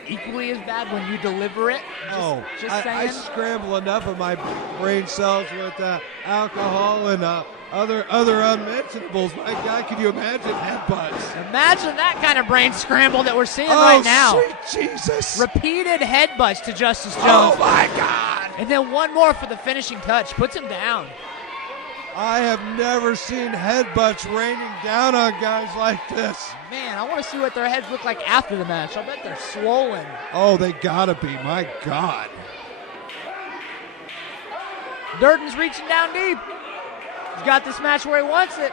equally as bad when you deliver it. I scramble enough of my brain cells with alcohol and other unmentionables. My God, can you imagine headbutts? Imagine that kind of brain scramble that we're seeing right now. Sweet Jesus. Repeated headbutts to Justice Jones. Oh, my God. And then one more for the finishing touch. Puts him down. I have never seen headbutts raining down on guys like this. Man, I want to see what their heads look like after the match. I bet they're swollen. Oh, they gotta be. My God. Dirdin's reaching down deep. He's got this match where he wants it.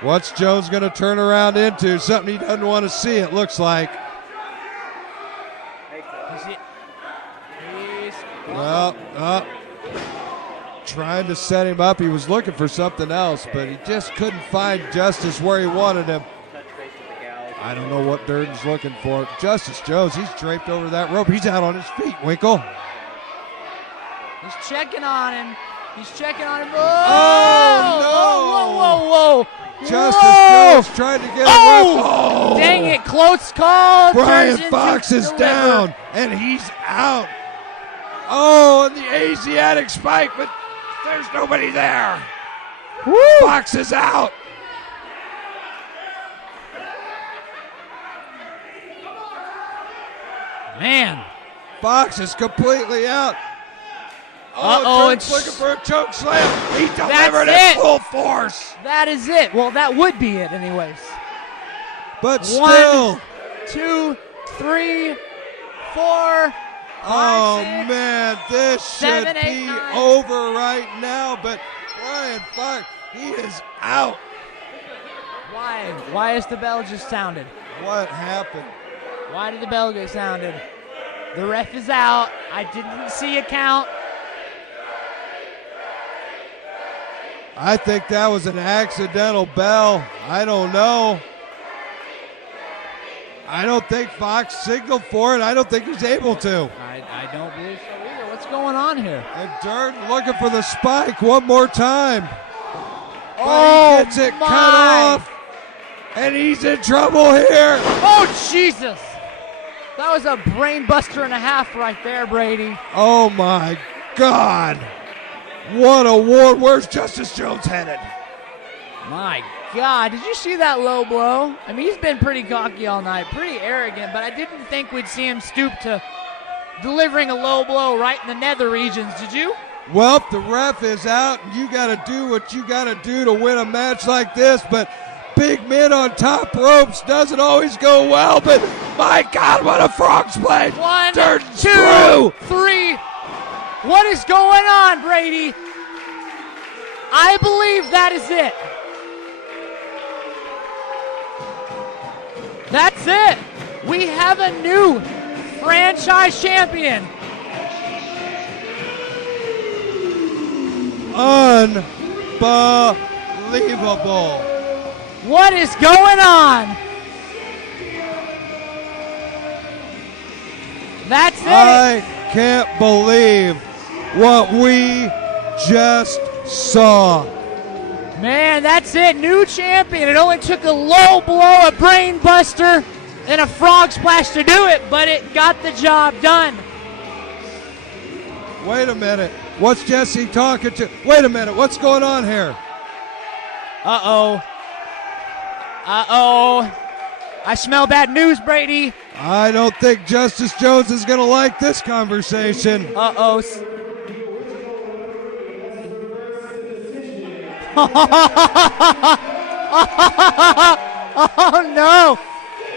What's Jones going to turn around into? Something he doesn't want to see, it looks like. Trying to set him up. He was looking for something else, but he just couldn't find Justice where he wanted him. I don't know what Dirdin's looking for. Justice Jones, he's draped over that rope. He's out on his feet, Winkle. He's checking on him. He's checking on him. Oh, no. Whoa. Justice Jones trying to get him. Oh, dang it. Close call. Brian Fox is down, and he's out. Oh, and the Asiatic spike, but there's nobody there. Woo. Fox is out. Man. Fox is completely out. It's looking for a choke slam. He delivered it full force. That is it. Well, that would be it anyways. But still. 1, 2, 3, 4, 5, 6, man, this 7, should 8, be 9. over right now, but Brian Fox, he is out. Why? Why is the bell just sounded? What happened? Why did the bell get sounded? The ref is out. I didn't see a count. I think that was an accidental bell. I don't know. I don't think Fox signaled for it. I don't think he's able to. I don't believe so either. What's going on here? And Dirdin looking for the spike one more time. Oh, he gets it cut off. And he's in trouble here. Oh, Jesus. That was a brain buster and a half right there, Brady. Oh, my God. What a war. Where's Justice Jones headed? My God. Did you see that low blow? I mean, he's been pretty cocky all night, pretty arrogant, but I didn't think we'd see him stoop to delivering a low blow right in the nether regions. Did you? Well, the ref is out, and you got to do what you got to do to win a match like this, but big men on top ropes doesn't always go well, but my God, what a frog splash. 1, Dirdin's 2, through. 3. What is going on, Brady? I believe that is it. That's it. We have a new franchise champion. Unbelievable. What is going on? That's it. I can't believe what we just saw. Man, that's it. New champion. It only took a low blow, a brain buster, and a frog splash to do it, but it got the job done. Wait a minute. What's Jesse talking to? Wait a minute. What's going on here? Uh-oh. Uh-oh. I smell bad news, Brady. I don't think Justice Jones is going to like this conversation. Uh-oh. Oh, no.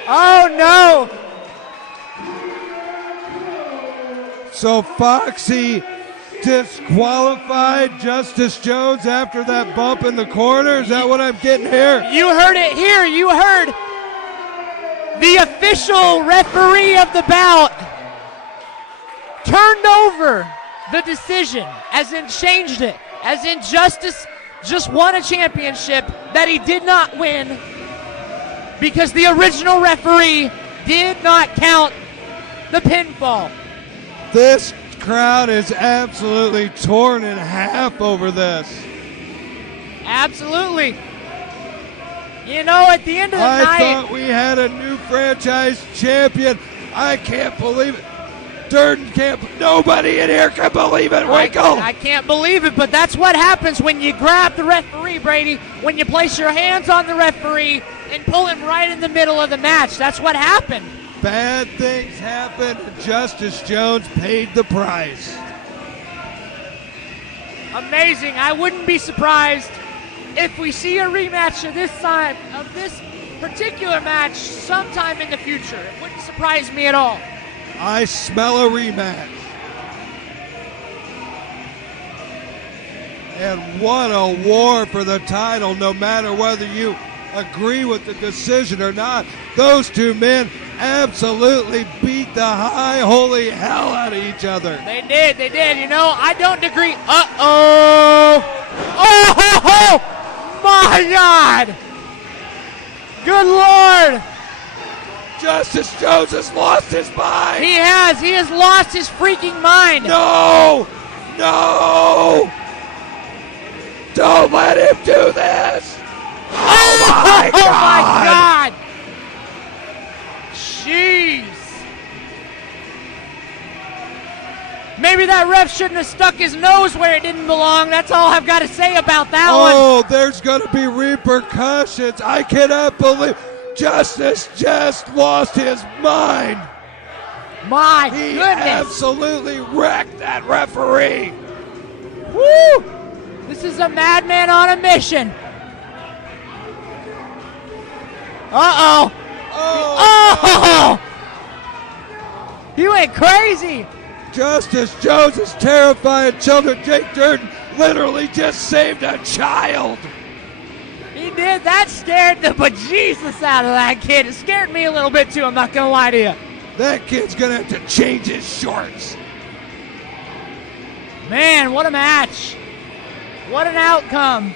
Oh, no. So Foxy disqualified Justice Jones after that bump in the corner? Is that what I'm getting here? You heard it here. You heard the official referee of the bout turned over the decision, as in changed it, as in Justice just won a championship that he did not win because the original referee did not count the pinfall. This crowd is absolutely torn in half over this. Absolutely. You know, at the end of the night, I thought we had a new franchise champion. I can't believe it. Dirdin can't. Nobody in here can believe it. Winkle. I can't believe it, but that's what happens when you grab the referee, Brady. When you place your hands on the referee and pull him right in the middle of the match. That's what happened. Bad things happen. Justice Jones paid the price. Amazing. I wouldn't be surprised if we see a rematch of this particular match sometime in the future. It wouldn't surprise me at all. I smell a rematch. And what a war for the title, no matter whether you agree with the decision or not. Those two men absolutely beat the high holy hell out of each other. They did. You know, I don't agree. Uh-oh. Oh, my God. Good Lord. Justice Jones has lost his mind. He has lost his freaking mind. No. Don't let him do this. Oh my God. Jeez. Maybe that ref shouldn't have stuck his nose where it didn't belong. That's all I've got to say about that one. Oh, there's going to be repercussions. I cannot believe Justice just lost his mind. My He goodness. absolutely wrecked that referee. Woo! This is a madman on a mission. Uh-oh. Oh! He went crazy. Justice Jones is terrifying children. Jake Dirdin literally just saved a child. He did. That scared the bejesus out of that kid. It scared me a little bit too, I'm not going to lie to you. That kid's going to have to change his shorts. Man, what a match. What an outcome.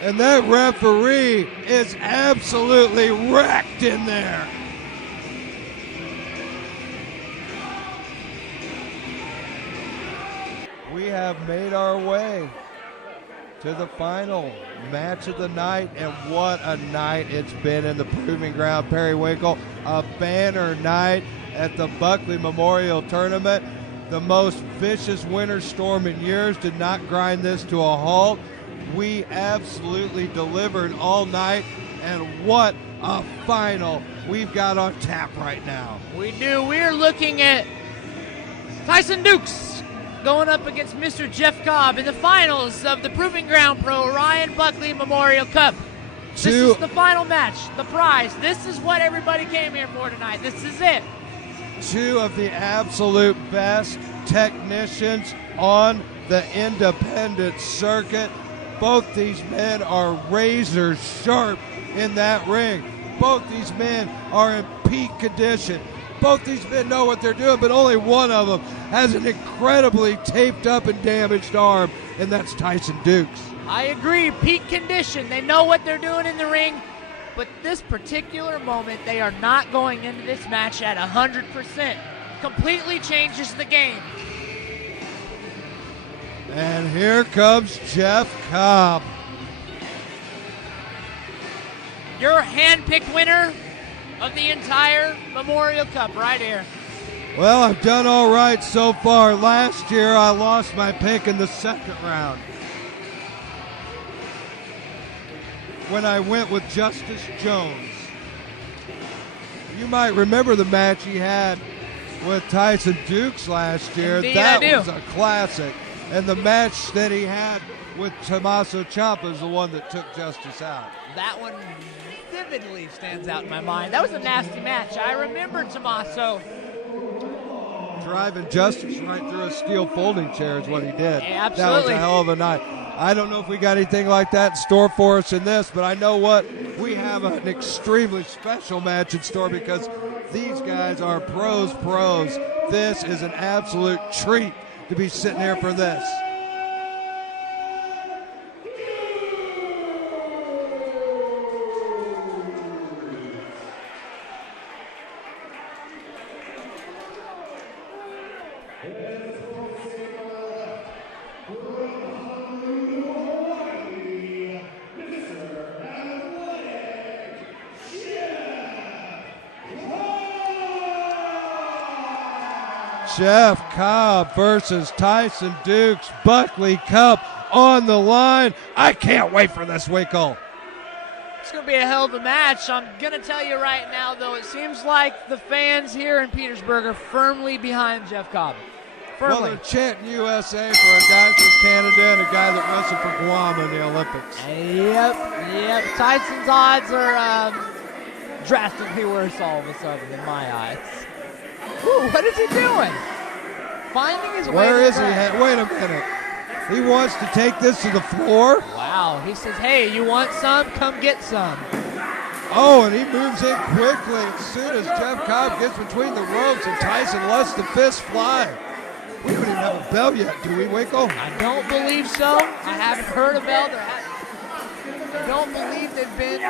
And that referee is absolutely wrecked in there. We have made our way to the final match of the night, and what a night it's been in the Proving Ground, Periwinkle. A banner night at the Buckley Memorial Tournament. The most vicious winter storm in years did not grind this to a halt. We absolutely delivered all night, and what a final we've got on tap right now. We do. We're looking at Tyson Dukes going up against Mr. Jeff Cobb in the finals of the Proving Ground Pro Ryan Buckley Memorial Cup. This is the final match, the prize. This is what everybody came here for tonight. This is it. Two of the absolute best technicians on the independent circuit. Both these men are razor sharp in that ring. Both these men are in peak condition. Both these men know what they're doing, but only one of them has an incredibly taped up and damaged arm, and that's Tyson Dukes. I agree. Peak condition. They know what they're doing in the ring. But this particular moment, they are not going into this match at 100%. Completely changes the game. And here comes Jeff Cobb. Your hand-picked winner of the entire Memorial Cup right here. Well, I've done all right so far. Last year, I lost my pick in the second round when I went with Justice Jones. You might remember the match he had with Tyson Dukes last year. Indeed, that I do. was a classic. And the match that he had with Tommaso Ciampa is the one that took Justice out. That one vividly stands out in my mind. That was a nasty match. I remember Tommaso. Driving Justice right through a steel folding chair is what he did. Yeah, absolutely. That was a hell of a night. I don't know if we got anything like that in store for us in this, but I know what? We have an extremely special match in store because these guys are pros. This is an absolute treat to be sitting here for this. Jeff Cobb versus Tyson Dukes, Buckley Cup on the line. I can't wait for this, Winkle. It's going to be a hell of a match. I'm going to tell you right now, though, it seems like the fans here in Petersburg are firmly behind Jeff Cobb. Firmly. Well, they're chanting USA for a guy from Canada and a guy that wrestled for Guam in the Olympics. Yep. Tyson's odds are drastically worse all of a sudden in my eyes. Ooh, what is he doing? Finding his way. Where is he? Wait a minute. He wants to take this to the floor? Wow. He says, hey, you want some? Come get some. Oh, and he moves in quickly as soon as Jeff Cobb gets between the ropes and Tyson lets the fist fly. We don't even have a bell yet, do we, Winkle? I don't believe so. I haven't heard a bell. I don't believe they've been.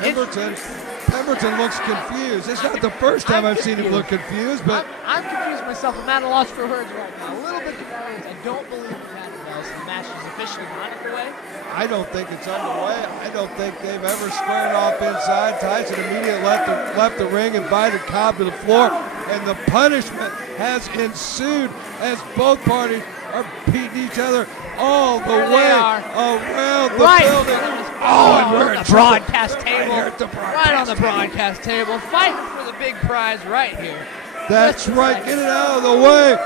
Pemberton looks confused. It's not the first time I've seen him look confused, but I'm confused myself. I'm at a loss for words right now. A little bit confused. I don't believe we've had the bells. The match is officially not underway. I don't think it's underway. I don't think they've ever squared off inside. Tyson immediately left the ring, invited Cobb to the floor, and the punishment has ensued as both parties are beating each other all the way around the building. And we're at the broadcast table. Right here at the Right on the broadcast table. Fighting for the big prize right here. That's right. Get it out of the way.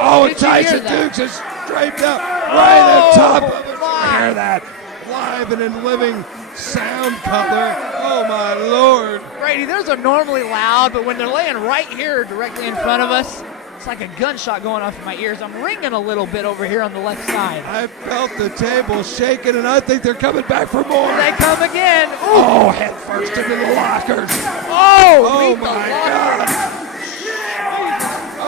Oh, and Tyson Dukes is draped out right on top of it. Hear that? Live and in living sound color. Oh, my Lord. Brady, those are normally loud, but when they're laying right here directly in front of us, it's like a gunshot going off in my ears. I'm ringing a little bit over here on the left side. I felt the table shaking, and I think they're coming back for more. They come again. Ooh. Oh, head first into the lockers. Oh my God.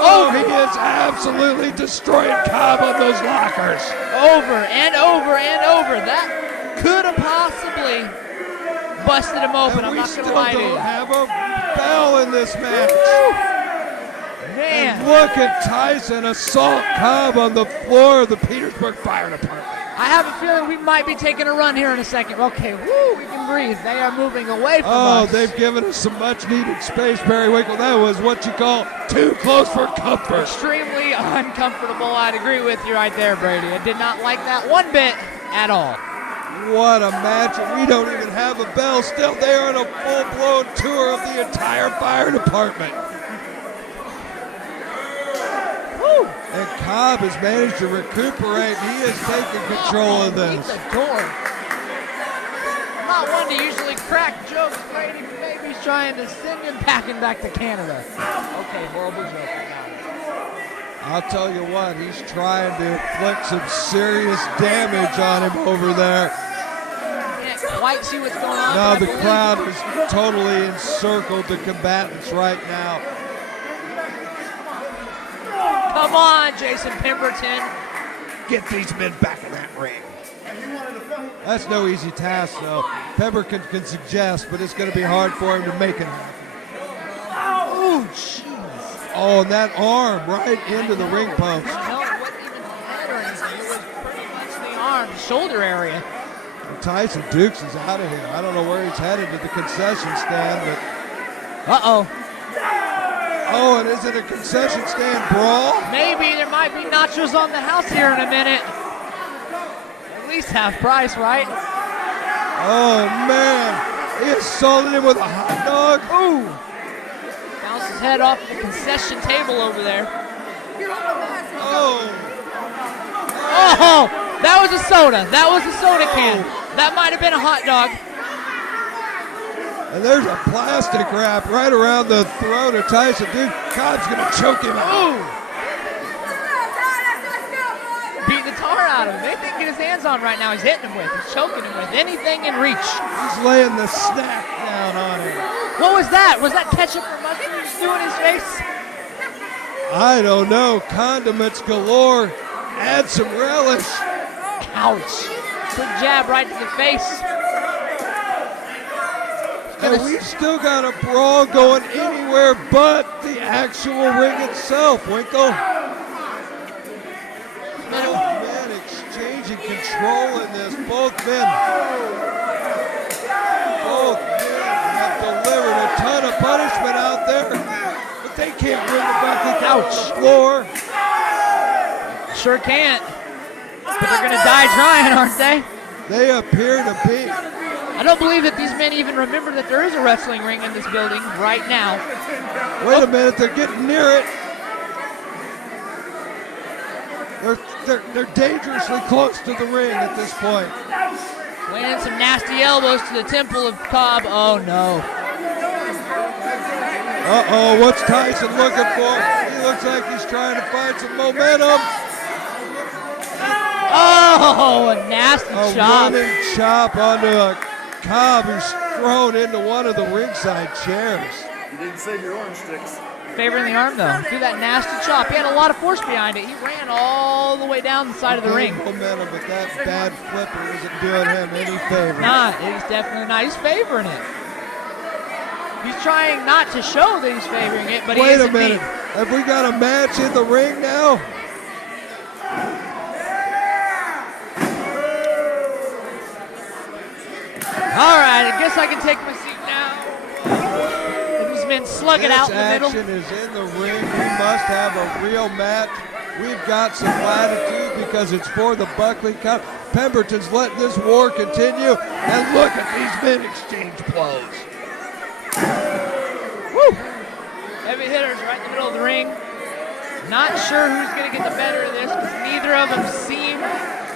Oh, he is absolutely destroying Cobb on those lockers. Over and over and over. That could have possibly busted him open. And I'm we not going to still lie to don't you. have a bell in this match. Man. And look at Tyson assault Cobb on the floor of the Petersburg Fire Department. I have a feeling we might be taking a run here in a second. Okay, we can breathe. They are moving away from us. Oh, they've given us some much-needed space, Barry Winkle. That was what you call too close for comfort. Extremely uncomfortable. I'd agree with you right there, Brady. I did not like that one bit at all. What a match. We don't even have a bell. Still, they are on a full-blown tour of the entire fire department. And Cobb has managed to recuperate. He has taken control of this. He's a dork. I'm not one to usually crack jokes, Brady, but maybe he's trying to send him packing back to Canada. Okay, horrible joke. I'll tell you what, he's trying to inflict some serious damage on him over there. Can't quite see what's going on. Now the crowd is totally encircled the combatants right now. Come on, Jason Pemberton. Get these men back in that ring. That's no easy task, though. Pemberton can suggest, but it's going to be hard for him to make it happen. Oh, jeez. Oh, and that arm right into the ring post. No, it wasn't even the head or anything. It was pretty much the arm, shoulder area. And Tyson Dukes is out of here. I don't know where he's headed to the concession stand, but... Uh-oh. Oh, and is it a concession stand brawl? Maybe there might be nachos on the house here in a minute. At least half price, right? Oh, man. He assaulted him with a hot dog. Ooh. Bounced his head off the concession table over there. Oh. Oh, that was a soda. That was a soda can. That might have been a hot dog. And there's a plastic wrap right around the throat of Tyson Duke. Cobb's going to choke him out. Ooh. Beat the tar out of him. Anything to get his hands on right now, he's hitting him with. He's choking him with anything in reach. He's laying the snack down on him. What was that? Was that ketchup or mustard doing his face? I don't know. Condiments galore. Add some relish. Ouch. Big jab right to the face. And we've still got a brawl going anywhere but the actual ring itself, Winkle. Both men exchanging control in this. Both men have delivered a ton of punishment out there, but they can't bring the Buckley Cup on the floor. Sure can't. But they're going to die trying, aren't they? They appear to be. I don't believe that these men even remember that there is a wrestling ring in this building right now. Wait a minute, they're getting near it. They're dangerously close to the ring at this point. Landing some nasty elbows to the temple of Cobb. Oh no. Uh-oh, what's Tyson looking for? He looks like he's trying to find some momentum. Oh, a nasty A chop. running chop onto a Cobb who's thrown into one of the ringside chairs. You didn't save your orange sticks. Favoring the arm though. Through that nasty chop. He had a lot of force behind it. He ran all the way down the side of the ring. Momentum, but that bad flipper isn't doing him any favor. Not. He's definitely not. He's favoring it. He's trying not to show that he's favoring it, but he is Wait a minute. indeed. Have we got a match in the ring now? All right, I guess I can take my seat now. These men slug it out in the middle. This action is in the ring. We must have a real match. We've got some latitude because it's for the Buckley Cup. Pemberton's letting this war continue. And look at these men exchange blows. Woo! Heavy hitters right in the middle of the ring. Not sure who's going to get the better of this because neither of them seem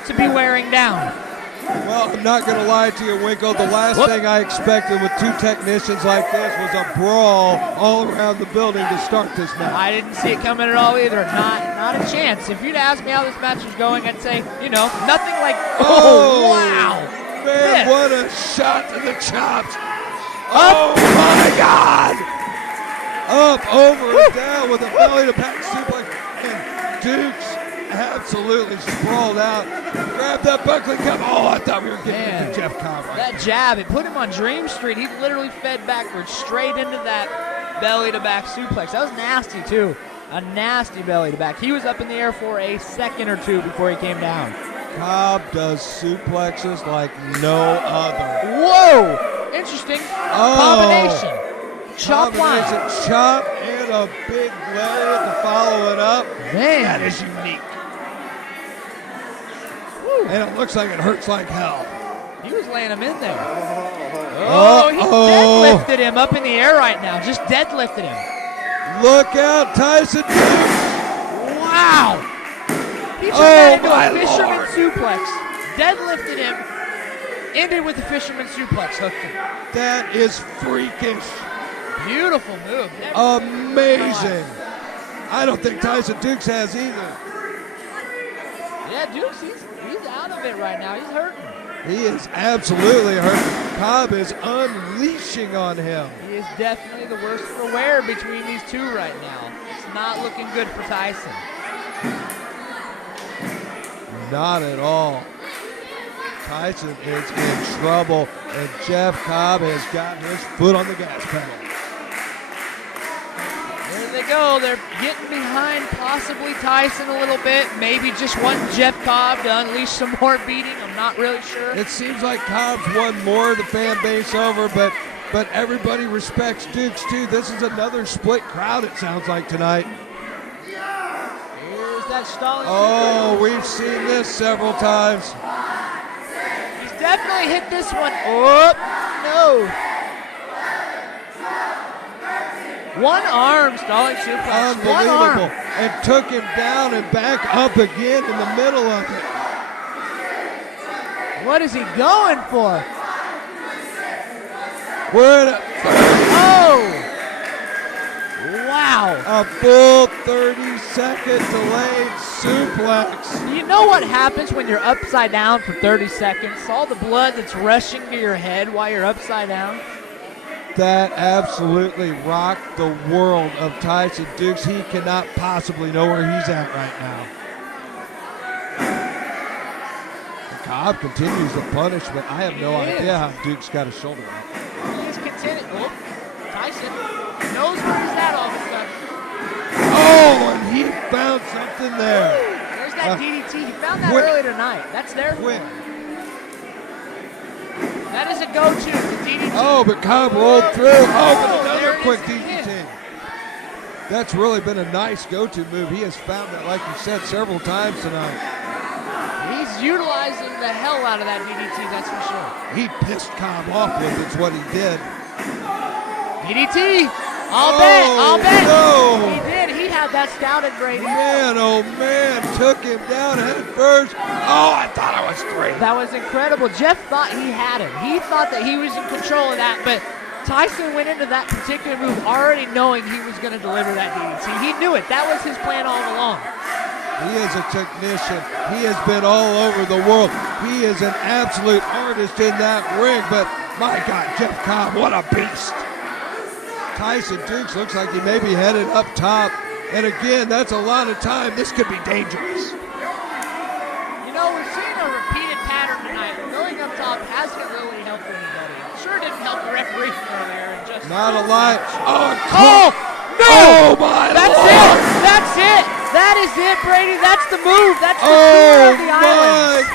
to be wearing down. Well, I'm not going to lie to you, Winkle. The last thing I expected with two technicians like this was a brawl all around the building to start this match. I didn't see it coming at all either. Not a chance. If you'd asked me how this match was going, I'd say, nothing like, oh wow. Man, what a shot to the chops. Oh, my God. Up, over, and down with a belly-to-back suplex. And Dukes absolutely sprawled out. Grabbed that Buckley Cup. Oh, I thought we were getting into Jeff Cobb. That jab, it put him on Dream Street. He literally fed backwards straight into that belly-to-back suplex. That was nasty, too. A nasty belly-to-back. He was up in the air for a second or two before he came down. Cobb does suplexes like no other. Whoa! Interesting combination. Chop line. Chop and a big lariat to follow it up. Man. That is unique. Woo. And it looks like it hurts like hell. He was laying him in there. Oh, he deadlifted him up in the air right now. Just deadlifted him. Look out, Tyson. Wow. He turned that into a fisherman suplex. Deadlifted him. Ended with the fisherman suplex. Hooked him. That is freakish. Beautiful move. Amazing. I don't think Tyson Dukes has either. Yeah, Dukes, he's out of it right now. He's hurting. He is absolutely hurt. Cobb is unleashing on him. He is definitely the worst for wear between these two right now. It's not looking good for Tyson. Not at all. Tyson is in trouble, and Jeff Cobb has got his foot on the gas pedal. There they go. They're getting behind possibly Tyson a little bit. Maybe just want Jeff Cobb to unleash some more beating. I'm not really sure. It seems like Cobb's won more of the fan base over, but everybody respects Dukes too. This is another split crowd, it sounds like, tonight. Here's that stalling. Oh, we've seen this several times. He's definitely hit this one. Oh, no. One arm stalling suplex. One arm. Unbelievable. And took him down and back up again in the middle of it. What is he going for? We're in a Oh! Wow. A full 30-second delayed suplex. You know what happens when you're upside down for 30 seconds? All the blood that's rushing to your head while you're upside down. That absolutely rocked the world of Tyson Dukes. He cannot possibly know where he's at right now. And Cobb continues the punishment. I have no idea how Dukes got his shoulder up. He's continuing. Oh, Tyson knows where he's at all of a sudden. Oh, and he found something there. There's that DDT. He found that earlier tonight. That's there for him. That is a go-to, the DDT. Oh, but Cobb rolled through. Oh, but another quick DDT. Again. That's really been a nice go-to move. He has found that, like you said, several times tonight. He's utilizing the hell out of that DDT, that's for sure. He pissed Cobb off with it's what he did. DDT! I'll bet. No. He did. He had that scouted, Brady. Man, oh man, took him down head first. Oh, I thought I was three. That was incredible. Jeff thought he had him. He thought that he was in control of that, but Tyson went into that particular move already knowing he was going to deliver that DDT. He knew it. That was his plan all along. He is a technician. He has been all over the world. He is an absolute artist in that ring, but my God, Jeff Cobb, what a beast. Tyson Dukes looks like he may be headed up top. And again, that's a lot of time. This could be dangerous. You know, we've seen a repeated pattern tonight. Going up top hasn't really helped anybody. Sure didn't help the referee earlier. And just Not a lot. Oh, no! Oh, my That's Lord. it! That's it! That is it, Brady. That's the move. That's the clear of the island.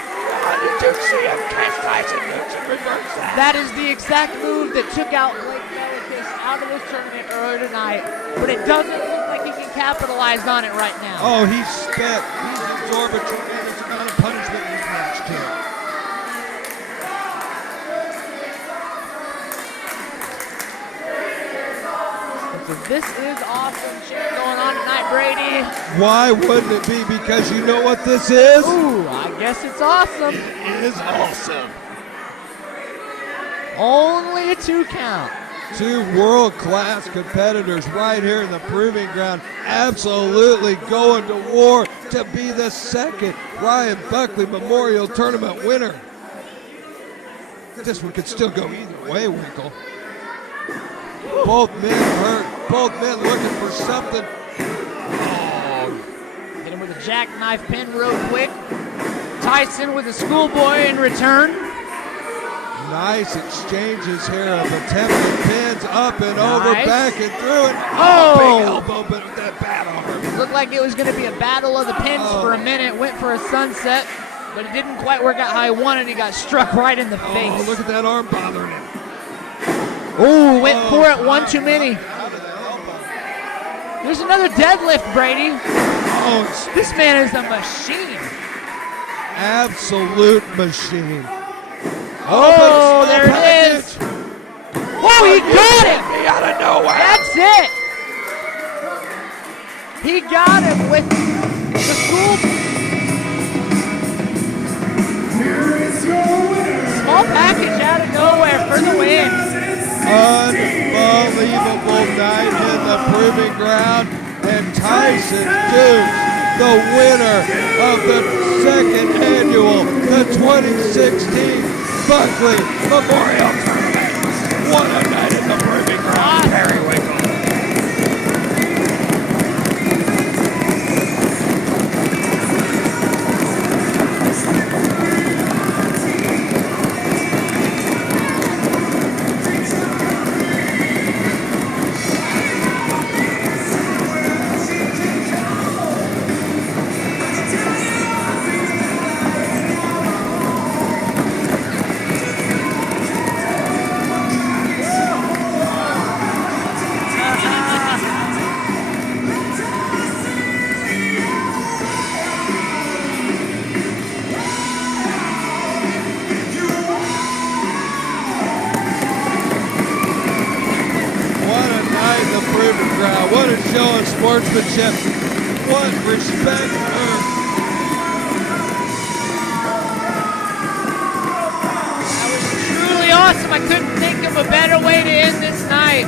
Did you see him catch Tyson Dukes and reverse that? That is the exact move that took out Blake Melikis out of this tournament earlier tonight. But it doesn't look like he can capitalize on it right now. Oh, he's spent. He's absorbed a tremendous amount of punishment in this match, too. So this is awesome shit going on tonight, Brady. Why wouldn't it be? Because you know what this is? Ooh, I guess it's awesome. It is awesome. Only a 2 count. Two world-class competitors right here in the proving ground, absolutely going to war to be the second Ryan Buckley Memorial Tournament winner. This one could still go either way, Winkle. Both men hurt, both men looking for something. Hit him with a jackknife pin real quick. Tyson with a schoolboy in return. Nice exchanges here of attempted pins up and over, Nice. back and through it. Oh! Big elbow, but that bad arm. Looked like it was going to be a battle of the pins for a minute. Went for a sunset, but it didn't quite work out how he wanted. He got struck right in the face. Oh, look at that arm bothering him. Ooh, went for it one too many. There's another deadlift, Brady. Oh, This man is a machine. absolute machine. Oh, there it is. Oh, he got him. He out of nowhere. That's it. He got him with the school. Small package out of nowhere for the win. Unbelievable night in the proving ground. And Tyson Dukes, the winner of the second annual, the 2016 Buckley Memorial Tournament. What a night in the proving ground, Perry Winkle. show of sportsmanship. What respect earned. That was truly awesome. I couldn't think of a better way to end this night.